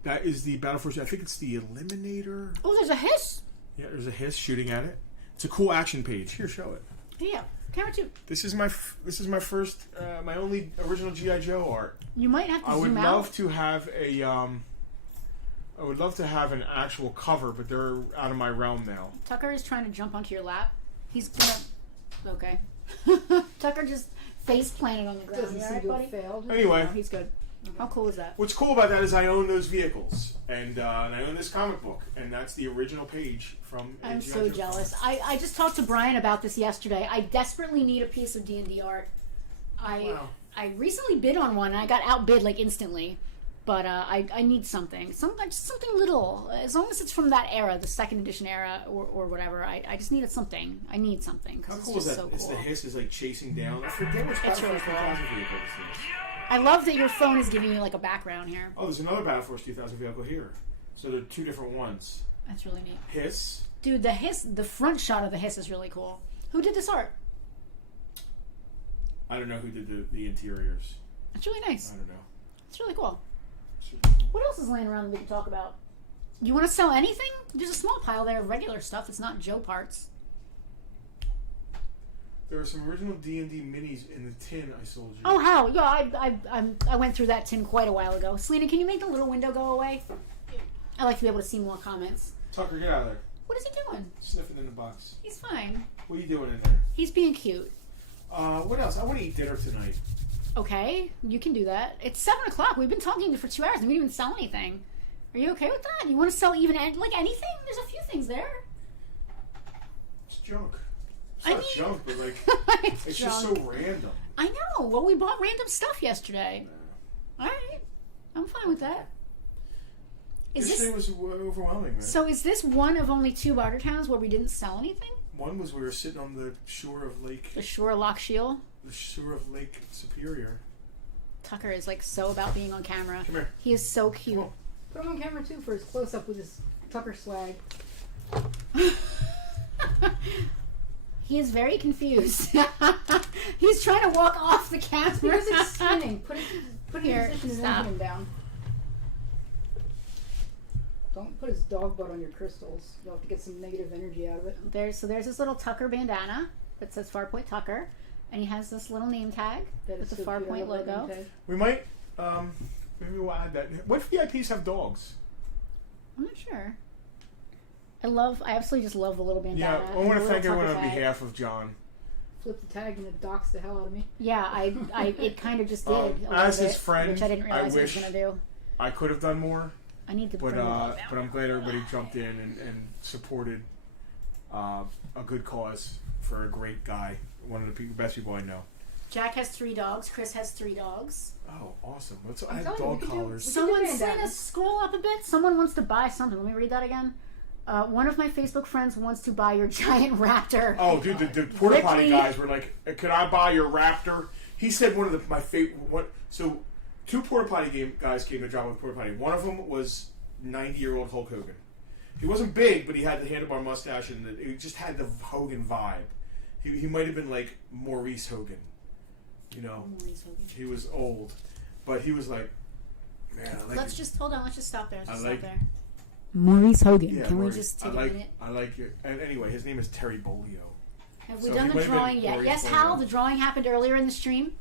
That is the Battle Force. I think it's the Eliminator. Oh, there's a hiss. Yeah, there's a hiss shooting at it. It's a cool action page. Here, show it. Yeah, camera two. This is my first, my only original G.I. Joe art. You might have to I would zoom love out. to have I would love to have an actual cover, but they're out of my realm now. Tucker is trying to jump onto your lap. He's gonna. Okay. Tucker just face planted on the ground. Doesn't You seem alright, to buddy? have failed. Anyway, No, he's good. How cool is that? what's cool about that is I own those vehicles, and I own this comic book, and that's the original page from. I'm G.I. so Joe jealous. comics. I just talked to Brian about this yesterday. I desperately need a piece of D&D art. Wow. I recently bid on one, and I got outbid like instantly. But I need something. Just something little. As long as it's from that era, the second edition era, or whatever. I just needed something. I need something. How Because cool it's is just that? so It's the cool. hiss is like chasing down. I forget which That's Battle really Force 2000 vehicle this is. I love that your phone is giving you like a background here. Oh, there's another Battle Force 2000 vehicle here. So there are two different ones. That's really neat. Hiss. Dude, the front shot of the hiss is really cool. Who did this art? I don't know who did the interiors. It's really nice. I don't know. It's really cool. Super cool. What else is laying around that we can talk about? You want to sell anything? There's a small pile there of regular stuff. It's not Joe parts. There are some original D&D minis in the tin I sold you. Oh, how? Yeah, I went through that tin quite a while ago. Selena, can you make the little window go away? I like to be able to see more comments. Tucker, get out of there. What is he doing? Sniffing in the box. He's fine. What are you doing in there? He's being cute. What else? I want to eat dinner tonight. Okay, you can do that. It's 7 o'clock. We've been talking for 2 hours and we didn't even sell anything. Are you okay with that? You want to sell even like anything? There's a few things there. It's junk. It's I not mean- junk, but like it's just so junk. random. I know. Well, we bought random stuff yesterday. All right, I'm fine with that. Is This this thing was overwhelming, man. so? Is this one of only 2 Bartertowns where we didn't sell anything? One was we were sitting on the shore of The Shore Loch Shield. Lake Superior. Tucker is like so about being on camera. Come here. He is so cute. Come on. Put him on camera too for his close up with his Tucker swag. He is very confused. He's trying to walk off the camera. Because it's spinning. Put it in Here, position and stop. then put him down. Don't put his dog butt on your crystals. You'll have to get some negative energy out of it. There's this little Tucker bandana that says Farpoint Tucker, and he has this little name tag That with is the so cute. I Farpoint love that logo. name tag. We might maybe we'll add that. What VIPs have dogs? I'm not sure. I absolutely just love the little bandana. Yeah, I and want the to little thank everyone Tucker on tag. behalf of John. Flip the tag and it docks the hell out of me. Yeah, it kind of just did. a little as his bit, friend, which I didn't realize I I was wish- gonna do. I could have done more, I need to but bring the dog down. I'm glad everybody jumped in and supported a good cause for a great guy, one of the best people I know. Jack has 3 dogs. Chris has 3 dogs. Oh, awesome! Let's I'm add telling you, dog we could do- collars. we Someone, bandanas. Selena, scroll up a bit. Someone wants to buy something. Let me read that again. One of my Facebook friends wants to buy your giant raptor. Oh, dude, the porta potty Ripley. guys were like, "Could I buy your Raptor?" He said one of my favorite. So, 2 porta potty guys came to drop off the porta potty. One of them was 90-year-old Hulk Hogan. He wasn't big, but he had the handlebar mustache and he just had the Hogan vibe. He might have been like Maurice Hogan, you know. He was old, but he was like, man. I like Let's just hold on. Let's just stop there. Let's I just like- stop there. Maurice Hogan. Yeah, Can Maurice. we just take a minute? I like your. And anyway, his name is Terry Bolio. Have we done the drawing yet? Yes, Hal. The drawing happened earlier in the stream.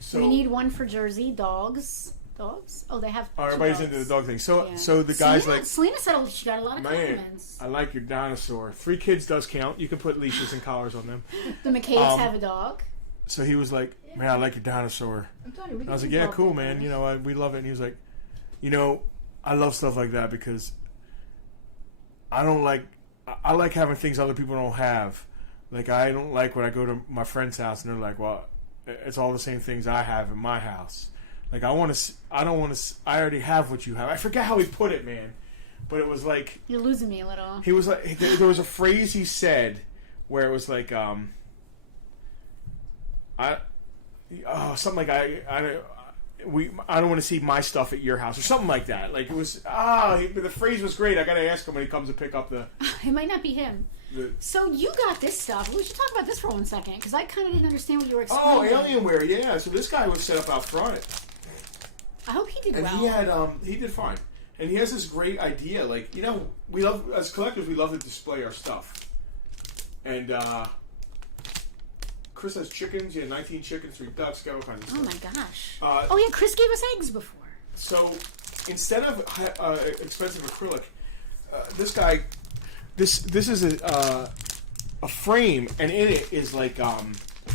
So we need one for Jersey. Dogs. Dogs? Oh, they have. Oh, everybody's dogs. into the dog thing. So, Yeah. so the guy's Selena said she got a lot of compliments. I like your dinosaur. 3 kids does count. You can put leashes and collars on them. The McCabe's have a dog. So he was like, "Man, I like your dinosaur." I'm telling you, we And I was can like, "Yeah, do cool, dog man. pictures. You know, we love it." And he was like, "You know, I love stuff like that because I don't like. I like having things other people don't have. Like I don't like when I go to my friend's house and they're like, well, it's all the same things I have in my house. Like I want to. I don't want to. I already have what you have. I forget how he put it, man. But it was like You're losing me a little. he was like there was a phrase he said where it was like something like I don't want to see my stuff at your house or something like that. Like it was the phrase was great. I gotta ask him when he comes to pick up the. It might not be him. So you got this stuff. We should talk about this for 1 second because I kind of didn't understand what you were explaining. Oh, Alienware, yeah. So this guy was set up out front, I hope he did and well. he did fine. And he has this great idea. Like we love as collectors, we love to display our stuff. And Chris has chickens. He had 19 chickens, 3 ducks, got all kinds of Oh stuff. my gosh. Oh yeah, Chris gave us eggs before. So instead of expensive acrylic, this guy, this is a frame, and in it is like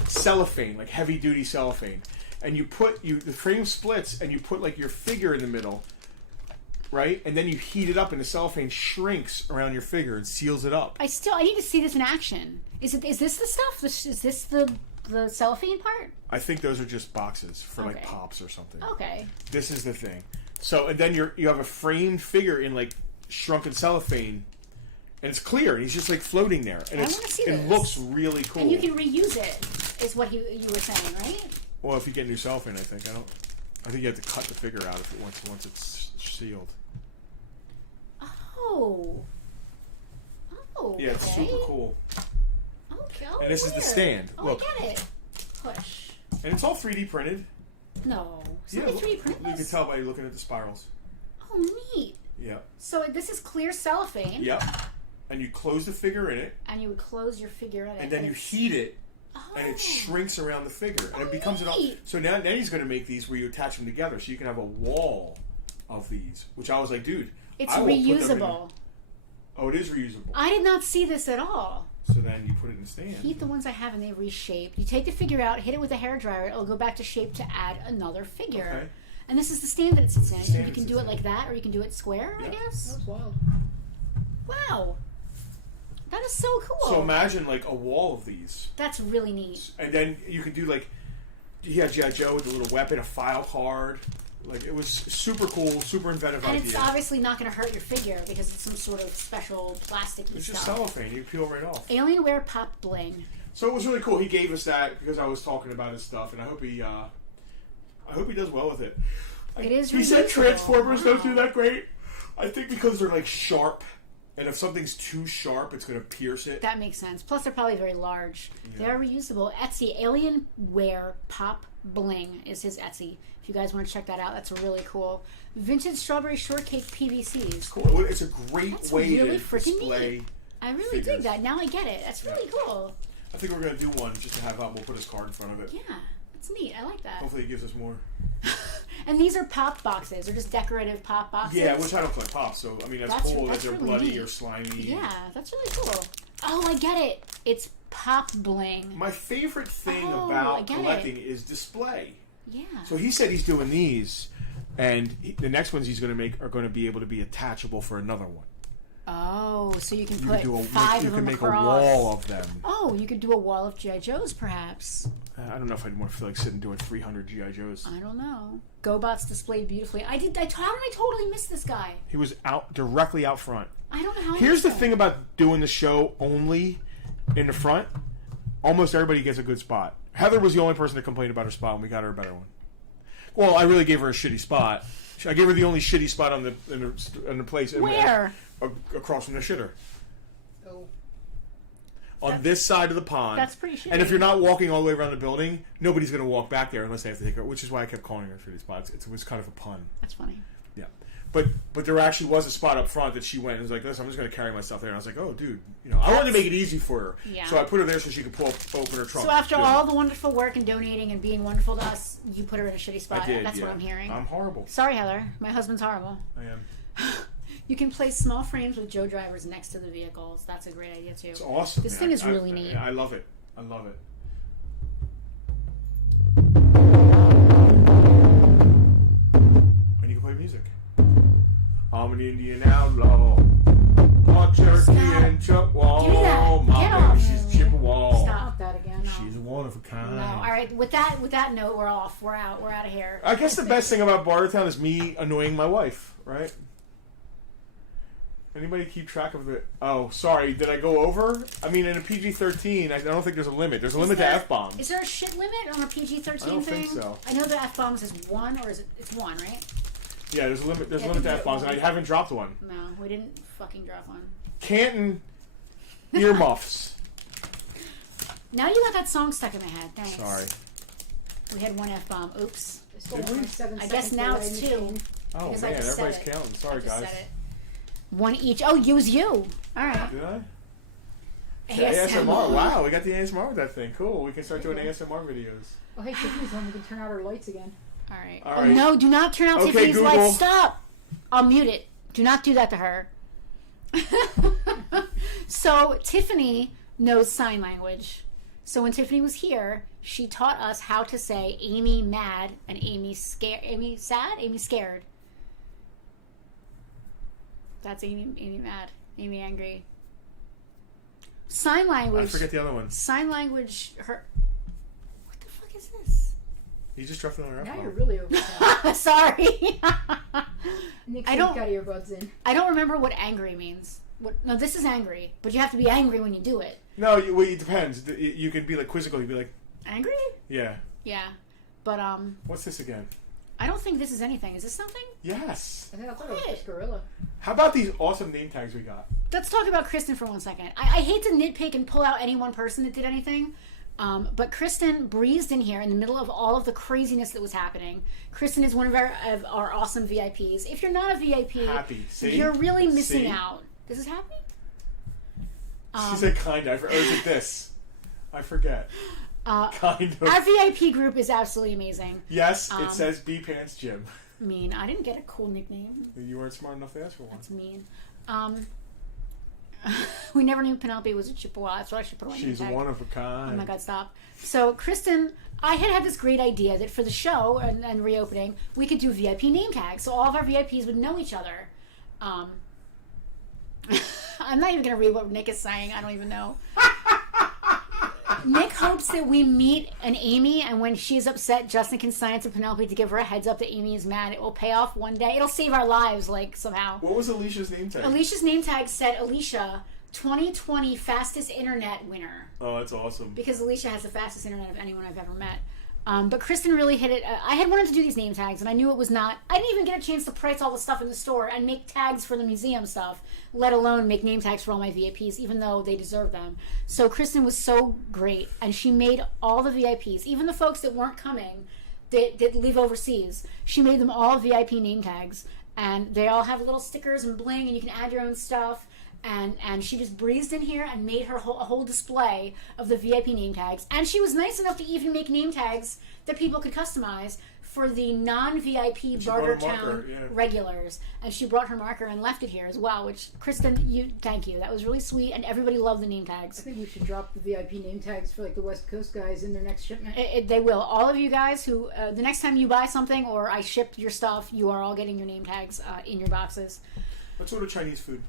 cellophane, like heavy duty cellophane, and the frame splits, and you put like your figure in the middle, right, and then you heat it up, and the cellophane shrinks around your figure and seals it up. I need to see this in action. Is this the stuff? Is this the cellophane part? I think those are just boxes for like Okay. pops or something. Okay. This is the thing. So, and then you have a framed figure in like shrunken cellophane, and it's clear, and he's just like floating there, and I wanna see it this. looks really cool. And you can reuse it, is what you were saying, right? Well, if you get new cellophane, I think you have to cut the figure out if it once it's sealed. Oh. Oh. Yeah, it's okay. super cool, Okay. and this is the stand. Oh, Look, I get it. Push. and it's all 3D printed. No. Yeah, Somebody look, 3D print you can this? tell by looking at the spirals. Oh, neat. Yep. So this is clear cellophane. Yep. And you close the figure in it, And you would close your figure in it. and then you it's- heat it, Oh. and it shrinks around the figure, and it becomes an. neat. So now he's going to make these where you attach them together, so you can have a wall of these. Which I was like, dude, It's I will put them in- reusable. Oh, it is reusable. I did not see this at all. So then you put it in the stand. Heat the ones I have and they reshape. You take the figure out, hit it with a hairdryer, it'll go back to shape to add another figure. Okay. And this is the stand that it sits in. Stand You can it do sits it like that, or you can do it square, I Yeah. guess. That's wild. Wow. That is so cool. So imagine like a wall of these, That's really neat. and then you could do like he had G.I. Joe with a little weapon, a file card. Like it was super cool, super inventive And idea. it's obviously not going to hurt your figure because it's some sort of special plasticky It's just stuff. cellophane; you peel right off. Alienware Pop Bling. So it was really cool. He gave us that because I was talking about his stuff, and I hope he does well with it. It is He said reusable. Transformers don't do Wow. that great. I think because they're like sharp, and if something's too sharp, it's going to pierce it. That makes sense. Plus, they're probably very large. Yeah. They're reusable. Etsy Alienware Pop Bling is his Etsy. If you guys want to check that out, that's really cool. Vintage strawberry shortcake PVCs. Cool. It's a great That's way really to freaking display. neat. I really figures. dig that. Now I get it. That's really cool. I think we're going to do one just to have up. We'll put his card in front of it. Yeah, that's neat. I like that. Hopefully, he gives us more. And these are pop boxes. They're just decorative pop boxes. Yeah, which I don't collect pops, so I mean that's That's- cool that that's they're really bloody neat. or slimy. Yeah, that's really cool. Oh, I get it. It's pop bling. My favorite thing Oh, I about get it. collecting is display. Yeah. So he said he's doing these, and the next ones he's going to make are going to be able to be attachable for another one. Oh, so you can You put can do five you of can them make across. a wall of them. Oh, you could do a wall of G.I. Joes, perhaps. I don't know if I'd want to feel like sitting doing 300 GI Joes. I don't know. GoBots displayed beautifully. How did I totally missed this guy? He was directly out front. I don't know how. I Here's missed the him. thing about doing the show only in the front. Almost everybody gets a good spot. Heather was the only person that complained about her spot, and we got her a better one. Well, I really gave her a shitty spot. I gave her the only shitty spot on the place. Where? Across from the shitter. Oh. On this side of the pond. That's pretty shitty. And if you're not walking all the way around the building, nobody's going to walk back there unless they have to take her, which is why I kept calling her shitty spots. It was kind of a pun. That's funny. Yeah. But there actually was a spot up front that she went and was like, listen, I'm just going to carry my stuff there. And I was like, oh, dude, I wanted to make it easy for her. Yeah. So I put her there so she could open her trunk. So after all the wonderful work and donating and being wonderful to us, you put her in a shitty spot. I did, That's what I'm hearing. I'm horrible. Sorry, Heather. My husband's horrible. I am. You can place small frames with Joe drivers next to the vehicles. That's a great idea, too. It's awesome. This thing is really neat. I love it. I love it. And you can play music. I'm an Indian outlaw. Hot jerky and Chippewa. Give me that. My Get baby, off. she's Chippewa. Stop that again. No. She's one of a kind. No. All right. With that note, we're off. We're out. We're out of here. I guess the best thing about Bartertown is me annoying my wife, right? Anybody keep track of it? Oh, sorry. Did I go over? I mean, in a PG-13, I don't think there's a limit. There's a limit to F-bombs. Is there a shit limit on a PG-13 thing? I don't think so. I know the F-bombs is 1, or is it? It's 1, right? Yeah, there's a limit. There's a limit to F-bombs, and I haven't dropped one. No, we didn't fucking drop one. Canton earmuffs. Now you got that song stuck in my head. Thanks. Sorry. We had 1 F-bomb. Oops. I guess now it's 2. Oh Because man, I just everybody's said it. counting. Sorry, I just guys. said it. 1 each. Oh, use you. All right. Did I? ASMR. Wow, we got the ASMR with that thing. Cool. We can start doing ASMR videos. Oh, hey, Tiffany's home. We can turn out our lights again. All right. All Oh, right. no, do not turn out Okay, Tiffany's Google. lights. Stop. I'll mute it. Do not do that to her. So, Tiffany knows sign language. So, when Tiffany was here, she taught us how to say Amy mad and Amy scared. Amy sad? Amy scared. That's Amy mad. Amy angry. Sign language. I forget the other one. Sign language. Her. What the fuck is this? You just dropped it on our Now phone. you're really over that. Sorry. Nick's I don't- got earbuds in. I don't remember what angry means. No, this is angry, but you have to be angry when you do it. No, it depends. You can be like quizzical. You'd be like, Angry? yeah. Yeah, but What's this again? I don't think this is anything. Is this something? Yes. I thought it was just Gorilla. How about these awesome name tags we got? Let's talk about Kristen for 1 second. I hate to nitpick and pull out any one person that did anything, but Kristen breezed in here in the middle of all of the craziness that was happening. Kristen is one of our awesome VIPs. If you're not a VIP, Happy. See? you're really missing See? out. This is happy? She said kind of. Or is it this? I forget. Kind of. Our VIP group is absolutely amazing. Yes, it says B Pants Jim. Mean. I didn't get a cool nickname. You weren't smart enough to ask for one. That's mean. We never knew Penelope was a Chippewa, so I should put on She's name tag. one of a kind. Oh my god, stop. So, Kristen, I had this great idea that for the show and reopening, we could do VIP name tags, so all of our VIPs would know each other. I'm not even going to read what Nick is saying. I don't even know. Nick hopes that we meet an Amy, and when she's upset, Justin can sign to Penelope to give her a heads up that Amy is mad. It will pay off one day. It'll save our lives, like, somehow. What was Alicia's name tag? Alicia's name tag said, Alicia, 2020 fastest internet winner. Oh, that's awesome. Because Alicia has the fastest internet of anyone I've ever met. But Kristen really hit it. I had wanted to do these name tags, and I knew it was not... I didn't even get a chance to price all the stuff in the store and make tags for the museum stuff, let alone make name tags for all my VIPs, even though they deserve them. So Kristen was so great, and she made all the VIPs, even the folks that weren't coming, that live overseas, she made them all VIP name tags, and they all have little stickers and bling, and you can add your own stuff. And she just breezed in here and made her a whole display of the VIP name tags. And she was nice enough to even make name tags that people could customize for the non-VIP Bartertown regulars. And she brought her marker and left it here as well, which, Kristen, thank you. That was really sweet, and everybody loved the name tags. I think we should drop the VIP name tags for like the West Coast guys in their next shipment. They will. All of you guys who, the next time you buy something or I shipped your stuff, you are all getting your name tags in your boxes. Let's order Chinese food.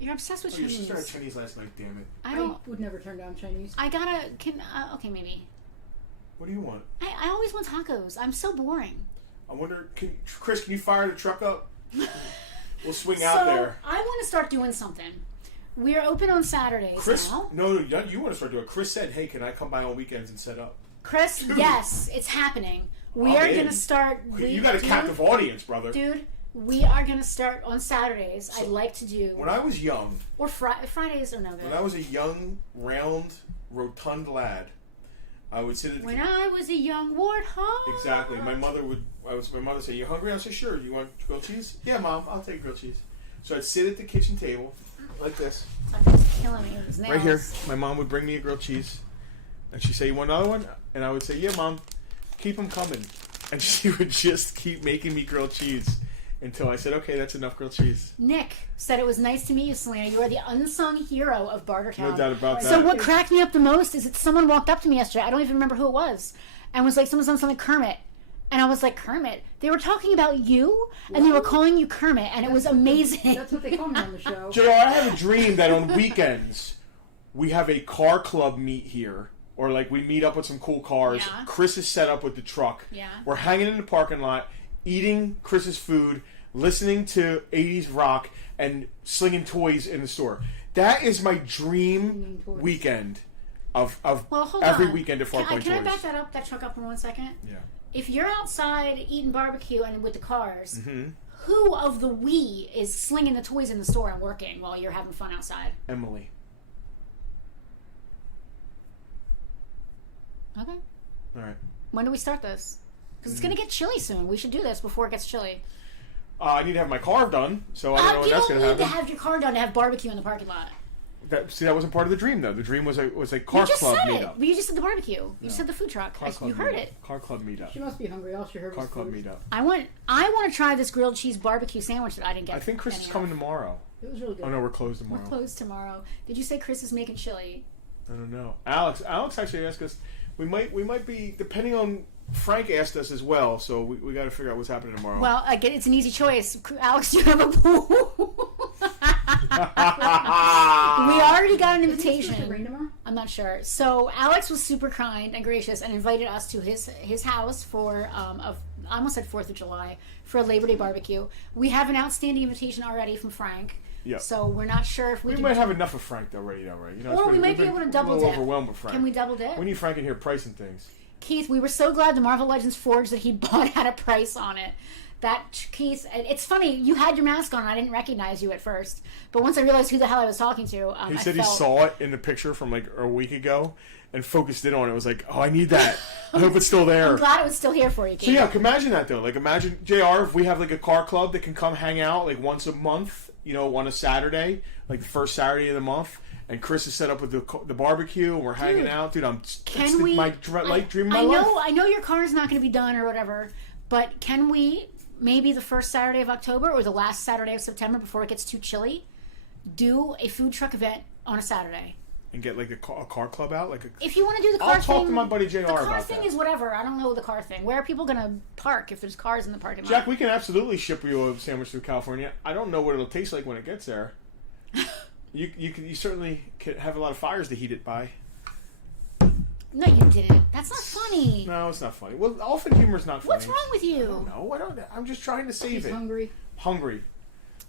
You're obsessed with You Chinese. started Chinese last night, damn it. I would never turn down Chinese. I gotta... okay, maybe. What do you want? I always want tacos. I'm so boring. I wonder, Chris, can you fire the truck up? We'll swing out there. I want to start doing something. We're open on Saturdays Chris, now. no, you want to start doing it. Chris said, hey, can I come by on weekends and set up? Chris, yes, it's happening. We I'm are in. going to start... You got a captive audience, brother. Dude, we are going to start on Saturdays. I'd like to do... When I was young... Or Fridays are no good. When I was a young, round, rotund lad, I would sit at... When I was a young warthog... Exactly. My mother would my mother said, "You hungry?" I said, "Sure." "You want grilled cheese?" "Yeah, Mom, I'll take grilled cheese." So I'd sit at the kitchen table like this. It's killing me with his nails. Right here. My mom would bring me a grilled cheese. And she'd say, "You want another one?" And I would say, "Yeah, Mom. Keep them coming." And she would just keep making me grilled cheese until I said, "Okay, that's enough grilled cheese." Nick said it was nice to meet you, Selena. You are the unsung hero of Bartertown. No doubt about that. So what cracked me up the most is that someone walked up to me yesterday. I don't even remember who it was. And was like, someone's on something Kermit. And I was like, Kermit? They were talking about you, and they were calling you Kermit, and it was amazing. That's what they call me on the show. JR, I have a dream that on weekends we have a car club meet here. Or like we meet up with some cool cars. Yeah. Chris is set up with the truck. Yeah. We're hanging in the parking lot, eating Chris's food, listening to 80s rock, and slinging toys in the store. That is my dream weekend of hold every on. weekend at Farpoint Can I Toys. back that truck up for 1 second? Yeah. If you're outside eating barbecue and with the cars, Mm-hmm. who of the we is slinging the toys in the store and working while you're having fun outside? Emily. Okay. All right. When do we start this? Because it's going to get chilly soon. We should do this before it gets chilly. I need to have my car done, so I don't know when that's going to You happen. don't need to have your car done to have barbecue in the parking lot. That wasn't part of the dream, though. The dream was a car You just club said meetup. it. But you just said the barbecue. You just said the food truck. Car club You heard meetup. it. Car club meetup. She must be hungry. All she heard Car was club food. meetup. I want to try this grilled cheese barbecue sandwich that I didn't get. I think Chris is coming tomorrow. It was really good. Oh no, we're closed We're tomorrow. closed tomorrow. Did you say Chris is making chili? I don't know. Alex actually asked us. We might be depending on. Frank asked us as well, so we got to figure out what's happening tomorrow. Well, again, it's an easy choice. Alex, do you have a pool? We already got an Isn't it supposed to invitation. rain tomorrow? I'm not sure. So Alex was super kind and gracious and invited us to his house for I almost said 4th of July for a Labor Day barbecue. We have an outstanding invitation already from Frank. Yeah. So we're not sure if we might have enough of Frank already, though, right? You know, Or we might we've be able to been double a little dip. overwhelmed with Frank. Can we double dip? We need Frank in here pricing things. Keith, we were so glad the Marvel Legends Forge that he bought had a price on it. Keith, it's funny, you had your mask on, I didn't recognize you at first. But once I realized who the hell I was talking to, He said he saw it in the picture from like a week ago and focused in on it. It was like, oh, I need that. I hope it's still there. I'm glad it was still here for you, Keith. So yeah, imagine that though. Like imagine, JR, if we have like a car club that can come hang out like once a month, on a Saturday, like the first Saturday of the month. And Chris is set up with the barbecue, and we're hanging out. Dude, my dream of my life. I know your car is not going to be done or whatever, but can we, maybe the first Saturday of October or the last Saturday of September before it gets too chilly, do a food truck event on a Saturday? And get like a car club out? If you want to do the car thing... I'll talk to my buddy JR about that. The car thing is whatever. I don't know the car thing. Where are people going to park if there's cars in the parking lot? Jack, we can absolutely ship you a sandwich through California. I don't know what it'll taste like when it gets there. You certainly could have a lot of fires to heat it by. No, you didn't. That's not funny. No, it's not funny. Well, often humor's not funny. What's wrong with you? No, I don't. I'm just trying to save She's it. hungry.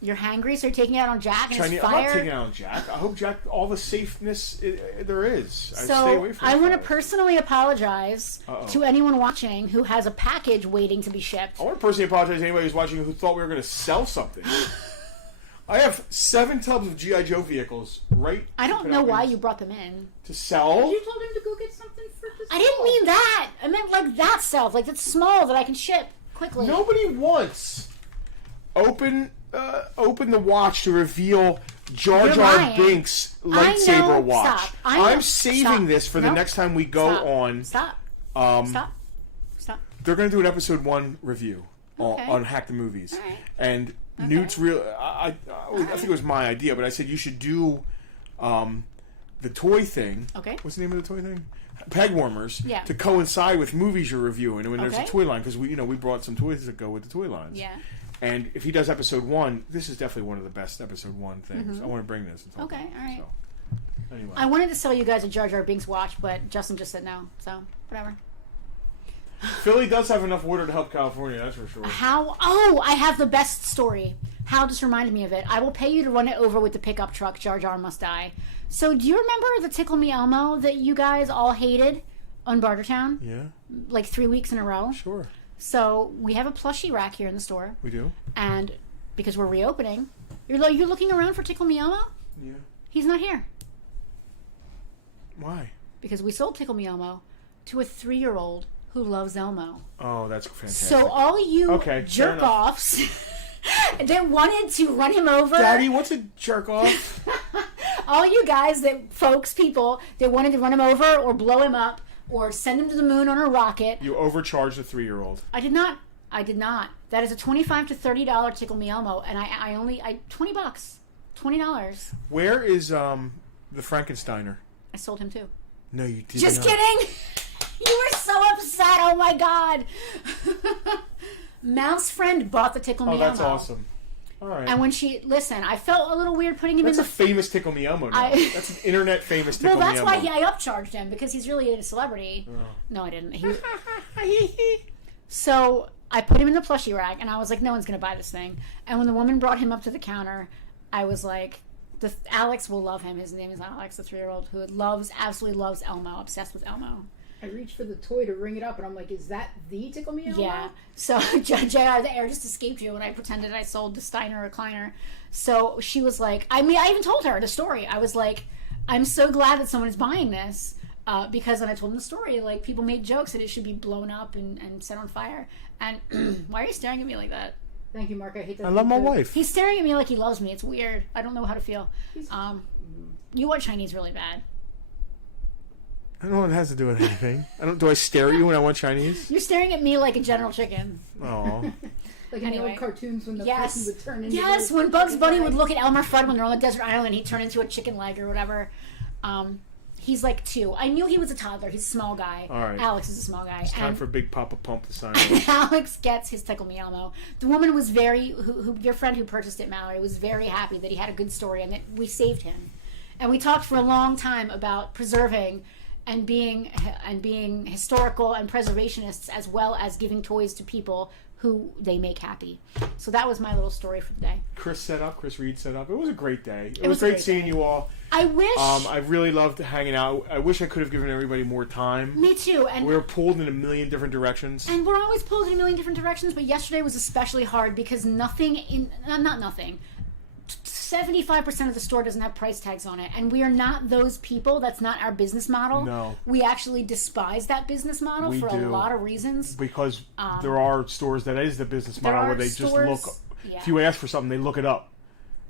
You're hangry, so you're taking it out on Jack and his I'm fire. not taking it out on Jack. I hope Jack all the safeness there is. I stay So away from I want to fires. personally apologize to anyone watching who has a package waiting to be shipped. I want to personally apologize to anybody who's watching who thought we were going to sell something. I have 7 tubs of G.I. Joe vehicles right. I don't know why you brought them in. To sell. You told him to go get something for the I didn't mean that. I meant like that stuff, like that's small that I can ship quickly. Nobody wants open the watch to reveal Jar You're Jar lying. Binks I know. lightsaber watch. Stop. I know. I'm saving Stop. this for the No. next time we go Stop. on. Stop. Stop. Stop. They're going to do an episode 1 review Okay. on Hack the Movies, All right. and Newt's real. I think it was my idea, but I said you should do the toy thing. Okay. What's the name of the toy thing? Peg warmers. Yeah. To coincide with movies you're reviewing, and when there's Okay. a toy line, because we brought some toys that go with the toy lines. Yeah. And if he does episode 1, this is definitely one of the best episode 1 things. I want to bring this. And talk Okay, about it. all right. So, anyway. I wanted to sell you guys a Jar Jar Binks watch, but Justin just said no. So whatever. Philly does have enough water to help California, that's for sure. I have the best story. Hal just reminded me of it. I will pay you to run it over with the pickup truck. Jar Jar must die. So do you remember the Tickle Me Elmo that you guys all hated on Bartertown? Yeah, Like 3 weeks in a row? sure. So we have a plushie rack here in the store. We do? And because we're reopening, you're looking around for Tickle Me Elmo? Yeah. He's not here. Why? Because we sold Tickle Me Elmo to a 3-year-old who loves Elmo. Oh, that's fantastic. So all you fair jerk enough. offs that wanted to run him over. Daddy, what's a jerk off? All you guys people that wanted to run him over or blow him up or send him to the moon on a rocket. You overcharged a 3-year-old. I did not. That is a $25 to $30 Tickle Me Elmo, and I only $20, $20. Where is the Frankensteiner? I sold him too. No, you did Just not. kidding. You were so upset. Oh my god. Mouse friend bought the Tickle Me Elmo. Oh, that's awesome. All right. And when I felt a little weird putting him That's in a famous Tickle Me Elmo now. That's an internet famous Tickle Well, Me that's Elmo. why I upcharged him, because he's really a celebrity. Oh. No, I didn't. So I put him in the plushie rack, and I was like, no one's going to buy this thing. And when the woman brought him up to the counter, I was like, Alex will love him. His name is Alex, the 3-year-old, who absolutely loves Elmo, obsessed with Elmo. I reached for the toy to ring it up, and I'm like, is that the Tickle Me Elmo? Yeah. So, JR, the air just escaped you when I pretended I sold the Steiner recliner. So she was like, I even told her the story. I was like, I'm so glad that someone is buying this. Because then I told him the story, like, people made jokes that it should be blown up and set on fire. And why are you staring at me like that? Thank you, Mark. I hate that. I love my wife. He's staring at me like he loves me. It's weird. I don't know how to feel. You want Chinese really bad. I don't know what it has to do with anything. Do I stare at you when I want Chinese? You're staring at me like a General Chicken. Oh. Like in the old cartoons when the person would turn into when Bugs Bunny would look at Elmer Fudd when they're on the desert island and he'd turn into a chicken leg or whatever. He's like 2. I knew he was a toddler. He's a small guy. All right. Alex is a small guy. It's time for Big Papa Pump to sign And Alex gets his Tickle Me Elmo. The woman was who your friend who purchased it, Mallory, was very happy that he had a good story and that we saved him. And we talked for a long time about preserving and being historical and preservationists, as well as giving toys to people who they make happy. So that was my little story for the day. Chris Reed set up. It was a great day. It was great seeing you all. I wish. I really loved hanging out. I wish I could have given everybody more time. Me too. And we were pulled in a million different directions. And we're always pulled in a million different directions, but yesterday was especially hard because not nothing. 75% of the store doesn't have price tags on it, and we are not those people. That's not our business model. No. We actually despise that business model a lot of reasons. Because there are stores that is the business model where they just look. Yeah. If you ask for something, they look it up,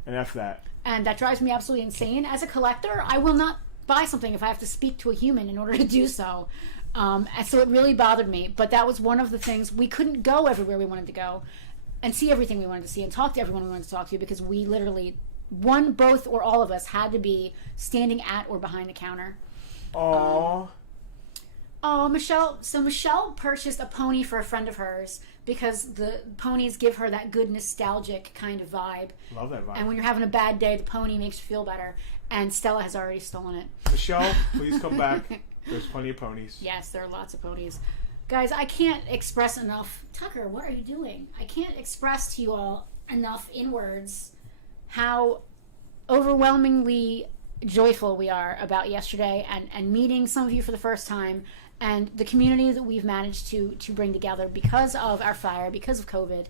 and F that. And that drives me absolutely insane. As a collector, I will not buy something if I have to speak to a human in order to do so. And so it really bothered me. But that was one of the things. We couldn't go everywhere we wanted to go and see everything we wanted to see and talk to everyone we wanted to talk to because we literally, both, or all of us had to be standing at or behind the counter. Aww. Michelle. So Michelle purchased a pony for a friend of hers because the ponies give her that good nostalgic kind of vibe. Love that vibe. And when you're having a bad day, the pony makes you feel better. And Stella has already stolen it. Michelle, please come back. There's plenty of ponies. Yes, there are lots of ponies. Guys, I can't express enough. Tucker, what are you doing? I can't express to you all enough in words how overwhelmingly joyful we are about yesterday and meeting some of you for the first time and the community that we've managed to bring together because of our fire, because of COVID.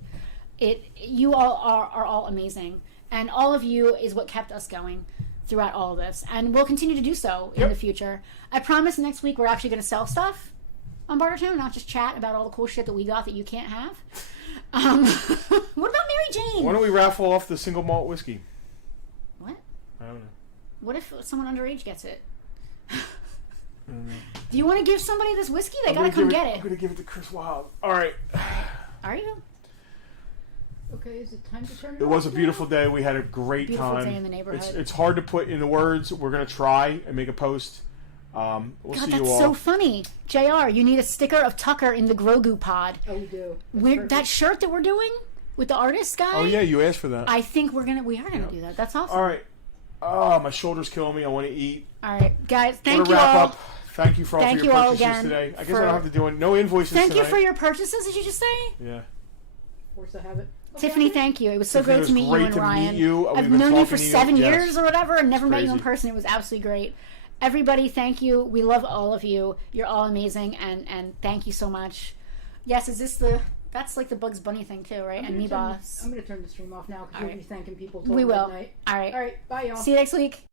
You all are all amazing. And all of you is what kept us going throughout all of this. And we'll continue to do so in the future. I promise next week we're actually going to sell stuff on Bartertown, not just chat about all the cool shit that we got that you can't have. What about Mary Jane? Why don't we raffle off the single malt whiskey? What? I don't know. What if someone underage gets it? Do you want to give somebody this whiskey? They gotta come get it. I'm gonna give it to Chris Wilde. All right. Are you? Okay, is it time to turn it It was a off beautiful day. We had a great Beautiful time. day in the neighborhood. It's hard to put into words. We're gonna try and make a post. We'll God, see that's you all. so funny. JR, you need a sticker of Tucker in the Grogu pod. Oh, we do. That shirt that we're doing with the artist guy. Oh yeah, you asked for that. I think we are gonna do that. That's awesome. All right. Oh, my shoulder's killing me. I want to eat. All right, guys. Thank to you wrap all. up. Thank you for all Thank for your you all purchases again today. I guess for- I don't have to do it. No invoices Thank tonight. you for your purchases. Did you just say? Yeah. Of course, I have it. Tiffany, thank you. It was so Tiffany, great it to was meet you great and to meet Ryan. you. We've I've been known you talking for to you. 7 Yes. years or whatever and never met you in crazy. person. It was absolutely great. Everybody, thank you. We love all of you. You're all amazing, and thank you so much. Yes, that's like the Bugs Bunny thing too, right? And me boss. I'm going to turn the stream off now because All we'll right. be thanking people till We will. midnight. All right. All right, bye, y'all. See you next week.